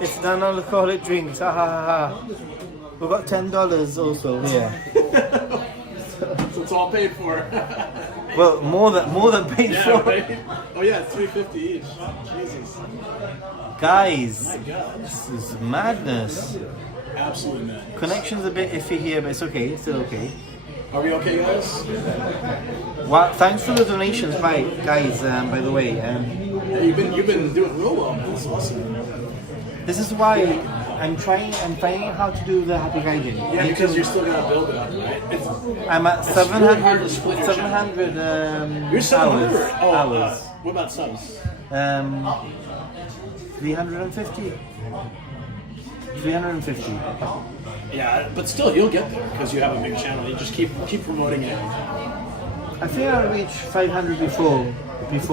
it's non-alcoholic drinks. Ha ha ha ha. We've got $10 also here. So it's all paid for. Well, more than paid Yeah, for. right? Oh yeah, it's $3.50 each. Jesus. Guys, this is madness. Absolutely not. Connection's a bit iffy here, but it's okay. It's still okay. Are we okay, guys? Wow, thanks for the donations, by the way. Yeah, you've been doing real well, man. That's awesome. This is why I'm finding how to do the happy guiding. Yeah, because you're still gonna build it up, right? I'm at really hard to 700, split your 700 You're 700. hours. What about subs? 350. 350. Yeah, but still, you'll get there because you have a big channel. You just keep promoting it. I think I'll reach 500 before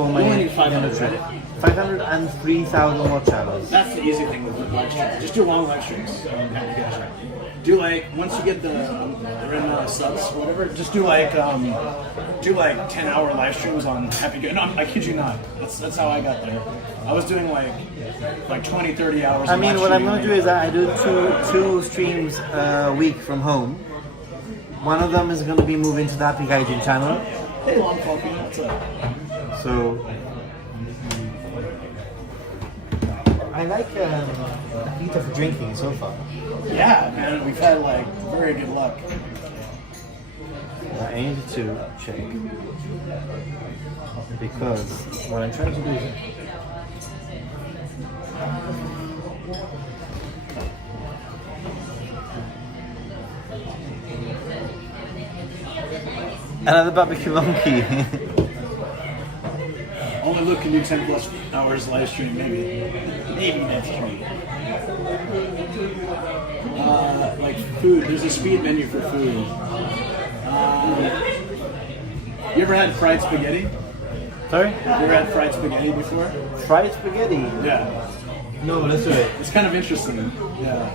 my You only need 500, trip. right? 500 and 3,000 watch hours. That's the easy thing with live streams. Just do long live streams. Do like once you get the amount of subs or whatever, just do like 10-hour live streams on Happy Good. No, I kid you not. That's how I got there. I was doing like 20, 30 hours. I mean, what I'm going to do is I do two streams a week from home. One of them is going to be moving to the Happy Gaijin channel. Hey, long coffee. What's up? So I like Akita for drinking so far. Yeah, man, we've had like very good luck. I need to check because what I'm trying to do is another barbecue monkey. Only Luke can do 10 plus hours live stream, maybe next week. Like food, there's a speed menu for food. You ever had fried spaghetti? Sorry? You ever had fried spaghetti before? Fried spaghetti? Yeah. No, let's do it. It's kind of interesting. Yeah.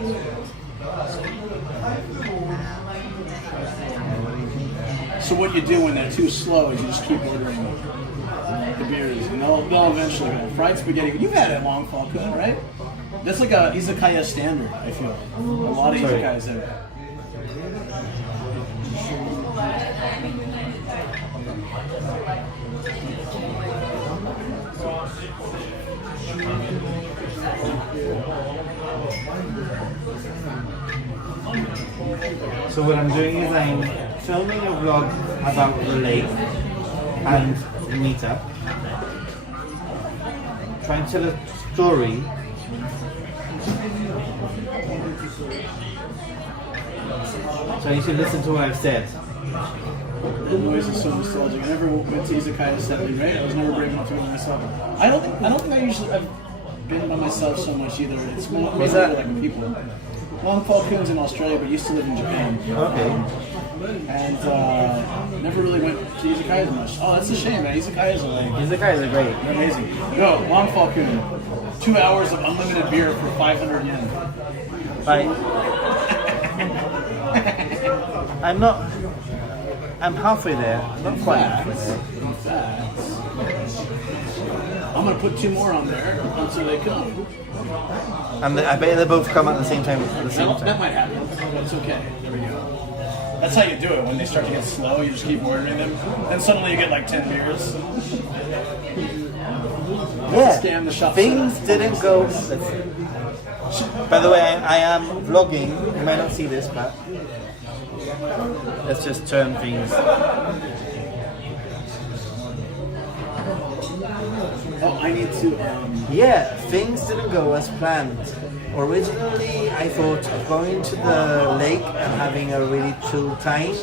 So what you do when they're too slow is you just keep ordering the beers, and they'll eventually go. Fried spaghetti. You've had it at Long Fall Kun, right? That's like a izakaya standard. I feel a lot of izakayas have it. So what I'm doing is I'm filming a vlog about the lake and the meetup, trying to tell a story. So I need to listen to what I've said. The noise is so nostalgic. I never went to izakaya setting, right? I was never brave enough to go myself. I don't think I've been by myself so much either. It's more What's that? like people. Long Fall Kun's in Australia, but used to live in Japan. Okay. And never really went to izakayas much. Oh, that's a shame, man. Izakayas are like These guys are great. they're amazing. Go, Long Fall Kun. 2 hours of unlimited beer for 500 yen. Bye. I'm halfway there. Not quite halfway there. In fact, I'm gonna put 2 more on there until they come. And I bet they both come at the same time. That might happen, but it's okay. There we go. That's how you do it. When they start to get slow, you just keep ordering them. Then suddenly you get like 10 beers. Yeah. and the shop. Things didn't go. By the way, I am vlogging. You might not see this, but let's just turn things. Oh, I need to. Yeah, things didn't go as planned. Originally, I thought of going to the lake and having a really chill time.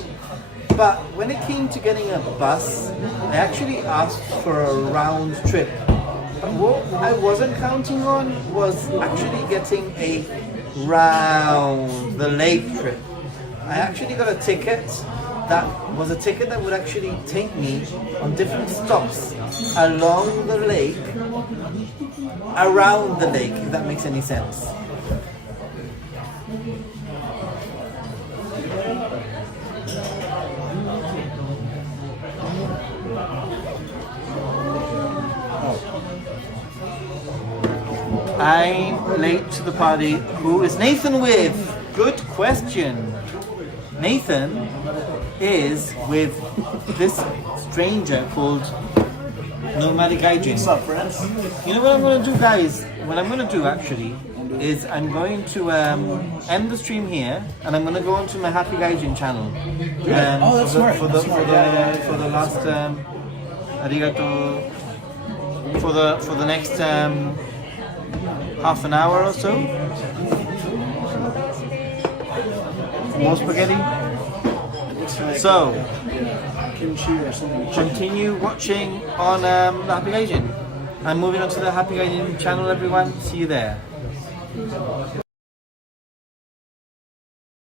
But when it came to getting a bus, I actually asked for a round trip. But what I wasn't counting on was actually getting a round the lake trip. I actually got a ticket that was a ticket that would actually take me on different stops along the lake, around the lake, if that makes any sense. I'm late to the party. Who is Nathan with? Good question. Nathan is with this stranger called Nomadic Gaijin. What's up, friends? You know what I'm going to do, guys? What I'm going to do actually is I'm going to end the stream here, and I'm going to go onto my Happy Gaijin channel. Oh, that's smart. For the last arigato for the next half an hour or so. More spaghetti. So, continue watching on the Happy Gaijin. I'm moving on to the Happy Gaijin channel, everyone. See you there.